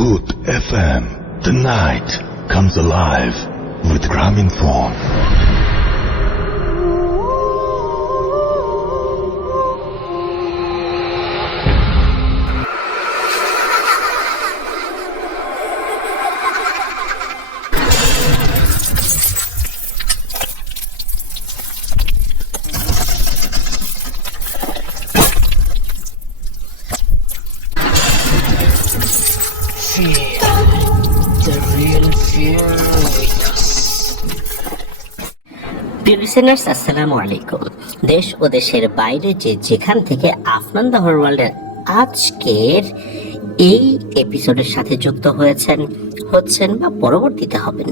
Bhoot FM. The night comes alive with Graminphone. Listeners, আসসালামু আলাইকুম। দেশ ও দেশের বাইরে যে যেখান থেকে আফনান দ্য হোল ওয়ার্ল্ডের আজকের এই এপিসোডের সাথে যুক্ত হচ্ছেন বা পরবর্তীতে হবেন,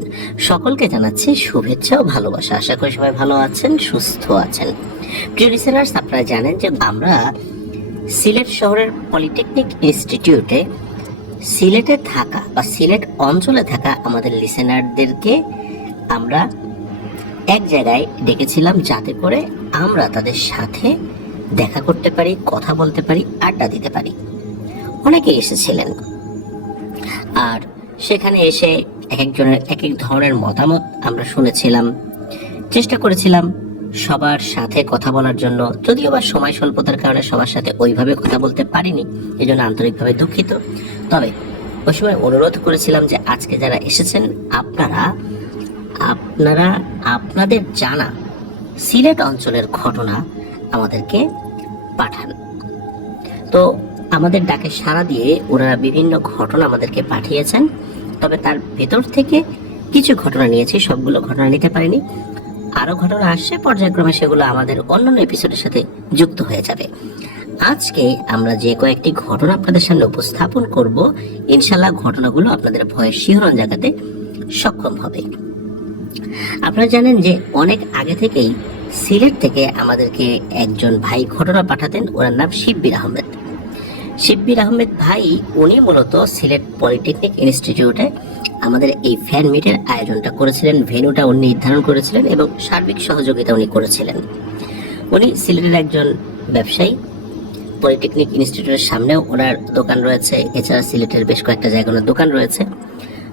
সকলকে জানাচ্ছি শুভেচ্ছা ও ভালোবাসা। আশা করি সবাই ভালো আছেন, সুস্থ আছেন। প্রিয় লিসেনার্স, আপনারা জানেন যে আমরা সিলেট শহরের পলিটেকনিক ইনস্টিটিউটে সিলেটে থাকা বা সিলেট অঞ্চলে থাকা আমাদের লিসেনারদেরকে আমরা এক জায়গায় ডেকেছিলাম, যাতে করে আমরা তাদের সাথে দেখা করতে পারি, কথা বলতে পারি, আড্ডা দিতে পারি। অনেকে এসেছিলেন, আর সেখানে এসে এক একজনের এক এক ধরনের মতামত আমরা শুনেছিলাম, চেষ্টা করেছিলাম সবার সাথে কথা বলার জন্য। যদিও বা সময় স্বল্পতার কারণে সবার সাথে ওইভাবে কথা বলতে পারিনি, এই জন্য আন্তরিকভাবে দুঃখিত। তবে ওই সময় অনুরোধ করেছিলাম যে আজকে যারা এসেছেন আপনারা আপনাদের জানা সিলেট অঞ্চলের ঘটনা আমাদেরকে পাঠান। তো আমাদের ডাকে সাড়া দিয়ে ওনারা বিভিন্ন ঘটনা আমাদেরকে পাঠিয়েছেন। তবে তার ভেতর থেকে কিছু ঘটনা নিয়েছি, সবগুলো ঘটনা নিতে পারিনি। আরো ঘটনা আসছে, পর্যায়ক্রমে সেগুলো আমাদের অন্যান্য এপিসোডের সাথে যুক্ত হয়ে যাবে। আজকে আমরা যে কয়েকটি ঘটনা আপনাদের সামনে উপস্থাপন করব, ইনশাল্লাহ ঘটনাগুলো আপনাদের ভয়ের শিহরণ জাগাতে সক্ষম হবে। আপনারা জানেন যে অনেক আগে থেকেই সিলেট থেকে আমাদেরকে একজন ভাই ঘটনা পাঠাতেন, ওনার নাম শিব্বির আহমেদ। শিব্বির আহমেদ ভাই উনি মূলত সিলেট পলিটেকনিক ইনস্টিটিউটে আমাদের এই ফ্যান মিটের আয়োজনটা করেছিলেন, ভেন্যুটা উনি নির্ধারণ করেছিলেন এবং সার্বিক সহযোগিতা উনি করেছিলেন। উনি সিলেটের একজন ব্যবসায়ী। পলিটেকনিক ইনস্টিটিউটের সামনেও ওনার দোকান রয়েছে, এছাড়া সিলেটের বেশ কয়েকটা জায়গায় ওনার দোকান রয়েছে।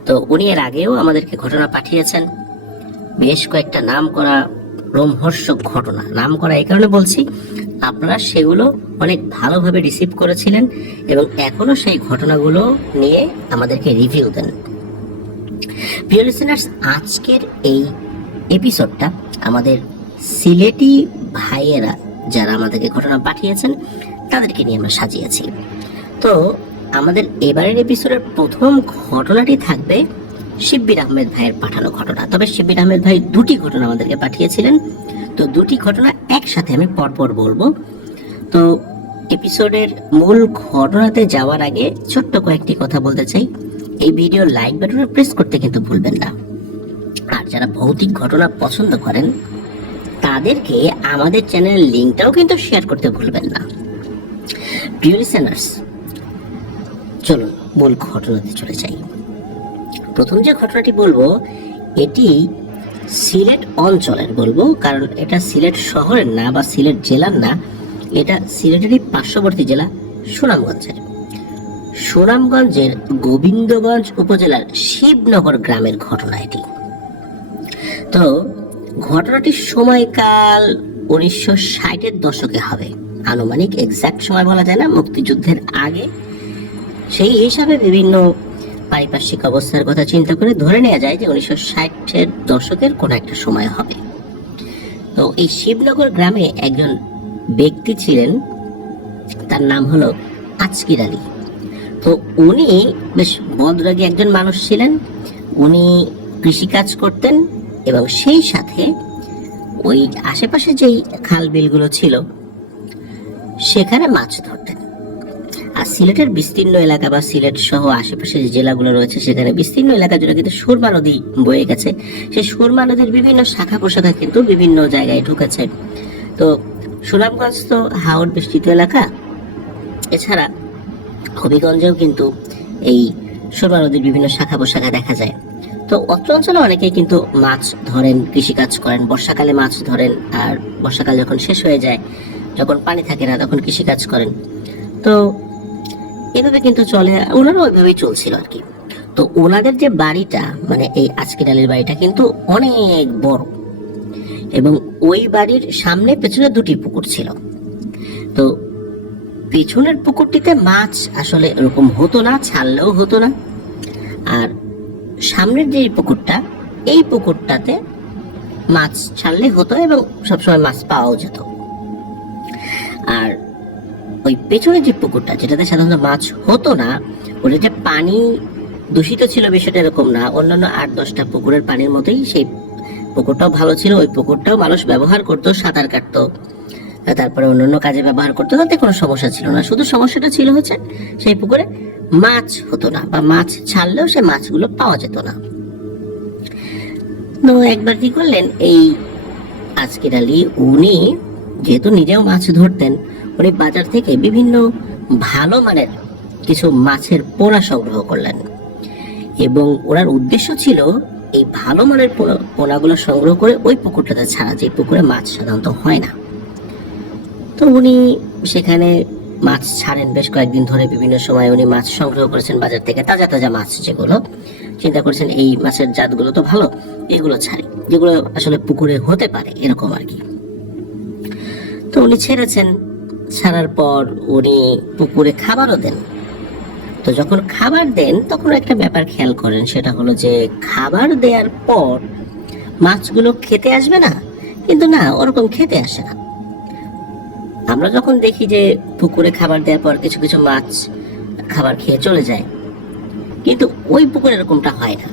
তো উনি এর আগেও আমাদেরকে ঘটনা পাঠিয়েছেন, বেশ কয়েকটা নাম করা রোমহর্ষক ঘটনা। নাম করা এই কারণে বলছি, আপনারা সেগুলো অনেক ভালোভাবে রিসিভ করেছিলেন এবং এখনো সেই ঘটনাগুলো নিয়ে আমাদেরকে রিভিউ দেন। প্রিয় লিসেনার্স, আজকের এই এপিসোডটা আমাদের সিলেটি ভাইয়েরা যারা আমাদেরকে ঘটনা পাঠিয়েছেন তাদেরকে নিয়ে আমরা সাজিয়েছি। তো আমাদের এবারের এপিসোডের প্রথম ঘটনাটি থাকবে শিব্বির আহমেদ ভাইয়ের পাঠানো ঘটনা। তবে শিব্বির আহমেদ ভাই দুটি ঘটনা আমাদেরকে পাঠিয়েছিলেন, তো দুটি ঘটনা একসাথে আমি পরপর বলবো। তো এপিসোডের মূল ঘটনাতে যাওয়ার আগে ছোট্ট কয়েকটি কথা বলতে চাই। এই ভিডিও লাইক বাটনে প্রেস করতে কিন্তু ভুলবেন না। আর যারা ভৌতিক ঘটনা পছন্দ করেন তাদেরকে আমাদের চ্যানেলের লিঙ্কটাও কিন্তু শেয়ার করতে ভুলবেন না। প্রিয় লিসেনার্স, চলুন মূল ঘটনাতে চলে যাই। প্রথম যে ঘটনাটি বলবো এটি সিলেট অঞ্চলের বলবো, কারণ এটা সিলেট শহরের না বা সিলেট জেলার না, এটা সিলেটেরই পার্শ্ববর্তী জেলা সুনামগঞ্জের। সুনামগঞ্জের গোবিন্দগঞ্জ উপজেলার শিবনগর গ্রামের ঘটনা এটি। তো ঘটনাটির সময়কাল 1960-এর দশকে হবে, আনুমানিক এক্সাক্ট সময় বলা যায় না, মুক্তিযুদ্ধের আগে। সেই হিসাবে বিভিন্ন পারিপার্শ্বিক অবস্থার কথা চিন্তা করে ধরে নেওয়া যায় যে 1960-এর দশকের কোন একটা সময় হবে। তো এই শিবনগর গ্রামে একজন ব্যক্তি ছিলেন, তার নাম হলো আজকির আলী। তো উনি বেশ বদরাগী একজন মানুষ ছিলেন। উনি কৃষিকাজ করতেন এবং সেই সাথে ওই আশেপাশে যেই খাল বিলগুলো ছিল সেখানে মাছ ধরতেন। আর সিলেটের বিস্তীর্ণ এলাকা বা সিলেট সহ আশেপাশে যে জেলাগুলো রয়েছে সেখানে বিস্তীর্ণ এলাকা জুড়ে কিন্তু সুরমা নদী বয়ে গেছে। সেই সুরমা নদীর বিভিন্ন শাখা প্রশাখা কিন্তু বিভিন্ন জায়গায় ঢুকেছে। তো সুনামগঞ্জ তো হাওর বেষ্টিত এলাকা, এছাড়া হবিগঞ্জেও কিন্তু এই সুরমা নদীর বিভিন্ন শাখা প্রশাখা দেখা যায়। তো অত্র অঞ্চলে অনেকেই কিন্তু মাছ ধরেন, কৃষিকাজ করেন, বর্ষাকালে মাছ ধরেন, আর বর্ষাকাল যখন শেষ হয়ে যায়, যখন পানি থাকে না, তখন কৃষিকাজ করেন। তো এভাবে কিন্তু চলে, ওনারা ওইভাবেই চলছিল আর কি। তো ওনাদের যে বাড়িটা, মানে এই আজকের আলীর বাড়িটা কিন্তু অনেক বড়, এবং ওই বাড়ির সামনে পেছনে দুটি পুকুর ছিল। তো পেছনের পুকুরটিতে মাছ আসলে এরকম হতো না, ছাড়লেও হতো না। আর সামনের যে পুকুরটা, এই পুকুরটাতে মাছ ছাড়লে হতো এবং সবসময় মাছ পাওয়াও যেত। আর ওই পেছনের যে পুকুরটা, যেটাতে সাধারণত মাছ হতো না, ওটা যে পানি দূষিত ছিল বিষয়টা এরকম না, অন্যান্য 8-10টা পুকুরের পানির মতোই সেই পুকুরটাও ভালো ছিল। ওই পুকুরটাও মানুষ ব্যবহার করতো, সাঁতার কাটতো, তারপরে অন্যান্য কাজে ব্যবহার করতো, তাতে কোনো সমস্যা ছিল না। শুধু সমস্যাটা ছিল হচ্ছে সেই পুকুরে মাছ হতো না, বা মাছ ছাড়লেও সেই মাছগুলো পাওয়া যেত না। তো একবার কি করলেন, এই আজকের আলী উনি যেহেতু নিজেও মাছ ধরতেন, উনি বাজার থেকে বিভিন্ন ভালো মানের কিছু মাছের পোনা সংগ্রহ করলেন, এবং ওনার উদ্দেশ্য ছিল এই ভালো মানের পোনাগুলো সংগ্রহ করে ওই পুকুরটাতে ছাড়া, যে পুকুরে মাছ সাধারণত হয় না। তো উনি সেখানে মাছ ছাড়েন বেশ কয়েকদিন ধরে, বিভিন্ন সময় উনি মাছ সংগ্রহ করেছেন বাজার থেকে, তাজা তাজা মাছ যেগুলো, চিন্তা করছেন এই মাছের জাতগুলো তো ভালো, এগুলো ছাড়ি, যেগুলো আসলে পুকুরে হতে পারে এরকম আর কি। তো উনি ছেড়েছেন, ছাড়ার পর উনি পুকুরে খাবারও দেন। তো যখন খাবার দেন তখন একটা ব্যাপার খেয়াল করেন, সেটা হলো যে খাবার দেওয়ার পর মাছগুলো খেতে আসবে না, কিন্তু না, ওরকম খেতে আসে না। আমরা যখন দেখি যে পুকুরে খাবার দেওয়ার পর কিছু কিছু মাছ খাবার খেয়ে চলে যায়, কিন্তু ওই পুকুরে এরকমটা হয় না।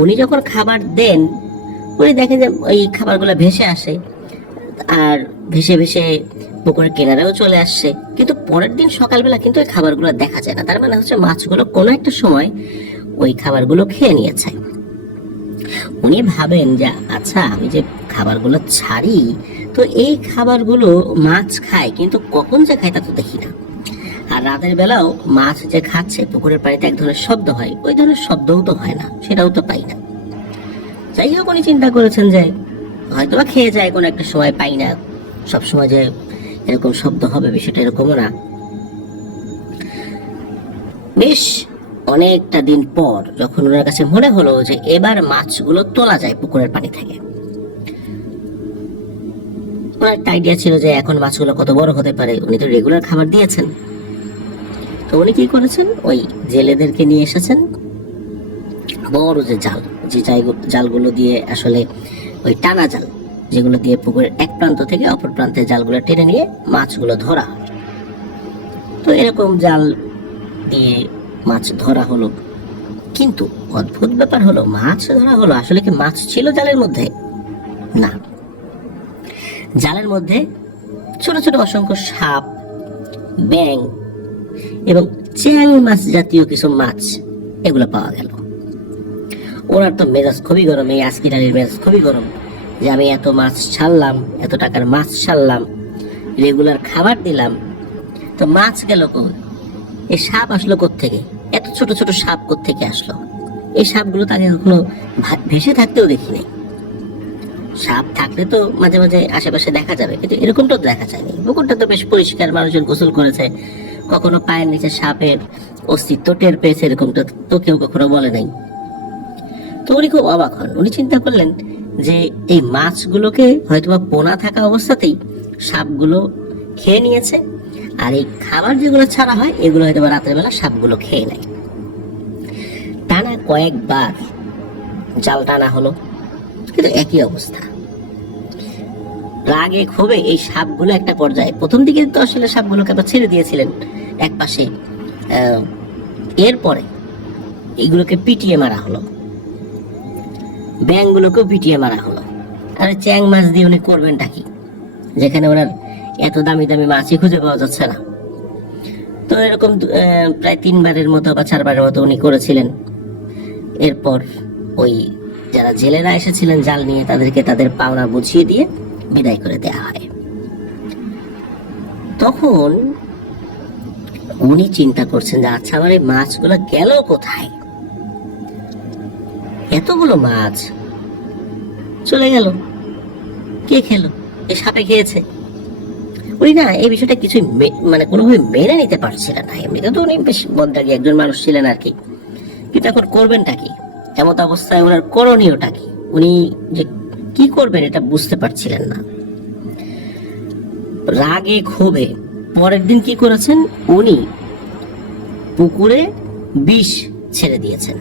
উনি যখন খাবার দেন, উনি দেখেন যে ওই খাবারগুলো ভেসে আসে, আর ভেসে ভেসে পুকুরের কিনারেও চলে আসছে, কিন্তু পরের দিন সকালবেলা কিন্তু ওই খাবারগুলো দেখা যায় না। তার মানে হচ্ছে মাছগুলো কোনো একটা সময় ওই খাবারগুলো খেয়ে নিয়েছে। উনি ভাবেন যে আচ্ছা, আমি যে খাবারগুলো ছাড়ি, তো এই খাবারগুলো মাছ খায়, কিন্তু কখন যে খায় তা তো দেখি না। আর রাতের বেলাও মাছ যে খাচ্ছে, পুকুরের পানিতে এক ধরনের শব্দ হয়, ওই ধরনের শব্দও তো হয় না, সেটাও তো পাই না। যাই হোক, উনি চিন্তা করেছেন যে হয়তো বা খেয়ে যায় কোনো একটা সময়, পাই না সবসময় যে এরকম শব্দ হবে, বিষয়টা এরকমও না। বেশ অনেকটা দিন পর যখন ওনার কাছে মনে হলো যে এবার মাছগুলো তোলা যায় পুকুরের পানি থেকে, ওনার একটা আইডিয়া ছিল যে এখন মাছগুলো কত বড় হতে পারে, উনি তো রেগুলার খাবার দিয়েছেন। তো উনি কি করেছেন, ওই জেলেদেরকে নিয়ে এসেছেন, বড় যে জাল, যে জালগুলো দিয়ে আসলে ওই টানা জাল, যেগুলো দিয়ে পুকুরের এক প্রান্ত থেকে অপর প্রান্তে জালগুলো টেনে নিয়ে মাছগুলো ধরা হয়। তো এরকম জাল দিয়ে মাছ ধরা হলো, কিন্তু অদ্ভুত ব্যাপার হলো, মাছ ধরা হলো, আসলে কি মাছ ছিল জালের মধ্যে? না, জালের মধ্যে ছোট ছোট অসংখ্য সাপ, ব্যাং এবং চ্যাং মাছ জাতীয় কিছু মাছ এগুলো পাওয়া গেল। ওনার তো মেজাজ খুবই গরম, এই আজকের আলীর মেজাজ খুবই গরম, যে আমি এত মাছ ছাড়লাম, এত টাকার মাছ ছাড়লাম, রেগুলার খাবার দিলাম, তো মাছ গেল কই? এই সাপ আসলো কোত্থেকে? এত ছোট ছোট সাপ কোত্থেকে আসলো? এই সাপগুলো তাকে কখনো ভেসে থাকতেও দেখিনি। সাপ থাকলে তো মাঝে মাঝে আশেপাশে দেখা যাবে, কিন্তু এরকমটা দেখা যায়নি। পুকুরটা তো বেশ পরিষ্কার, মানুষজন গোসল করেছে, কখনো পায়ের নিচে সাপের অস্তিত্ব টের পেয়েছে এরকমটা তো কেউ কখনো বলে নাই। তো উনি খুব অবাক হন। উনি চিন্তা করলেন যে এই মাছগুলোকে হয়তোবা পোনা থাকা অবস্থাতেই সাপগুলো খেয়ে নিয়েছে, আর এই খাবার যেগুলো ছাড়া হয় এগুলো হয়তোবা রাতের বেলা সাপগুলো খেয়ে নেয়। টানা কয়েকবার জাল টানা হলো, কিন্তু একই অবস্থা। রাগে ক্ষোভে এই সাপগুলো একটা পর্যায়ে, প্রথম দিকে তো আসলে সাপগুলোকে আবার ছেড়ে দিয়েছিলেন এক পাশে, এরপরে এইগুলোকে পিটিয়ে মারা হলো, ব্যাঙগুলোকেও পিটিয়ে মারা হলো। আর চ্যাং মাছ দিয়ে উনি করবেনটা কি, যেখানে ওনার এত দামি দামি মাছই খুঁজে পাওয়া যাচ্ছে না। তো এরকম প্রায় 3বারের মতো বা 4বারের মতো উনি করেছিলেন। এরপর ওই যারা জেলেরা এসেছিলেন জাল নিয়ে, তাদেরকে তাদের পাওনা বুঝিয়ে দিয়ে বিদায় করে দেওয়া হয়। তখন উনি চিন্তা করছেন যে আচ্ছা, আমার এই মাছগুলো গেল কোথায়? এতগুলো মাছ চলে গেল, কে খেলো? এই সাপে খেয়েছে। উনি না এই বিষয়টা কিছুই মানে কোনোভাবে মেনে নিতে পারছিলেন না। এমনিতে তো উনি বেশ বদরাগী একজন মানুষ ছিলেন আর কি, কিন্তু এখন করবেনটা কি, এমত অবস্থায় ওনার করণীয়টা কি, উনি যে কি করবেন এটা বুঝতে পারছিলেন না। রাগে ক্ষোভে পরের দিন কি করেছেন, উনি পুকুরে বিষ ছেড়ে দিয়েছেন।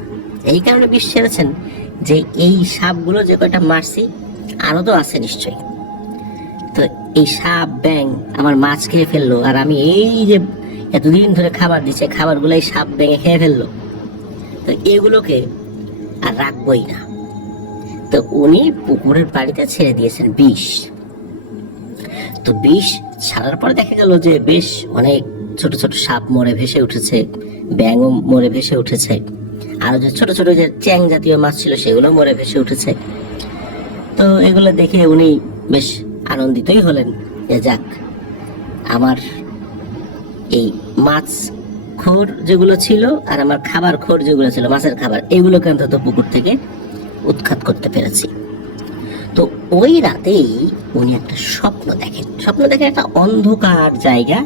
এই কারণে বিষ ছেড়েছেন যে এই সাপগুলো যে কয়টা মারছি আরো তো আছে নিশ্চয়ই, তো এই সাপ ব্যাং আমার মাছ খেয়ে ফেললো, আর আমি এই যে এতদিন ধরে খাবার দিচ্ছে খাবারগুলো এই সাপ ব্যাঙে খেয়ে ফেললো, তো এগুলোকে আর রাখবই না। তো উনি পুকুরের পানিতে ছেড়ে দিয়েছেন বিষ। তো বিষ ছাড়ার পরে দেখা গেল যে বেশ অনেক ছোট ছোট সাপ মরে ভেসে উঠেছে, ব্যাঙও মরে ভেসে উঠেছে, আর যে ছোট ছোট যে চ্যাং জাতীয় মাছ ছিল সেগুলো মরে ভেসে উঠেছে। তো এগুলো দেখে উনি বেশ আনন্দিতই হলেন যে যাক, আমার এই মাছ খোর যেগুলো ছিল আর আমার খাবার খোর যেগুলো ছিল মাছের খাবার, এগুলোকে অন্তত পুকুর থেকে উৎখাত করতে পেরেছি। তো ওই রাতেই উনি একটা স্বপ্ন দেখেন একটা অন্ধকার জায়গা,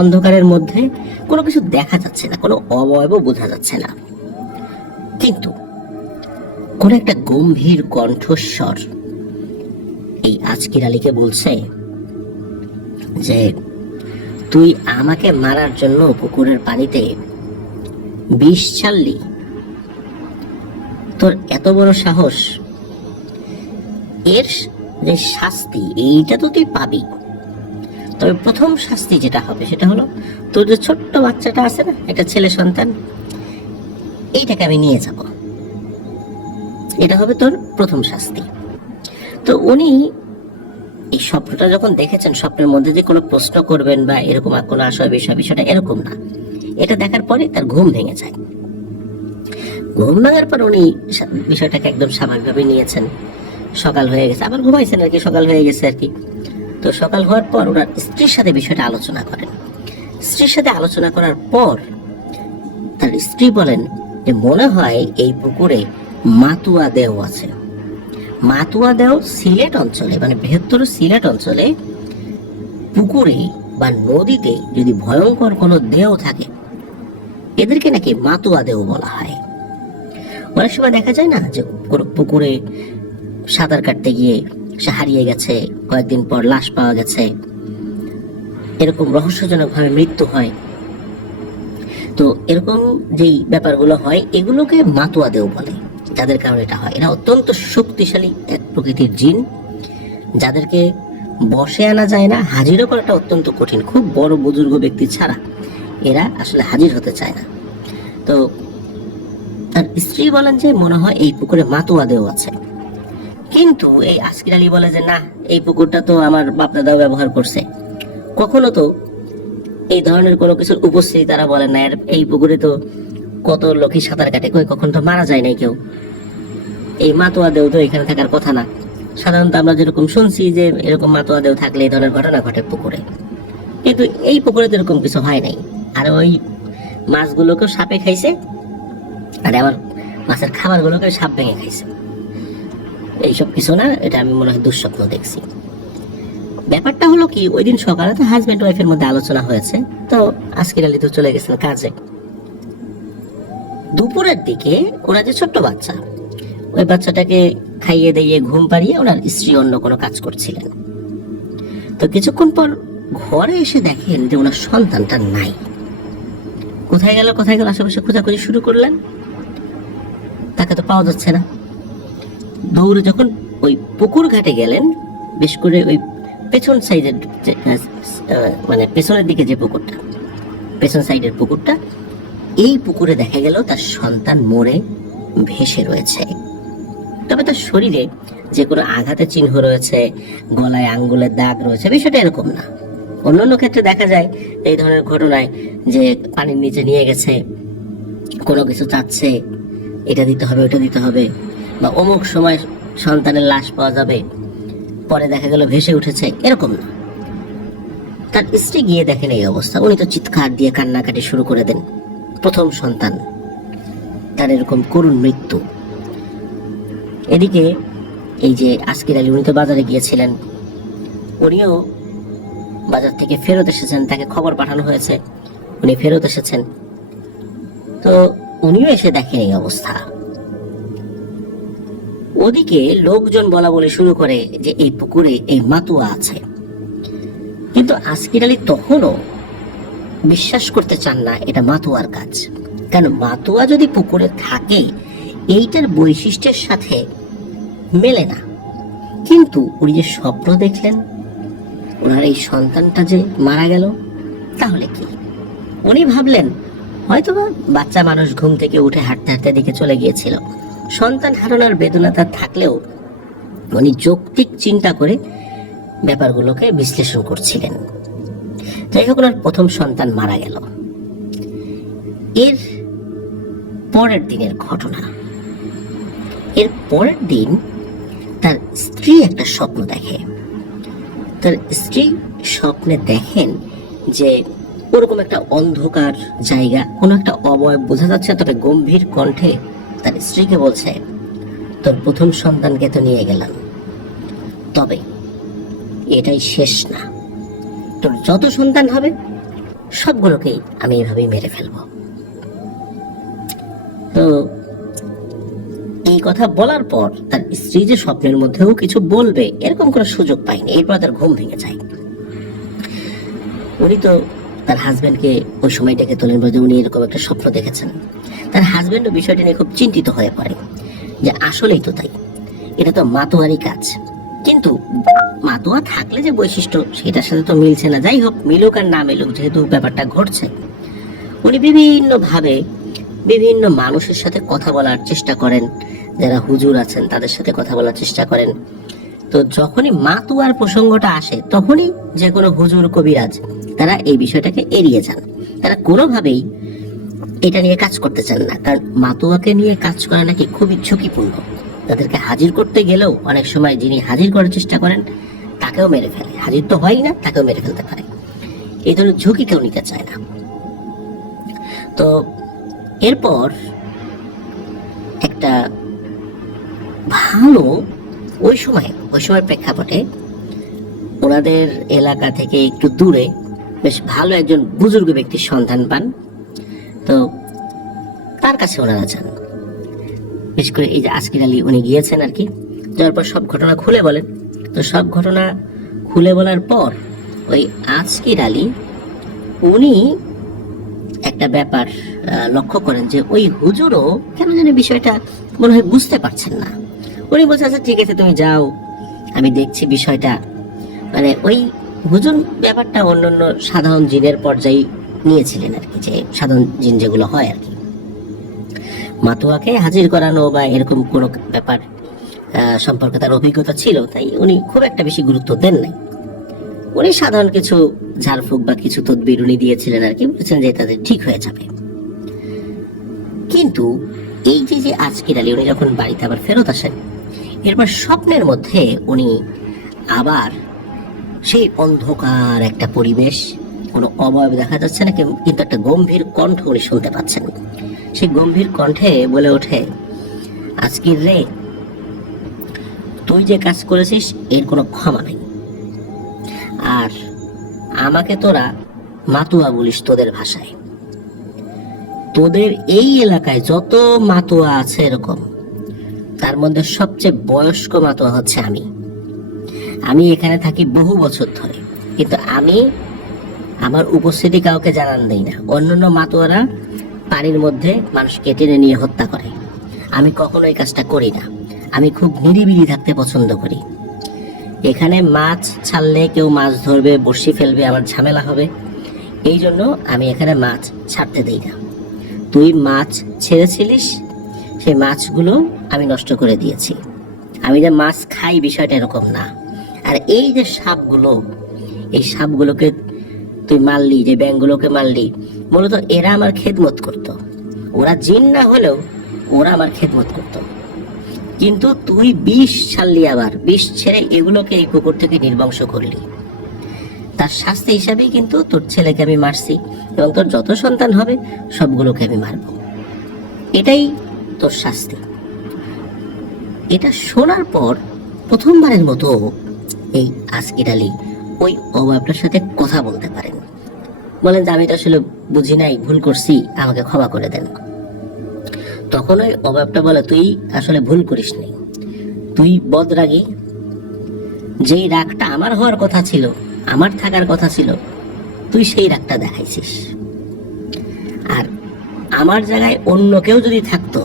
অন্ধকারের মধ্যে কোনো কিছু দেখা যাচ্ছে না, কোনো অবয়ব বোঝা যাচ্ছে না, কিন্তু কোন একটা গম্ভীর কণ্ঠস্বর এই আজকির আলীকে বলছে যে তুই আমাকে মারার জন্য পুকুরের পানিতে বিষ ছাড়লি, তোর এত বড় সাহস, এর যে শাস্তি এইটা তো তুই পাবি। তবে প্রথম শাস্তি যেটা হবে সেটা হলো তোর যে ছোট্ট বাচ্চাটা আছে না, একটা ছেলে সন্তান, এইটাকে আমি নিয়ে যাব, এটা হবে তোর প্রথম শাস্তি। তো উনি এই স্বপ্নটা যখন দেখেছেন, স্বপ্নের মধ্যে যে কোনো প্রশ্ন করবেন বা এরকম কোনো আশয় বিষয়টা এরকম না, এটা দেখার পরে তার ঘুম ভেঙে যায়। ঘুম ভাঙার পর উনি বিষয়টাকে একদম স্বাভাবিকভাবে নিয়েছেন। সকাল হয়ে গেছে, আবার ঘুমাইছেন আর কি, সকাল হয়ে গেছে আর কি। তো সকাল হওয়ার পর ওনার স্ত্রীর সাথে বিষয়টা আলোচনা করেন। স্ত্রীর সাথে আলোচনা করার পর তার স্ত্রী বলেন যে মনে হয় এই পুকুরে মাতুয়া দেও আছে। মাতুয়া দেও সিলেট অঞ্চলে, মানে বৃহত্তর সিলেট অঞ্চলে পুকুরে বা নদীতে যদি ভয়ঙ্কর কোনো দেও থাকে, এদেরকে নাকি মাতুয়া দেও বলা হয়। অনেক সময় দেখা যায় না যে পুকুরে সাঁতার কাটতে গিয়ে সে হারিয়ে গেছে, কয়েকদিন পর লাশ পাওয়া গেছে, এরকম রহস্যজনকভাবে মৃত্যু হয়। তো এরকম যেই ব্যাপারগুলো হয় এগুলোকে মাতুয়া দেও বলে, যাদের কারণে এটা হয়। এরা অত্যন্ত শক্তিশালী এক প্রকৃতির জিন, যাদেরকে বশে আনা যায় না, হাজিরও করাটা অত্যন্ত কঠিন। খুব বড় বুজুর্গ ব্যক্তি ছাড়া এরা আসলে হাজির হতে চায় না। তো তার স্ত্রী বলেন যে মনে হয় এই পুকুরে মাতুয়া দেও আছে, কিন্তু এই আজকির আলী বলে যে না, এই পুকুরটা তো আমার বাপদাদাও ব্যবহার করছে, কখনো তো এই ধরনের কোনো কিছুর উপস্থিতি তারা বলেন না। এই পুকুরে তো কত লোকই সাঁতার কাটে, কখন তো মারা যায় নাই কেউ, এই মাতুয়া দেও তো এখানে থাকার কথা না। সাধারণত আমরা যেরকম শুনছি যে এরকম মাতুয়া দেও থাকলে এই ধরনের ঘটনা ঘটে পুকুরে, কিন্তু এই পুকুরে তো এরকম কিছু হয় নাই। আর ওই মাছগুলোকেও সাপে খাইছে, আর আবার মাছের খাবারগুলোকে সাপ ভেঙে খাইছে। এইসব কিছু না, এটা আমি মনে হয় দুঃস্বপ্ন দেখছি। ব্যাপারটা হলো কি, ওই দিন সকালে তো হাজব্যান্ড ওয়াইফের মধ্যে আলোচনা হয়েছে, তো আজকির আলী তো চলে গেছেন কাজে। দুপুরের দিকে ওরা যে ছোট্ট বাচ্চা, ওই বাচ্চাটাকে খাইয়ে দিয়ে ঘুম পাড়িয়ে ওনার স্ত্রী অন্য কোনো কাজ করছিলেন। তো কিছুক্ষণ পর ঘরে এসে দেখেন যে ওনার সন্তানটা নাই। কোথায় গেল আশেপাশে খোঁজাখুঁজি শুরু করলেন, তাকে তো পাওয়া যাচ্ছে না। দৌড়ে যখন ওই পুকুর ঘাটে গেলেন, বেশ করে ওই পেছন সাইডের মানে পেছনের দিকে যে পুকুরটা, পেছন সাইডের পুকুরটা, এই পুকুরে দেখা গেল তার সন্তান মরে ভেসে রয়েছে। তবে তার শরীরে যে কোনো আঘাতের চিহ্ন রয়েছে, গলায় আঙ্গুলের দাগ রয়েছে, বিষয়টা এরকম না। অন্যান্য ক্ষেত্রে দেখা যায় এই ধরনের ঘটনায় যে পানির নিচে নিয়ে গেছে, কোনো কিছু চাচ্ছে, এটা দিতে হবে ওটা দিতে হবে, বা অমুক সময় সন্তানের লাশ পাওয়া যাবে, পরে দেখা গেল ভেসে উঠেছে, এরকম না। তার স্ত্রী গিয়ে দেখেন এই অবস্থা, উনি তো চিৎকার দিয়ে কান্নাকাটি শুরু করে দেন। প্রথম সন্তান, তার এরকম করুণ মৃত্যু। এদিকে এই যে আজকির আলী, উনি তো বাজারে গিয়েছিলেন, উনিও বাজার থেকে ফেরত এসেছেন, তাকে খবর পাঠানো হয়েছে, উনি ফেরত এসেছেন। তো উনিও এসে দেখেন এই অবস্থা। ওদিকে লোকজন বলা বলে শুরু করে যে এই পুকুরে এই মাতুয়া আছে, কিন্তু আসকির আলী তখনও বিশ্বাস করতে চান না এটা মাতুয়ার কাজ। কেন, মাতুয়া যদি পুকুরে থাকে এইটার বৈশিষ্ট্যের সাথে মেলে না। কিন্তু উনি যে স্বপ্ন দেখলেন ওনার এই সন্তানটা যে মারা গেল, তাহলে কি? উনি ভাবলেন হয়তোবা বাচ্চা মানুষ ঘুম থেকে উঠে হাঁটতে হাঁটতে দিকে চলে গিয়েছিল। সন্তান হারানোর বেদনা তার থাকলেও উনি যৌক্তিক চিন্তা করে ব্যাপারগুলোকে বিশ্লেষণ করছিলেন। যাই হোক, ওনার প্রথম সন্তান মারা গেল। এর পরের দিনের ঘটনা, এর পরের দিন তার স্ত্রী একটা স্বপ্ন দেখে। তার স্ত্রী স্বপ্নে দেখেন যে ওরকম একটা অন্ধকার জায়গা, কোনো একটা অবয়ব বোঝা যাচ্ছে, তবে গম্ভীর কণ্ঠে তার স্ত্রীকে বলছে, তোর প্রথম সন্তানকে তো নিয়ে গেলাম, তবে এটাই শেষ না, তোর যত সন্তান হবে সবগুলোকেই আমি এভাবেই মেরে ফেলব। তো এই কথা বলার পর তার স্ত্রী যে স্বপ্নের মধ্যেও কিছু বলবে এরকম কোনো সুযোগ পায়নি। এরপর তার ঘুম ভেঙে যায়। উনি তো তার হাজবেন্ডকে ওই সময় ডেকে তোলেন, বলে উনি এরকম একটা স্বপ্ন দেখেছেন। তার হাজবেন্ডও বিষয়টি নিয়ে খুব চিন্তিত হয়ে পড়ে যে আসলেই তো তাই, এটা তো মাতোয়ারি কাজ, কিন্তু মাতোয়া থাকলে যে বৈশিষ্ট্য সেটার সাথে তো মিলছে না। যাই হোক, মিলুক আর না মিলুক, যেহেতু ব্যাপারটা ঘটছে, উনি বিভিন্নভাবে বিভিন্ন মানুষের সাথে কথা বলার চেষ্টা করেন, যারা হুজুর আছেন তাদের সাথে কথা বলার চেষ্টা করেন। তো যখনই মাতুয়ার প্রসঙ্গটা আসে তখনই যে কোনো হুজুর কবিরাজ তারা এই বিষয়টাকে এড়িয়ে যান। তারা কোনোভাবেই এটা নিয়ে কাজ করতে চান না, কারণ মাতুয়াকে নিয়ে কাজ করা নাকি খুবই ঝুঁকিপূর্ণ। তাদেরকে হাজির করতে গেলেও অনেক সময় যিনি হাজির করার চেষ্টা করেন তাকেও মেরে ফেলে, হাজির তো হয়ই না, তাকেও মেরে ফেলতে পারে। এই ধরনের ঝুঁকি কেউ নিতে চায় না। তো এরপর একটা ভালো ওই সময় প্রেক্ষাপটে ওনাদের এলাকা থেকে একটু দূরে বেশ ভালো একজন বুজুর্গ ব্যক্তির সন্ধান পান। তো তার কাছে ওনারা যান। বিশেষ করে এই যে আসকির আলী, উনি গিয়েছেন আর কি। যাওয়ার পর সব ঘটনা খুলে বলেন। তো সব ঘটনা খুলে বলার পর ওই আসকির আলী উনি একটা ব্যাপার লক্ষ্য করেন যে ওই হুজুরও কেন জানি বিষয়টা মনে হয় বুঝতে পারছেন না। উনি বলছেন, আচ্ছা ঠিক আছে তুমি যাও, আমি দেখছি বিষয়টা। মানে ওই হুজুর ব্যাপারটা অন্যান্য সাধারণ জিনের পর্যায়ে নিয়েছিলেন আর কি, যে সাধারণ জিন যেগুলো হয় আর কি, মাতুয়াকে হাজির করানো বা এরকম কোনো ব্যাপার সম্পর্কে তার অভিজ্ঞতা ছিল, তাই উনি খুব একটা বেশি গুরুত্ব দেন নাই। উনি সাধারণ কিছু ঝাড়ফুঁক বা কিছু তদবির উনি দিয়েছিলেন আর কি, বলেছেন যে তাদের ঠিক হয়ে যাবে। কিন্তু এই যে আসকির আলী উনি যখন বাড়িতে আবার ফেরত আসেন, এরপর স্বপ্নের মধ্যে উনি আবার সেই অন্ধকার একটা পরিবেশ, কোনো অবয়ব দেখা যাচ্ছে না, কিন্তু একটা গম্ভীর কণ্ঠ উনি শুনতে পাচ্ছেন। সেই গম্ভীর কণ্ঠে বলে ওঠে, আসকির রে, তুই যে কাজ করেছিস এর কোনো ক্ষমা নেই, আর আমাকে তোরা মাতুয়া বলিস তোদের ভাষায়। তোদের এই এলাকায় যত মাতুয়া আছে এরকম, তার মধ্যে সবচেয়ে বয়স্ক মাতুয়া হচ্ছে আমি এখানে থাকি বহু বছর ধরে, কিন্তু আমি আমার উপস্থিতি কাউকে জানান দেই না। অন্যান্য মাতুয়ারা পানির মধ্যে মানুষকে টেনে নিয়ে হত্যা করে, আমি কখনো এই কাজটা করি না। আমি খুব নিরিবিলি থাকতে পছন্দ করি। এখানে মাছ ছাড়লে কেউ মাছ ধরবে, বড়শি ফেলবে, আমার ঝামেলা হবে, এই জন্য আমি এখানে মাছ ছাড়তে দিই না। তুই মাছ ছেড়েছিলিস, সেই মাছগুলো আমি নষ্ট করে দিয়েছি। আমি যে মাছ খাই বিষয়টা এরকম না। আর এই যে সাপগুলো, এই সাপগুলোকে তুই মারলি, যে ব্যাঙগুলোকে মারলি, মূলত এরা আমার খেদমত করত। ওরা জিন না হলেও ওরা আমার খেদমত করত। কিন্তু তুই বিষ ছাড়লি, আবার বিষ ছেড়ে এগুলোকে এই পুকুর থেকে নির্বংশ করলি। তার শাস্তি হিসাবেই কিন্তু তোর ছেলেকে আমি মারছি, এবং তোর যত সন্তান হবে সবগুলোকে আমি মারব। এটাই তোর শাস্তি। এটা শোনার পর প্রথমবারের মতো এই আসকির আলী ওই অবয়বটার সাথে কথা কথা বলতে পারেন। বলেন যে আমি তো আসলে বুঝি নাই, ভুল করছি, আমাকে ক্ষমা করে দেন। তখন ওই অভাবটা বলে, তুই আসলে ভুল করিস নাই, তুই বদরাগী। যেই রাগটা আমার হওয়ার কথা ছিল, আমার থাকার কথা ছিল, তুই সেই রাগটা দেখাইছিস। আর আমার জায়গায় অন্য কেউ যদি থাকতো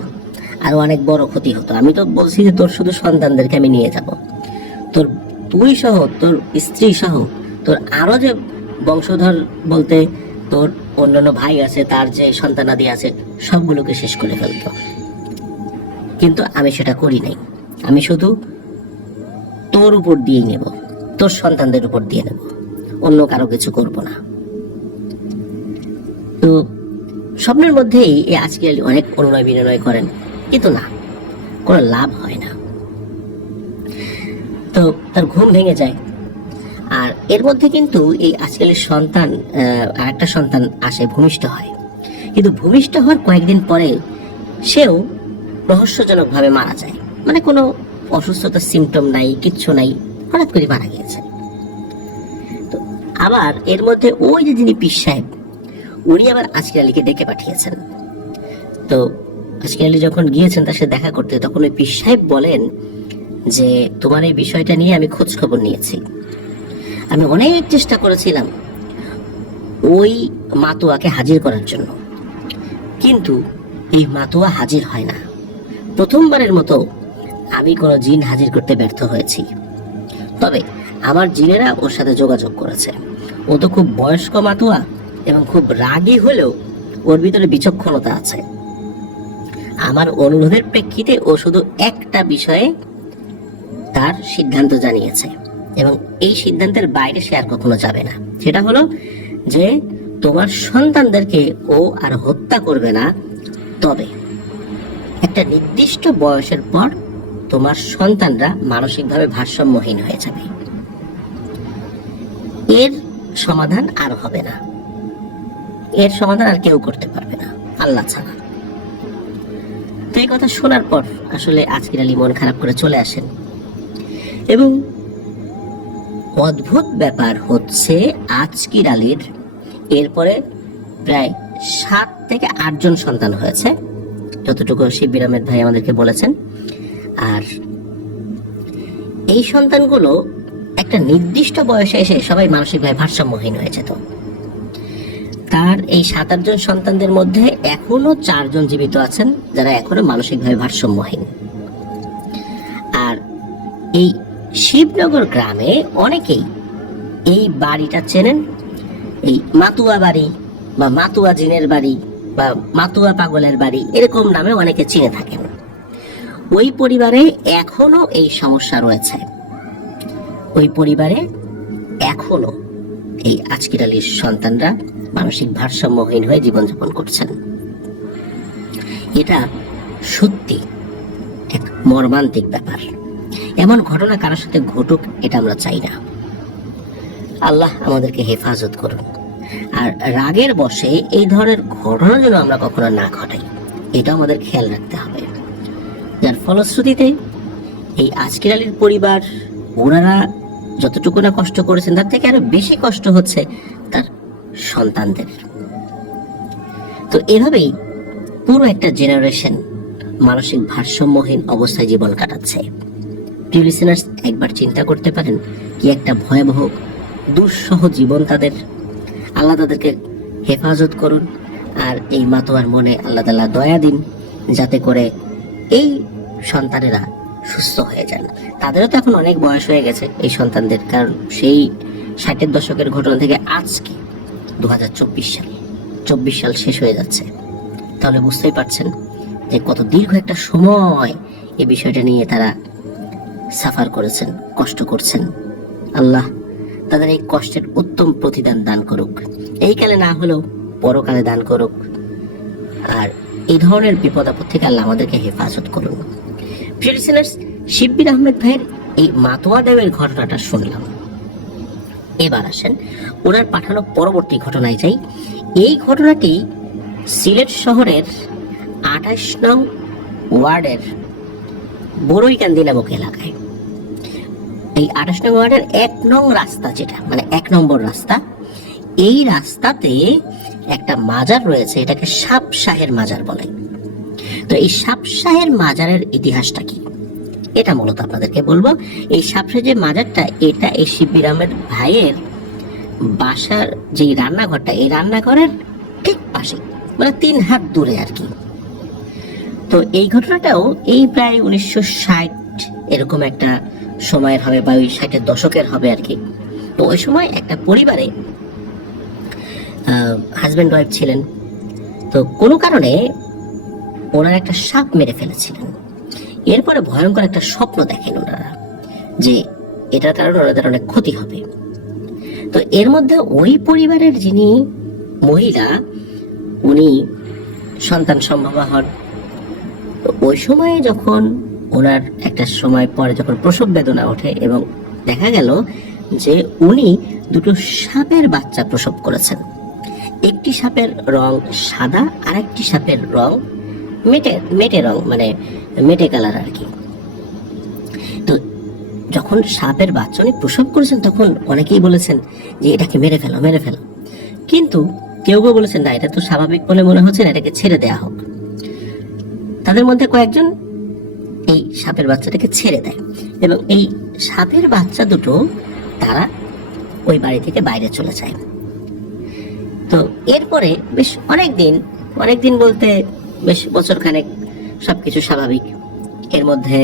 আর অনেক বড় ক্ষতি হতো। আমি তো বলছি যে তোর শুধু সন্তানদেরকে আমি নিয়ে যাব, তোর তুই সহ, তোর স্ত্রী সহ, তোর আরো যে বংশধর বলতে তোর অন্যান্য ভাই আছে, তার যে সন্তানাদি আছে, সবগুলোকে শেষ করে ফেলতো। কিন্তু আমি সেটা করি নাই। আমি শুধু তোর উপর দিয়ে নেব, তোর সন্তানদের উপর দিয়ে নেব, অন্য কারো কিছু করব না। তো স্বপ্নের মধ্যেই এই আজকাল অনেক অনুনয় বিনয় করেন, কিন্তু না, কোনো লাভ হয় না। তো তার ঘুম ভেঙে যায়। আর এর মধ্যে কিন্তু এই আজকালের সন্তান, আর একটা সন্তান আসে, ভূমিষ্ঠ হয়। কিন্তু ভূমিষ্ঠ হওয়ার কয়েকদিন পরে সেও রহস্যজনকভাবে মারা যায়। মানে কোনো অসুস্থতার সিমটম নাই, কিচ্ছু নাই, হঠাৎ করে মারা গিয়েছে। তো আবার এর মধ্যে ওই যে যিনি পীর সাহেব, উনি আবার আজকের আলীকে ডেকে পাঠিয়েছেন। তো আজকের আলী যখন গিয়েছেন তার সাথে দেখা করতে, তখন ওই পীর সাহেব বলেন যে তোমার এই বিষয়টা নিয়ে আমি খোঁজ খবর নিয়েছি, আমি অনেক চেষ্টা করেছিলাম ওই মাতুয়াকে হাজির করার জন্য, কিন্তু এই মাতুয়া হাজির হয় না। প্রথমবারের মতো আমি কোনো জিন হাজির করতে ব্যর্থ হয়েছি। তবে আমার জিনেরা ওর সাথে যোগাযোগ করেছে। ও তো খুব বয়স্ক মাতুয়া এবং খুব রাগী হলেও ওর ভিতরে বিচক্ষণতা আছে। আমার অনুরোধের প্রেক্ষিতে ও শুধু একটা বিষয়ে তার সিদ্ধান্ত জানিয়েছে, এবং এই সিদ্ধান্তের বাইরে সে আর কখনো যাবে না। সেটা হলো যে তোমার সন্তানদেরকে ও আর হত্যা করবে না, তবে একটা নির্দিষ্ট বয়সের পর তোমার সন্তানরা মানসিকভাবে ভারসাম্যহীন হয়ে যাবে। এর সমাধান আর হবে না, এর সমাধান আর কেউ করতে পারবে না আল্লাহ ছাড়া। তো এই কথা শোনার পর আসলে আজকের আলী মন খারাপ করে চলে আসেন। এবং অদ্ভুত ব্যাপার হচ্ছে, আজকের আলীর এরপরে প্রায় 7 থেকে 8 জন সন্তান হয়েছে, যতটুকু শিবির আহমেদ ভাই আমাদেরকে বলেছেন। আর এই সন্তানগুলো একটা নির্দিষ্ট বয়সে এসে সবাই মানসিকভাবে ভারসাম্যহীন হয়ে যেত। তার এই 7-8 জন সন্তানদের মধ্যে এখনো 4 জন জীবিত আছেন যারা এখনো মানসিকভাবে ভারসাম্যহীন। আর এই শিবনগর গ্রামে অনেকেই এই বাড়িটা চেনেন, এই মাতুয়া বাড়ি বা মাতুয়া জিনের বাড়ি বা মাতুয়া পাগলের বাড়ি, এরকম নামে অনেকে চিনে থাকেন। ওই পরিবারে এখনো এই সমস্যা রয়েছে। ওই পরিবারে এখনো এই আজকের আলীর সন্তানরা মানসিক ভারসাম্যহীন হয়ে জীবনযাপন করছেন। এটা সত্যি এক মর্মান্তিক ব্যাপার। এমন ঘটনা কারোর সাথে ঘটুক, এটা আমরা চাই না। আল্লাহ আমাদেরকে হেফাজত করুন। আর রাগের বশে এই ধরনের ঘটনা যেন আমরা কখনো না ঘটাই, এটা আমাদের খেয়াল রাখতে হবে। যার ফলশ্রুতিতে এই আজকের আলীর পরিবার, ওনারা যতটুকু না কষ্ট করেছেন তার থেকে আরো বেশি কষ্ট হচ্ছে তার সন্তানদের। তো এভাবেই পুরো একটা জেনারেশন মানসিক ভারসাম্যহীন অবস্থায় জীবন কাটাচ্ছে। প্রিয় লিসেনার্স, একবার চিন্তা করতে পারেন কি একটা ভয়াবহ দুঃসহ জীবন তাদের। আল্লাহ তাদেরকে হেফাজত করুন। আর এই মাতোয়ার মনে আল্লাহ তাআলা দয়া দিন, যাতে করে এই সন্তানেরা সুস্থ হয়ে যান। তাদেরও তো এখন অনেক বয়স হয়ে গেছে এই সন্তানদের, কারণ সেই 60-এর দশকের ঘটনা থেকে আজকে 2024 সাল শেষ হয়ে যাচ্ছে। তাহলে বুঝতেই পারছেন যে কত দীর্ঘ একটা সময় এই বিষয়টা নিয়ে তারা সাফার করেছেন, কষ্ট করছেন। আল্লাহ তাদের এই কষ্টের উত্তম প্রতিদান দান করুক, এই কালে না হলেও পরকালে দান করুক। আর এই ধরনের বিপদ আপদ থেকে আল্লাহ আমাদেরকে হেফাজত করুন। প্রিয় লিসেনার্স, শিব্বির আহমেদ ভাইয়ের এই মাতোয়া দেবের ঘটনাটা শুনলাম। এবার আসেন ওনার পাঠানো পরবর্তী ঘটনায় যাই। এই ঘটনাটি সিলেট শহরের 28 নং ওয়ার্ডের বড়ইকান্দি নামক এলাকায়। এই 28 নং ওয়ার্ডের 1 নং রাস্তা, যেটা মানে 1 নম্বর রাস্তা, এই রাস্তাতে একটা মাজার রয়েছে, এটাকে সাপ শাহের মাজার বলে। তো এই সাপ শাহের মাজারের ইতিহাসটা কি, এটা মূলত আপনাদেরকে বলবো। এই সাপ শাহের যে মাজারটা, এটা এই শিববির আহমেদ ভাইয়ের বাসার যে রান্নাঘরটা, এই রান্নাঘরের ঠিক পাশে, মানে 3 হাত দূরে আর কি। তো এই ঘটনাটাও এই প্রায় 1960 এরকম একটা সময়ের হবে, বা ওই 60-এর দশকের হবে আর কি। তো ওই সময় একটা পরিবারে হাজব্যান্ড ওয়াইফ ছিলেন। তো কোনো কারণে ওনারা একটা সাপ মেরে ফেলেছিলেন। এরপরে ভয়ঙ্কর একটা স্বপ্ন দেখেন ওনারা, যে এটার কারণে ওনাদের অনেক ক্ষতি হবে। তো এর মধ্যে ওই পরিবারের যিনি মহিলা, উনি সন্তান সম্ভবা হন। তো ওই সময়ে যখন ওনার একটা সময় পরে যখন প্রসব বেদনা ওঠে, এবং দেখা গেল যে উনি 2টো সাপের বাচ্চা প্রসব করেছেন। একটি সাপের রং সাদা, আর একটি সাপের রং মেটে রং, মানে মেটে কালার আর কি। তো যখন সাপের বাচ্চা উনি প্রসব করেছেন, তখন অনেকেই বলেছেন যে এটাকে মেরে ফেলো, কিন্তু কেউ কেউ বলেছেন না, এটা তো স্বাভাবিক বলে মনে হচ্ছে না, এটাকে ছেড়ে দেয়া হোক। তাদের মধ্যে কয়েকজন এই সাপের বাচ্চাটাকে ছেড়ে দেয়, এবং এই সাপের বাচ্চা দুটো তারা ওই বাড়ি থেকে বাইরে চলে যায়। তো এরপরে বেশ অনেকদিন বলতে বেশ বছরখানেক সবকিছু স্বাভাবিক। এর মধ্যে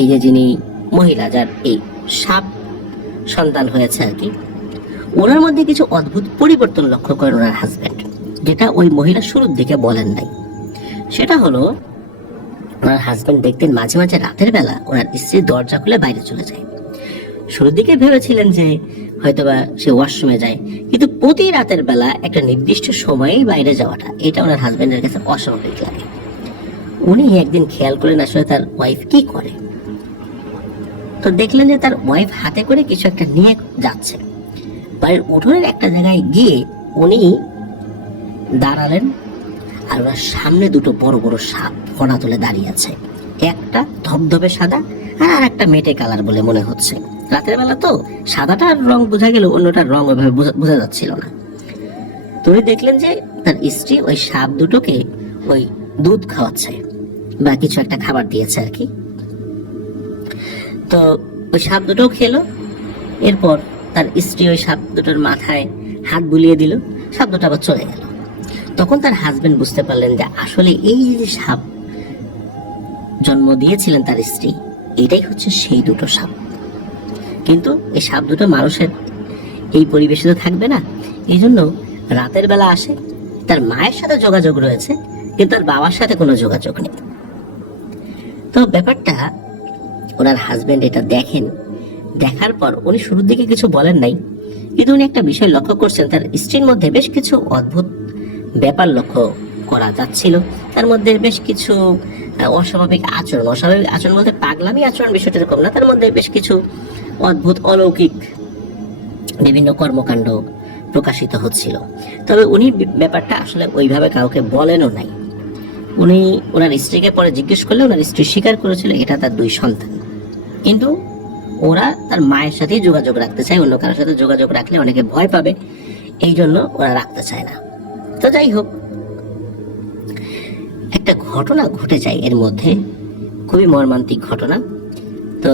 এই যে যিনি মহিলা, যার এই সাপ সন্তান হয়েছে আর কি, ওনার মধ্যে কিছু অদ্ভুত পরিবর্তন লক্ষ্য করেন ওনার হাজব্যান্ড, যেটা ওই মহিলা শুরুর দিকে বলেন নাই। সেটা হলো, ওনার হাজব্যান্ড দেখতেন মাঝে মাঝে রাতের বেলা ওনার স্ত্রী দরজা খুলে বাইরে চলে যায়। শুরুর দিকে ভেবেছিলেন যে হয়তোবা সে ওয়াশরুমে যায়, কিন্তু প্রতি রাতের বেলা একটা নির্দিষ্ট সময়েই বাইরে যাওয়াটা, এটা ওনার হাজব্যান্ডের কাছে অস্বাভাবিক লাগে। উনি একদিন খেয়াল করলেন আসলে তার ওয়াইফ কি করে। তো দেখলেন যে তার ওয়াইফ হাতে করে কিছু একটা নিয়ে যাচ্ছে। বাড়ির উঠোনের একটা জায়গায় গিয়ে উনি দাঁড়ালেন, আর ওনার সামনে 2টো বড় বড় সাপ ফনা তুলে দাঁড়িয়ে আছে। একটা ধবধবে সাদা, আর একটা মেটে কালার বলে মনে হচ্ছে। রাতের বেলা তো সাদাটার রং বোঝা গেল, অন্যটার রং ওইভাবে বোঝা যাচ্ছিল না। তো উনি দেখলেন যে তার স্ত্রী ওই সাপ দুটোকে ওই দুধ খাওয়াচ্ছে, বা কিছু একটা খাবার দিয়েছে আর কি। তো ওই সাপ দুটো খেলো। এরপর তার স্ত্রী ওই সাপ দুটোর মাথায় হাত বুলিয়ে দিল, সাপ দুটো আবার চলে গেল। তখন তার হাজবেন্ড বুঝতে পারলেন যে আসলে এই যে সাপ জন্ম দিয়েছিলেন তার স্ত্রী, এটাই হচ্ছে সেই 2টো সাপ। কিন্তু এই সাপ দুটো মানুষের এই পরিবেশে তো থাকবে না, এই জন্য রাতের বেলা আসে। তার মায়ের সাথে যোগাযোগ রয়েছে, কিন্তু তার বাবার সাথে কোনো যোগাযোগ নেই। তো ব্যাপারটা ওনার হাজবেন্ড এটা দেখেন। দেখার পর উনি শুরুর দিকে কিছু বলেন নাই, কিন্তু উনি একটা বিষয় লক্ষ্য করছেন, তার স্ত্রীর মধ্যে বেশ কিছু অদ্ভুত ব্যাপার লক্ষ্য করা যাচ্ছিল। তার মধ্যে বেশ কিছু অস্বাভাবিক আচরণ বলতে পাগলামি আচরণ বিষয়টা এরকম না, তার মধ্যে বেশ কিছু অদ্ভুত অলৌকিক বিভিন্ন কর্মকাণ্ড প্রকাশিত হচ্ছিল। তবে উনি ব্যাপারটা আসলে ওইভাবে কাউকে বলেনও নাই। উনি ওনার স্ত্রীকে পরে জিজ্ঞেস করলে ওনার স্ত্রী স্বীকার করেছিল এটা তার 2 সন্তান, কিন্তু ওরা তার মায়ের সাথেই যোগাযোগ রাখতে চায়। অন্য কারোর সাথে যোগাযোগ রাখলে অনেকে ভয় পাবে, এই জন্য ওরা রাখতে চায় না। তো যাই হোক, একটা ঘটনা ঘটে যায় এর মধ্যে, খুবই মর্মান্তিক ঘটনা। তো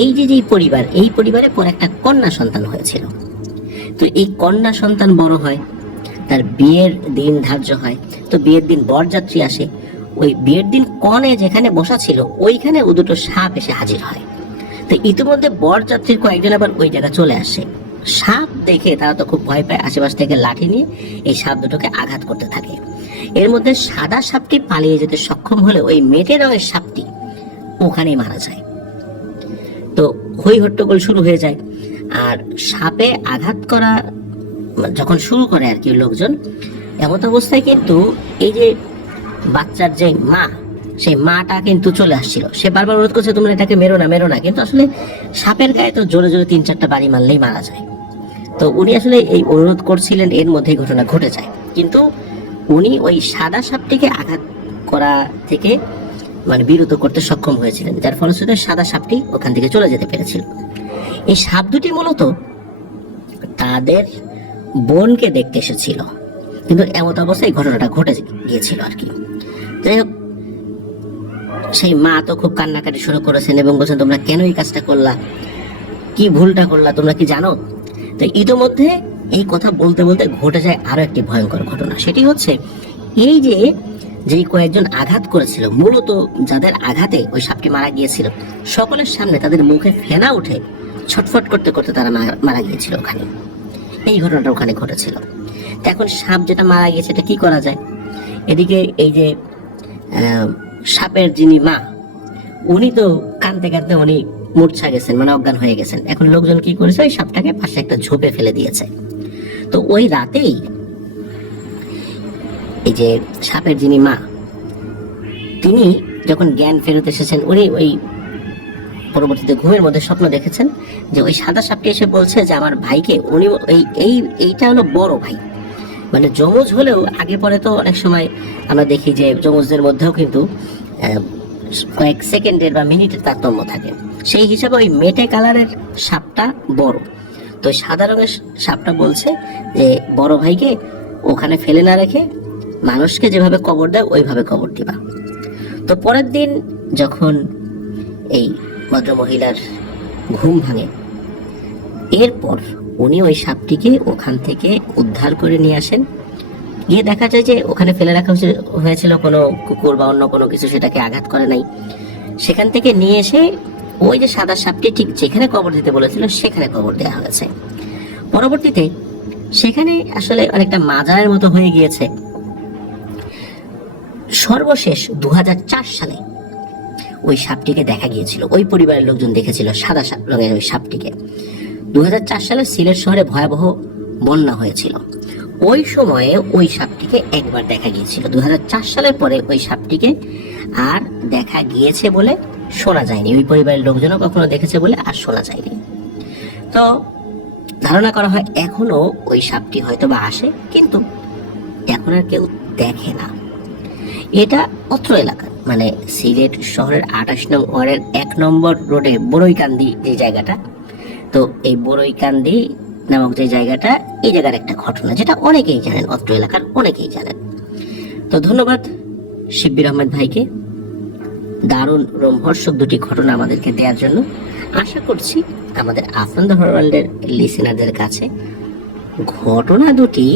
এই যে পরিবার, এই পরিবারে পর একটা কন্যা সন্তান হয়েছিল। তো এই কন্যা সন্তান বড় হয়, তার বিয়ের দিন ধার্য হয়। তো বিয়ের দিন বরযাত্রী আসে। ওই বিয়ের দিন কনে যেখানে বসা ছিল ওইখানে 2টো সাপ এসে হাজির হয়। তো ইতিমধ্যে বরযাত্রীর কয়েকজন আবার ওই জায়গা চলে আসে। সাপ দেখে তারা তো খুব ভয় পায়, আশেপাশ থেকে লাঠি নিয়ে এই সাপ দুটোকে আঘাত করতে থাকে। এর মধ্যে সাদা সাপটি পালিয়ে যেতে সক্ষম হলে ওই মেটে রঙের সাপটি ওখানেই মারা যায়। তো হই হট্টগোল শুরু হয়ে যায়। আর সাপে আঘাত করা যখন শুরু করে আর কি লোকজন, এমন অবস্থায় কিন্তু এই যে বাচ্চার যে মা, সেই মাটা কিন্তু চলে আসছিল। সে বারবার অনুরোধ করছে তোমরা এটাকে মেরো না, কিন্তু আসলে সাপের গায়ে তো জোরে জোরে 3-4টা বাড়ি মারলেই মারা যায়। তো উনি আসলে এই অনুরোধ করছিলেন, এর মধ্যেই ঘটনা ঘটে যায়। কিন্তু উনি ওই সাদা সাপটিকে আঘাত করা থেকে বিরত করতে সক্ষম হয়েছিলেন, যার ফলশ্রুতিতে সাদা সাপটি ওখান থেকে চলে যেতে পেরেছিল। এই সাপ দুটি মূলত তাদের বোনকে দেখতে এসেছিল, কিন্তু এমত অবস্থায় ঘটনাটা ঘটে গিয়েছিল আর কি। যাই হোক, সেই মা তো খুব কান্নাকাটি শুরু করেছেন এবং বলছেন, তোমরা কেন এই কাজটা করলা, কি ভুলটা করলা, তোমরা কি জানো? তো ইতোমধ্যে এই কথা বলতে বলতে ঘটে যায় আরো একটি ভয়ঙ্কর ঘটনা। সেটি হচ্ছে এই যে কয়েকজন আঘাত করেছিল, মূলত যাদের আঘাতে ওই সাপটি মারা গিয়েছিল, সকলের সামনে তাদের মুখে ফেনা উঠে ছটফট করতে করতে তারা মারা গিয়েছিল ওখানে। এই ঘটনাটা ওখানে ঘটেছিল। তো এখন সাপ যেটা মারা গিয়েছে এটা কি করা যায়? এদিকে এই যে সাপের যিনি মা, উনি তো কাঁদতে কাঁদতে উনি মূর্ছা গেছেন, মানে অজ্ঞান হয়ে গেছেন। এখন লোকজন কি করেছে, ওই সাপটাকে পাশে একটা ঝোপে ফেলে দিয়েছে। তো ওই রাতেই এই যে সাপের যিনি মা, তিনি যখন জ্ঞান ফেরত এসেছেন, উনি ওই পরবর্তীতে ঘুমের মধ্যে স্বপ্ন দেখেছেন যে ওই সাদা সাপটি এসে বলছে যে আমার ভাইকে, উনি এইটা হলো বড় ভাই, মানে যমজ হলেও আগে পরে তো অনেক সময় আমরা দেখি যে যমজদের মধ্যেও কিন্তু কয়েক সেকেন্ডের বা মিনিটের তারতম্য থাকে। সেই হিসাবে ওই মেটে কালারের সাপটা বড়, তো সাদা রঙের সাপটা বলছে যে বড় ভাইকে ওখানে ফেলে না রেখে মানুষকে যেভাবে কবর দেয় ওইভাবে কবর দিবা। তো পরের দিন যখন এই ভদ্রমহিলার ঘুম ভাঙে, এরপর উনি ওই সাপটিকে ওখান থেকে উদ্ধার করে নিয়ে আসেন। গিয়ে দেখা যায় যে ওখানে ফেলে রাখা হয়েছিল কোনো কুকুর বা অন্য কোনো কিছু, সেটাকে আঘাত করে নাই। সেখান থেকে নিয়ে এসে ওই যে সাদা সাপটি ঠিক যেখানে কবর দিতে বলেছিল সেখানে কবর দেওয়া হয়েছে। পরবর্তীতে সেখানে আসলে অনেকটা মাজারের মতো হয়ে গিয়েছে। সর্বশেষ 2004 সালে ওই সাপটিকে দেখা গিয়েছিল, ওই পরিবারের লোকজন দেখেছিল সাদা রঙের ওই সাপটিকে। 2004 সালে সিলেট শহরে ভয়াবহ বন্যা হয়েছিল, ওই সময়ে ওই সাপটিকে একবার দেখা গিয়েছিল। 2004 সালের পরে ওই সাপটিকে আর দেখা গিয়েছে বলে শোনা যায়নি, ওই পরিবারের লোকজনও কখনো দেখেছে বলে আর শোনা যায়নি। তো ধারণা করা হয় এখনো ওই সাপটি হয়তো বা আসে, কিন্তু এখন আর কেউ দেখে না। এটা অত্র এলাকা, মানে সিলেট শহরের 28 নং ওয়ার্ডের 1 নম্বর রোডে বড়ইকান্দি যে জায়গাটা, তো এই বড়ইকান্দি নামক যে জায়গাটা, এই জায়গার একটা ঘটনা যেটা অনেকেই জানেন, অত্র এলাকার অনেকেই জানেন। তো ধন্যবাদ শিব্বির আহমেদ ভাইকে দারুণ রোমহর্ষক দুটি ঘটনা আমাদেরকে দেওয়ার জন্য। আশা করছি আমাদের আফরান দ্য ওয়ার্ল্ডের লিসেনারদের কাছে ঘটনা দুটি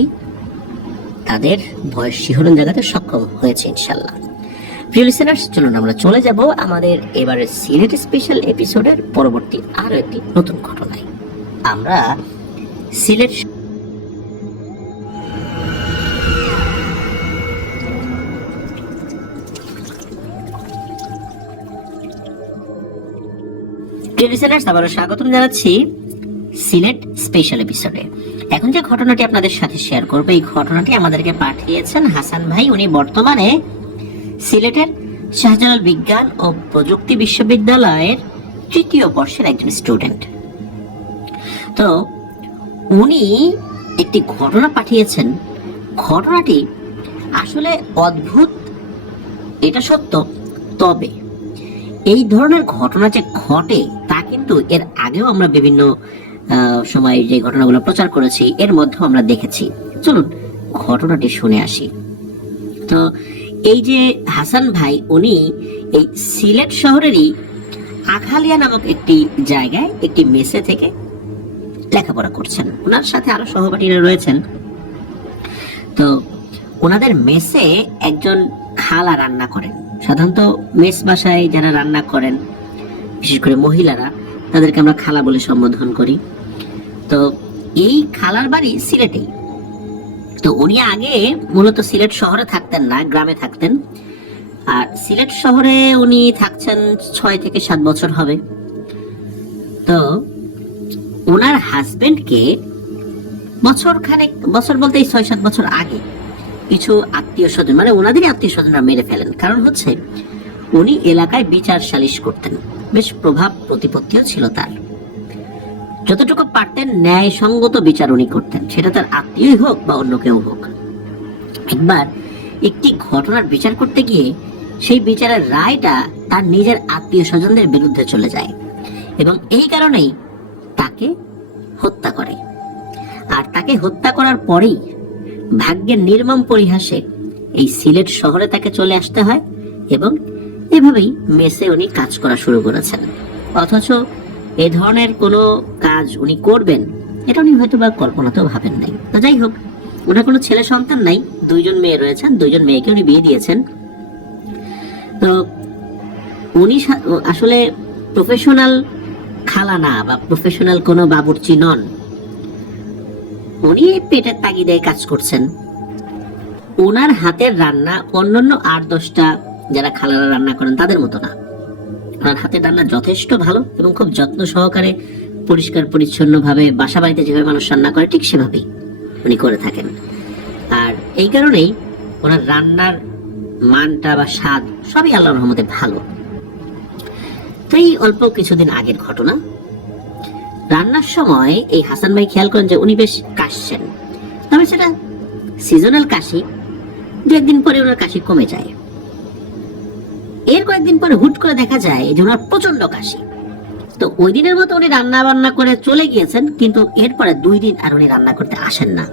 তাদের ভয়ের শিহরণ জাগাতে সক্ষম হয়েছে ইনশাল্লাহ। প্রিয় লিসেনার্স, চলুন আমরা চলে যাব আমাদের এবারের সিলেট স্পেশাল এপিসোডের পরবর্তী আরো একটি নতুন ঘটনায়। আমরা সিলেট আবারও স্বাগতম জানাচ্ছি সিলেট স্পেশাল এপিসোডে। এখন যে ঘটনাটি আপনাদের সাথে শেয়ার করবো, এই ঘটনাটি আমাদেরকে পাঠিয়েছেন হাসান ভাই। উনি বর্তমানে সিলেটের শাহজালাল বিজ্ঞান ও প্রযুক্তি বিশ্ববিদ্যালয়ের 3য় বর্ষের একজন স্টুডেন্ট। তো উনি একটি ঘটনা পাঠিয়েছেন। ঘটনাটি আসলে অদ্ভুত, এটা সত্য, তবে এই ধরনের ঘটনা যে ঘটে তা কিন্তু এর আগেও আমরা বিভিন্ন সময় যে ঘটনাগুলো প্রচার করেছি এর মধ্যেও আমরা দেখেছি। চলুন ঘটনাটি শুনে আসি। তো এই যে হাসান ভাই, উনি এই সিলেট শহরেরই আখালিয়া নামক একটি জায়গায় একটি মেসে থেকে লেখাপড়া করছেন। ওনার সাথে আরো সহপাঠীরা রয়েছেন। তো ওনাদের মেসে একজন খালা রান্না করেন। সাধারণত মেস বাসায় যারা রান্না করেন, বিশেষ করে মহিলারা, তাদেরকে আমরা খালা বলে সম্বোধন করি। তো এই খালার বাড়ি সিলেটেই। তো উনি আগে মূলত সিলেট শহরে থাকতেন না, গ্রামে থাকতেন। আর সিলেট শহরে উনি থাকছেন 6 থেকে 7 বছর হবে। তো ওনার হাজবেন্ডকে বছর বলতে 6-7 বছর আগে কিছু আত্মীয় স্বজন, মানে ওনাদেরই আত্মীয় স্বজনরা মেরে ফেলেন। কারণ হচ্ছে উনি এলাকায় বিচার সালিশ করতেন, বেশ প্রভাব প্রতিপত্তিও ছিল তার। যতটুকু পারতেন ন্যায়সঙ্গত বিচার উনি করতেন, সেটা তার আত্মীয়ই হোক বা অন্য কেউ হোক। একবার একটি ঘটনার বিচার করতে গিয়ে সেই বিচারের রায়টা তার নিজের আত্মীয় স্বজনদের বিরুদ্ধে চলে যায় এবং এই কারণেই তাকে হত্যা করে। আর তাকে হত্যা করার পরেই ভাগ্যের নির্মম পরিহাসে এই সিলেট শহরে তাকে চলে আসতে হয় এবং এভাবেই মেসে উনি কাজ করা শুরু করেছেন। অথচ এ ধরনের কোনো কাজ উনি করবেন এটা উনি হয়তো বা কল্পনাতেও ভাবেন নাই। তো যাই হোক, ওনার কোনো ছেলে সন্তান নাই, 2জন মেয়ে রয়েছেন, 2জন মেয়েকে উনি বিয়ে দিয়েছেন। তো উনি আসলে প্রফেশনাল খালা না বা প্রফেশনাল কোনো বাবুর্চি নন, উনি পেটের তাগিদে কাজ করছেন। ওনার হাতের রান্না অন্যান্য 8-10টা যারা খালারা রান্না করেন তাদের মতো না। ওনার হাতের রান্না যথেষ্ট ভালো এবং খুব যত্ন সহকারে পরিষ্কার পরিচ্ছন্ন ভাবে বাসা বাড়িতে যেভাবে মানুষ রান্না করে ঠিক সেভাবেই উনি করে থাকেন। আর এই কারণেই ওনার রান্নার মানটা বা স্বাদ সবই আল্লাহর রহমতে ভালো। তো এই অল্প কিছুদিন আগের ঘটনা, রান্নার সময় এই হাসান ভাই খেয়াল করেন যে উনি বেশ কাশছেন, তবে সেটা সিজনাল কাশি, 2-1 দিন পরে ওনার কাশি কমে যায়। এর কয়েকদিন পরে হুট করে দেখা যায় যে ওনার প্রচন্ড কাশি। তো ওই দিনের মতো উনি রান্না বান্না করে চলে গিয়েছেন, কিন্তু এরপরে 2 দিন আর উনি রান্না করতে আসেন না।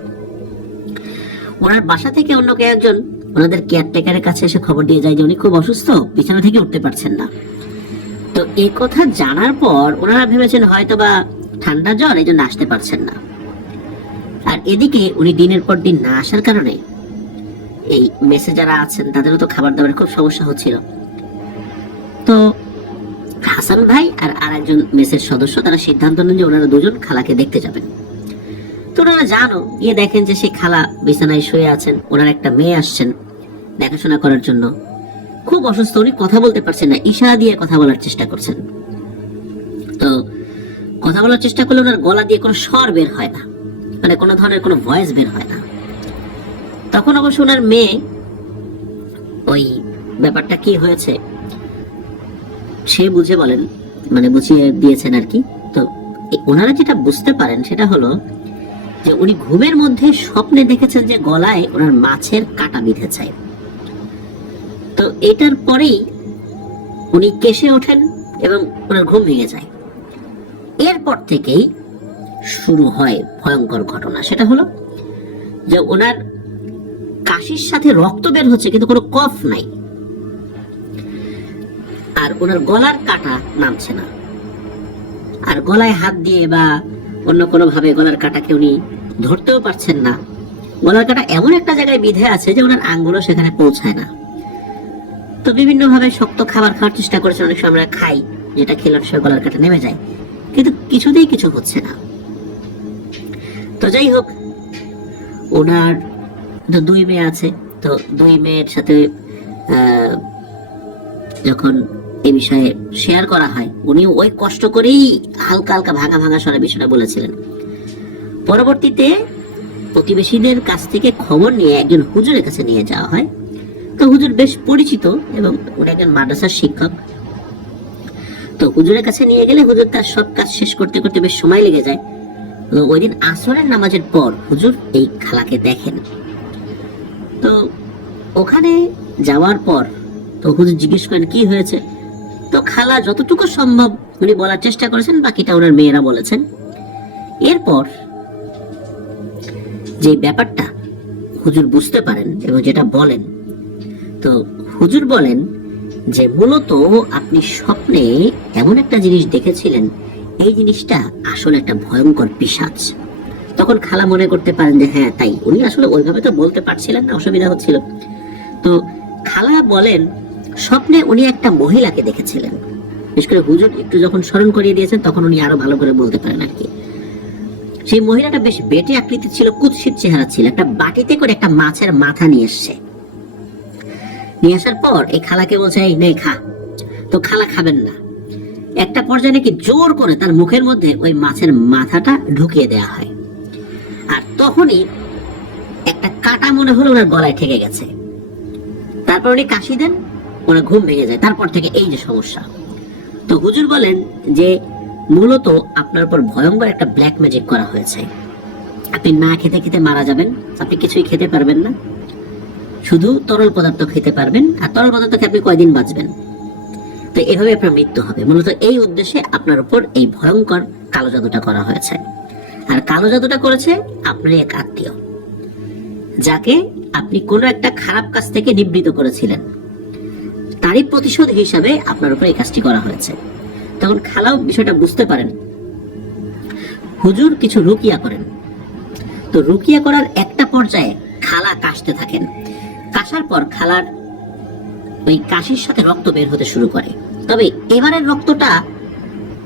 ওনার বাসা থেকে অন্য কেউ একজন ওনাদের কেয়ারটেকারের কাছে এসে খবর দিয়ে যায় যে উনি খুব অসুস্থ, বিছানা থেকে উঠতে পারছেন না। তো এই কথা জানার পর ওনারা ভেবেছেন হয়তো বা ঠান্ডা জ্বর, এই জন্য আসতে পারছেন না। আর এদিকে উনি দিনের পর দিন না আসার কারণে এই মেসে যারা আছেন তাদেরও তো খাবার দাবারের খুব সমস্যা হচ্ছিল। তো হাসান ভাই আর আরেকজন মেসের সদস্য তারা সিদ্ধান্ত নেন যে ওনারা 2জন খালাকে দেখতে যাবেন। তো ওনারা জানো গিয়ে দেখেন যে সেই খালা বিছানায় শুয়ে আছেন, ওনার একটা মেয়ে আসছেন দেখাশোনা করার জন্য। খুব অসুস্থ, উনি কথা বলতে পারছেন না, ইশারা দিয়ে কথা বলার চেষ্টা করছেন। তো কথা বলার চেষ্টা করলে ওনার গলা দিয়ে কোনো স্বর বের হয় না, মানে কোনো ধরনের কোনো ভয়েস বের হয় না। তখন অবশ্য ওনার মেয়ে ওই ব্যাপারটা কি হয়েছে সে বুঝে বলেন, মানে বুঝিয়ে দিয়েছেন আর কি। তো ওনারা যেটা বুঝতে পারেন সেটা হলো যে উনি ঘুমের মধ্যে স্বপ্নে দেখেছেন যে গলায় ওনার মাছের কাঁটা বিঁধেছে। তো এটার পরেই উনি কেশে ওঠেন এবং ওনার ঘুম ভেঙে যায়। এরপর থেকেই শুরু হয় ভয়ঙ্কর ঘটনা। সেটা হলো যে ওনার কাশির সাথে রক্ত বের হচ্ছে কিন্তু কোনো কফ নাই, আর ওনার গলার কাঁটা নামছে না। আর গলায় হাত দিয়ে বা অন্য কোনো ভাবে গলার কাঁটাকে উনি ধরতেও পারছেন না। গলার কাঁটা এমন একটা জায়গায় বিঁধে আছে যে ওনার আঙ্গুলও সেখানে পৌঁছায় না। তো বিভিন্ন ভাবে শক্ত খাবার খাওয়ার চেষ্টা করেছেন, অনেক সময় আমরা খাই যেটা খেলে সে গলার কাঁটা নেমে যায়, কিন্তু কিছুতেই কিছু হচ্ছে না। তো যাই হোক, ওনার তো 2 মেয়ে আছে। তো 2 মেয়ের সাথে যখন এই বিষয়ে শেয়ার করা হয়, উনি ওই কষ্ট করেই হালকা হালকা ভাঙা ভাঙা স্বরে বিষয়টা বলেছিলেন। পরবর্তীতে প্রতিবেশীদের কাছ থেকে খবর নিয়ে একজন হুজুরের কাছে নিয়ে যাওয়া হয়। তো হুজুর বেশ পরিচিত এবং উনি একজন মাদ্রাসার শিক্ষক। তো হুজুরের কাছে নিয়ে গেলে হুজুর তার সব কাজ শেষ করতে করতে বেশ সময় লেগে যায়। ওই দিন আসরের নামাজের পর হুজুর এই খালাকে দেখেন। তো ওখানে যাওয়ার পর তো হুজুর জিজ্ঞেস করেন কি হয়েছে। তো খালা যতটুকু সম্ভব উনি বলার চেষ্টা করেছেন, বাকিটা ওনার মেয়েরা বলেছেন। এরপর যে ব্যাপারটা হুজুর বুঝতে পারেন এবং যেটা বলেন, তো হুজুর বলেন যে মূলত আপনি স্বপ্নে এমন একটা জিনিস দেখেছিলেন, এই জিনিসটা আসলে একটা ভয়ঙ্কর পিশাচ। তখন খালা মনে করতে পারেন যে হ্যাঁ তাই, উনি আসলে ওইভাবে তো বলতে পারছিলেন না, অসুবিধা হচ্ছিল। তো খালা বলেন স্বপ্নে উনি একটা মহিলাকে দেখেছিলেন। বিশেষ করে হুজুর একটু যখন স্মরণ করিয়ে দিয়েছেন তখন উনি আরো ভালো করে বলতে পারেন আর কি। সেই মহিলাটা বেশ বেটে আকৃতির ছিল, কুৎসিত চেহারা ছিল, একটা বাটিতে করে একটা মাছের মাথা নিয়ে এসছে। নিয়ে আসার পর এই খালাকে বলছে এই নে খা। তো খালা খাবেন না। একটা পর্যায়ে নাকি জোর করে তার মুখের মধ্যে ওই মাছের মাথাটা ঢুকিয়ে দেয়া হয়। আর তখনই একটা কাঁটা মনে হলো ওনার গলায় ঠেকে গেছে। তারপর উনি কাশি দেন, ওনার ঘুম ভেঙে যায়। তারপর থেকে এই যে সমস্যা। তো হুজুর বলেন যে মূলত আপনার উপর ভয়ঙ্কর একটা ব্ল্যাক ম্যাজিক করা হয়েছে। আপনি না খেতে খেতে মারা যাবেন, আপনি কিছুই খেতে পারবেন না, শুধু তরল পদার্থ খেতে পারবেন। আর তরল পদার্থ খেয়ে আপনি কয়দিন বাঁচবেন। তো এভাবে আপনার মৃত্যু হবে। মূলত এই উদ্দেশ্যে আপনার উপর এই ভয়ঙ্কর কালো জাদুটা করা হয়েছে। আর কালো জাদুটা করেছে আপনারই এক আত্মীয়, যাকে আপনি কোনো একটা খারাপ কাজ থেকে নিবৃত্ত করেছিলেন, তারই প্রতিশোধ হিসাবে আপনার উপর এই কাজটি করা হয়েছে। তখন খালাও বিষয়টা বুঝতে পারেন, হুজুর কিছু রুকিয়া করেন। তো রুকিয়া করার একটা পর্যায়ে খালা কাশতে থাকেন। কাশার পর খালার ওই কাশির সাথে রক্ত বের হতে শুরু করে। তবে এবারের রক্তটা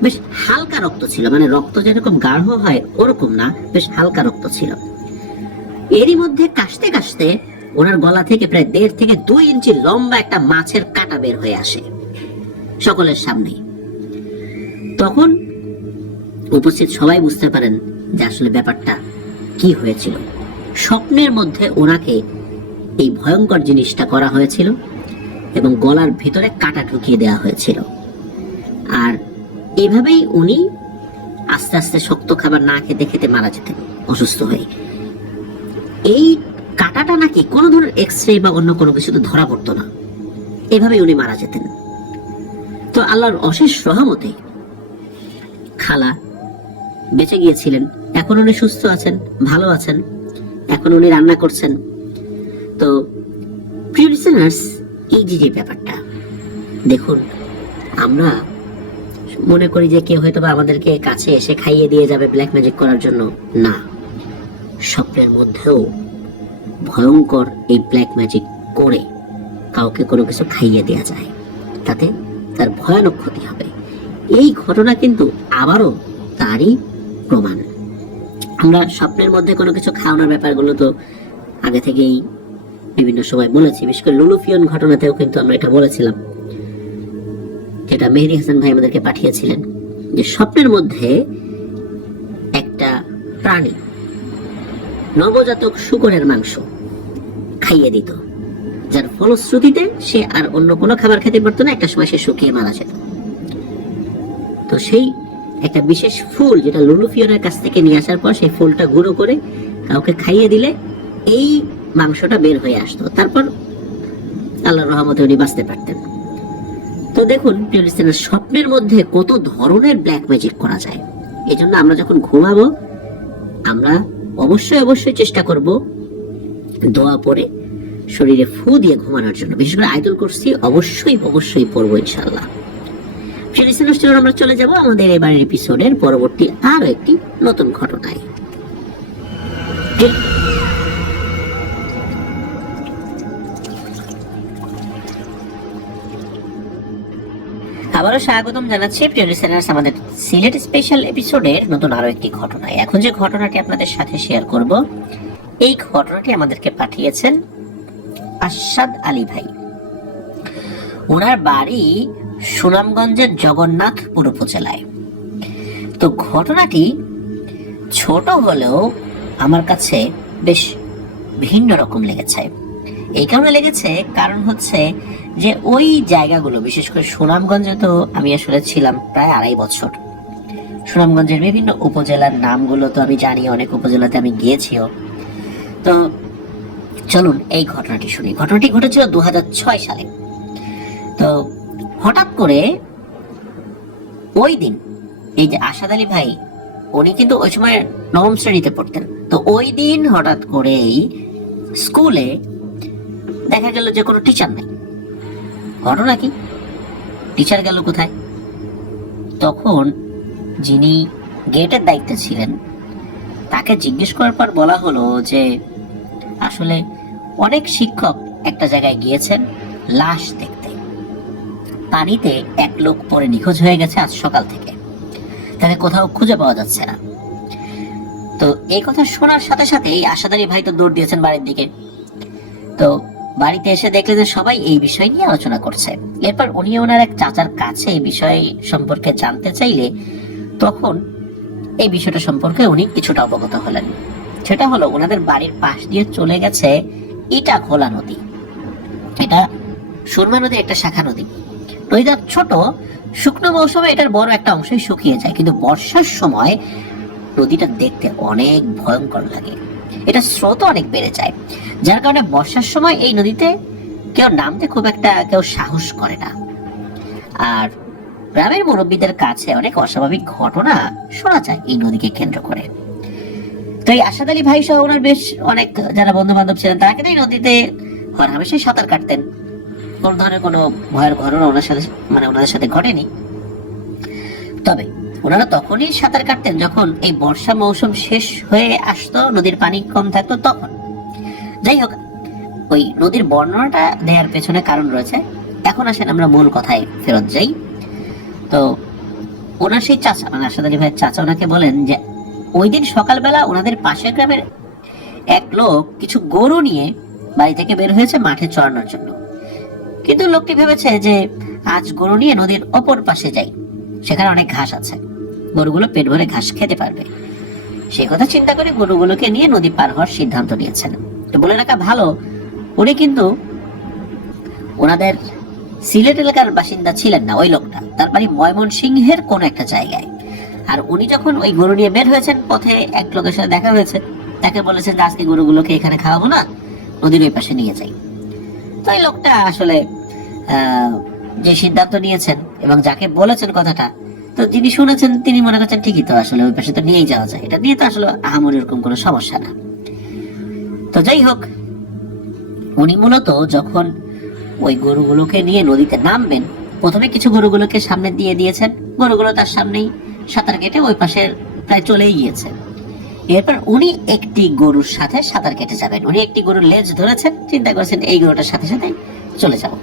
বেশ হালকা রক্ত ছিল, মানে রক্ত যেরকম গাঢ় হয় ওরকম না, বেশ হালকা রক্ত ছিল। এরই মধ্যে কাশতে কাশতে ওনার গলা থেকে প্রায় 1.5 থেকে 2 ইঞ্চি লম্বা একটা মাছের কাঁটা বের হয়ে আসে সকলের সামনে। তখন উপস্থিত সবাই বুঝতে পারেন যে আসলে ব্যাপারটা কি হয়েছিল। স্বপ্নের মধ্যে ওনাকে এই ভয়ঙ্কর জিনিসটা করা হয়েছিল এবং গলার ভিতরে কাঁটা ঢুকিয়ে দেওয়া হয়েছিল। আর এভাবেই উনি আস্তে আস্তে শক্ত খাবার না খেতে খেতে মারা যেতেন অসুস্থ হয়ে। এই কাঁটাটা নাকি কোনো ধরনের এক্সরে বা অন্য কোনো কিছুতে ধরা পড়তো না, এভাবেই উনি মারা যেতেন। তো আল্লাহর অশেষ রহমতে খালা বেঁচে গিয়েছিলেন, এখন উনি সুস্থ আছেন, ভালো আছেন, এখন উনি রান্না করছেন। তো প্রিয় লিসেনার্স, এই যে ব্যাপারটা দেখুন, আমরা মনে করি যে কেউ হয়তো বা আমাদেরকে কাছে এসে খাইয়ে দিয়ে যাবে ব্ল্যাক ম্যাজিক করার জন্য, না, স্বপ্নের মধ্যেও ভয়ঙ্কর এই ব্ল্যাক ম্যাজিক করে কাউকে কোনো কিছু খাইয়ে দেওয়া যায়, তাতে তার ভয়ানক ক্ষতি হবে। এই ঘটনা কিন্তু আবারও তারই প্রমাণ। আমরা স্বপ্নের মধ্যে কোনো কিছু খাওয়ানোর ব্যাপারগুলো তো আগে থেকেই বিভিন্ন সময় বলেছি, বিশেষ করে লুলুফিয়ন ঘটনাতেও কিন্তু আমরা এটা বলেছিলাম, যেটা মেহেদী হাসান ভাই আমাদেরকে পাঠিয়েছিলেন, যে স্বপ্নের মধ্যে একটা প্রাণী নবজাতক শূকরের মাংস খাইয়ে দিত, যার ফলশ্রুতিতে সে আর অন্য কোনো খাবার খেতে পারতো না, একটা সময় সে শুকিয়ে মারা যেত। তো সেই একটা বিশেষ ফুল যেটা লুলুফিয়নের কাছ থেকে নিয়ে আসার পর সেই ফুলটা গুঁড়ো করে কাউকে খাইয়ে দিলে এই মাংসটা বের হয়ে আসতো, তারপর আল্লাহর রহমতে উনি বাঁচতে পারতেন। তো দেখুন প্রিয় লিসেনার, স্বপ্নের মধ্যে কত ধরনের ব্ল্যাক ম্যাজিক করা যায়। এই জন্য আমরা যখন ঘুমাবো আমরা অবশ্যই চেষ্টা করব দোয়া পড়ে শরীরে ফু দিয়ে ঘুমানোর জন্য, বিশেষ করে আয়াতুল কুরসি অবশ্যই পড়বো ইনশাআল্লাহ। প্রিয় লিসেনার, আমরা চলে যাব আমাদের এবারের এপিসোডের পরবর্তী আরো একটি নতুন ঘটনায়। আবারও স্বাগতম জানাচ্ছি প্রিয় লিসেনার্স আমাদের সিলেট স্পেশাল এপিসোডের নতুন আরো একটি ঘটনায়। এখন যে ঘটনাটি আপনাদের সাথে শেয়ার করব, এই ঘটনাটি আমাদেরকে পাঠিয়েছেন আশাদ আলী ভাই। ওনার বাড়ি সুনামগঞ্জের জগন্নাথপুর উপজেলায়। তো ঘটনাটি ছোট হলেও আমার কাছে বেশ ভিন্ন রকম লেগেছে। এই কারণে লেগেছে কারণ হচ্ছে যে ওই জায়গাগুলো, বিশেষ করে সুনামগঞ্জে তো আমি আসলে ছিলাম প্রায় 2.5 বছর। সুনামগঞ্জের বিভিন্ন উপজেলার নামগুলো তো আমি জানি, অনেক উপজেলাতে আমি গিয়েছিও। তো চলুন এই ঘটনাটি শুনি। ঘটনাটি ঘটেছিল 2006 সালে। তো হঠাৎ করে ওই দিন এই যে আশাদ আলী ভাই, উনি কিন্তু ওই সময় 9ম শ্রেণীতে পড়তেন। তো ওই দিন হঠাৎ করেই স্কুলে দেখা গেল যে কোনো টিচার নাই। ঘটনা কি, টিচার গেল কোথায়? তখন যিনি গেটের দায়িত্বে ছিলেন তাকে জিজ্ঞেস করার পর বলা হলো যে আসলে অনেক শিক্ষক একটা জায়গায় গিয়েছেন লাশ দেখতে, পানিতে এক লোক পড়ে নিখোঁজ হয়ে গেছে আজ সকাল থেকে, তাকে কোথাও খুঁজে পাওয়া যাচ্ছে না। তো এই কথা শোনার সাথে সাথেই আশাদ আলী ভাই তো দৌড় দিয়েছেন বাড়ির দিকে। তো বাড়িতে এসে দেখলেন যে সবাই এই বিষয় নিয়ে আলোচনা করছে। এরপর উনি ওনার এক চাচার কাছে এই বিষয় সম্পর্কে জানতে চাইলে তখন এই বিষয়টা সম্পর্কে উনি কিছুটা অবগত হলেন। সেটা হলো ওনাদের বাড়ির পাশ দিয়ে চলে গেছে ইটাখোলা নদী। এটা সুরমা নদীর একটা শাখা নদী। নদীটা ছোট, শুকনো মৌসুমে এটার বড় একটা অংশই শুকিয়ে যায়, কিন্তু বর্ষার সময় নদীটা দেখতে অনেক ভয়ঙ্কর লাগে। এটা স্রোত অনেক বেড়ে যায়, যার কারণে বর্ষার সময় এই নদীতে কেউ নামতে খুব একটা কেউ সাহস করে না। আর গ্রামের মুরব্বীদের কাছে অনেক অস্বাভাবিক ঘটনা শোনা যায় এই নদীকে কেন্দ্র করে। তো এই আসাদ আলী ভাই সহ ওনার বেশ অনেক যারা বন্ধু বান্ধব ছিলেন তারা কিন্তু এই নদীতে হরহামেশাই সাঁতার কাটতেন। কোন ধরনের কোনো ভয়ের ঘটনা ওনাদের সাথে ঘটেনি। তবে ওনারা তখনই সাঁতার কাটতেন যখন এই বর্ষা মৌসুম শেষ হয়ে আসতো, নদীর পানি কম থাকতো তখন। যাই হোক, ওই নদীর বর্ণনাটা দেওয়ার পেছনে কারণ রয়েছে। এখন আসেন আমরা মূল কথায় ফেরত যাই। তো ওনার সেই চাচা, মানে আসাদ আলী ভাইয়ের চাচা, ওনাকে বলেন যে ওই দিন সকালবেলা ওনাদের পাশের গ্রামের এক লোক কিছু গরু নিয়ে বাড়ি থেকে বের হয়েছে মাঠে চড়ানোর জন্য। কিন্তু লোকটি ভেবেছে যে আজ গরু নিয়ে নদীর অপর পাশে যাই, সেখানে অনেক ঘাস আছে, গরুগুলো পেট ভরে ঘাস খেতে পারবে। সেই কথা চিন্তা করে গরুগুলোকে নিয়ে নদী পার হওয়ার সিদ্ধান্ত নিয়েছেন। তো বলে রাখা ভালো, উনি কিন্তু ওনাদের সিলেট এলাকার বাসিন্দা ছিলেন না। ওই লোকটা, তার বাড়ি ময়মনসিংহের কোন একটা জায়গায়। আর উনি যখন ওই গরু নিয়ে বের হয়েছেন, পথে এক লোকের সাথে দেখা হয়েছে, তাকে বলেছেন যে আজকে গরুগুলোকে এখানে খাওয়াবো না, নদীর ওই পাশে নিয়ে যাই। তো এই লোকটা আসলে যে সিদ্ধান্ত নিয়েছেন এবং যাকে বলেছেন কথাটা, তো তিনি শুনেছেন, তিনি মনে করছেন ঠিকই তো, আসলে ওই পাশে তো নিয়েই যাওয়া যায়, এটা নিয়ে তো আসলে আহামরি এরকম কোনো সমস্যা না। তো যাই হোক, উনি মূলত যখন ওই গরুগুলোকে নিয়ে নদীতে নামবেন, প্রথমে কিছু গরুগুলোকে সামনে দিয়ে দিয়েছেন, গরুগুলো তার সামনেই সাঁতার কেটে ওই পাশে প্রায় চলেই গিয়েছে। এরপর উনি একটি গরুর সাথে সাঁতার কেটে যাবেন। উনি একটি গরুর লেজ ধরেছেন, চিন্তা করেছেন এই গরুটার সাথে সাথে চলে যাব।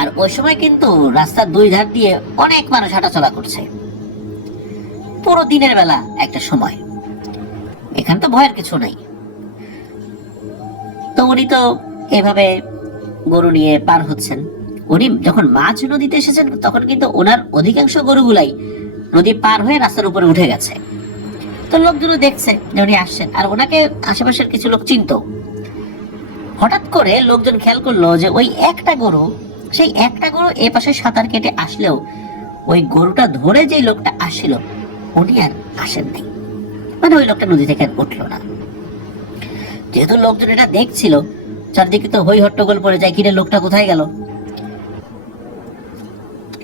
আর ওই সময় কিন্তু রাস্তার দুই ধার দিয়ে অনেক মানুষ হাঁটাচলা করছে, পুরো দিনের বেলা একটা সময়, এখানে তো ভয়ের কিছু নাই। তো উনি তো এভাবে গরু নিয়ে পার হচ্ছেন। উনি যখন মাঝ নদীতে এসেছেন তখন কিন্তু ওনার অধিকাংশ গরুগুলাই নদী পার হয়ে রাস্তার উপরে উঠে গেছে। তো লোকজন দেখছে যে উনি আসছেন, আর ওনাকে আশেপাশের কিছু লোক চিনত। হঠাৎ করে লোকজন খেয়াল করলো যে ওই একটা গরু, সেই একটা গরু এ পাশে সাঁতার কেটে আসলেও ওই গরুটা ধরে যে লোকটা আসছিল উনি আর আসেন নাই, মানে ওই লোকটা নদী থেকে আর উঠলো না। যেহেতু লোকজন এটা দেখছিল, চারদিকে তো হই হট্টগোল পড়ে যায়, কিরে লোকটা কোথায় গেল।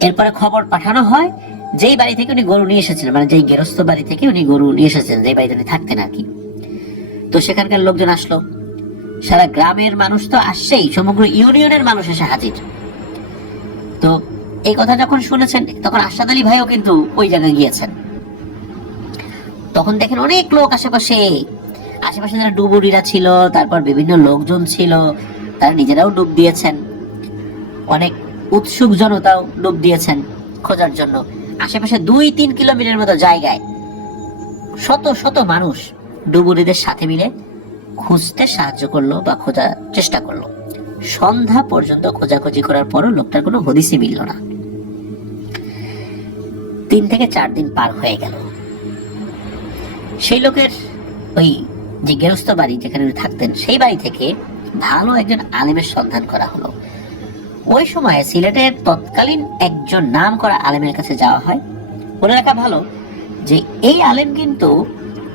এরপরে খবর পাঠানো হয় যেই বাড়ি থেকে উনি গরু নিয়ে এসেছিলেন, মানে যেই গেরস্ত বাড়ি থেকে উনি গরু নিয়ে এসেছেন, যেই বাড়িতে উনি থাকতেন আর কি। তো সেখানকার লোকজন আসলো, সারা গ্রামের মানুষ তো আসছেই, সমগ্র ইউনিয়নের মানুষ এসে হাজির। তো এই কথা যখন শুনেছেন তখন আসাদ আলী ভাইও কিন্তু ওই জায়গায় গিয়েছেন। তখন দেখেন অনেক লোক আশেপাশে যারা ডুবুরিরা ছিল, তারপর বিভিন্ন লোকজন ছিল, তারা নিজেরাও ডুব দিয়েছেন, অনেক উৎসুক জনতাও ডুব দিয়েছেন খোঁজার জন্য। আশেপাশে 2-3 কিলোমিটার মতো জায়গায় শত শত মানুষ ডুবুরিদের সাথে মিলে খুঁজতে সাহায্য করলো বা খোঁজার চেষ্টা করলো। সন্ধ্যা পর্যন্ত খোঁজাখুঁজি করার পরও লোকটার কোনো হদিসই মিলল না। 3 থেকে 4 দিন পার হয়ে গেল। সেই লোকের ওই যে গেরস্ত বাড়ি যেখানে থাকতেন, সেই বাড়ি থেকে ভালো একজন আলেমের সন্ধান করা হলো। ওই সময়ে সিলেটের তৎকালীন একজন নাম করা আলেমের কাছে যাওয়া হয়। বলে রাখা ভালো যে এই আলেম কিন্তু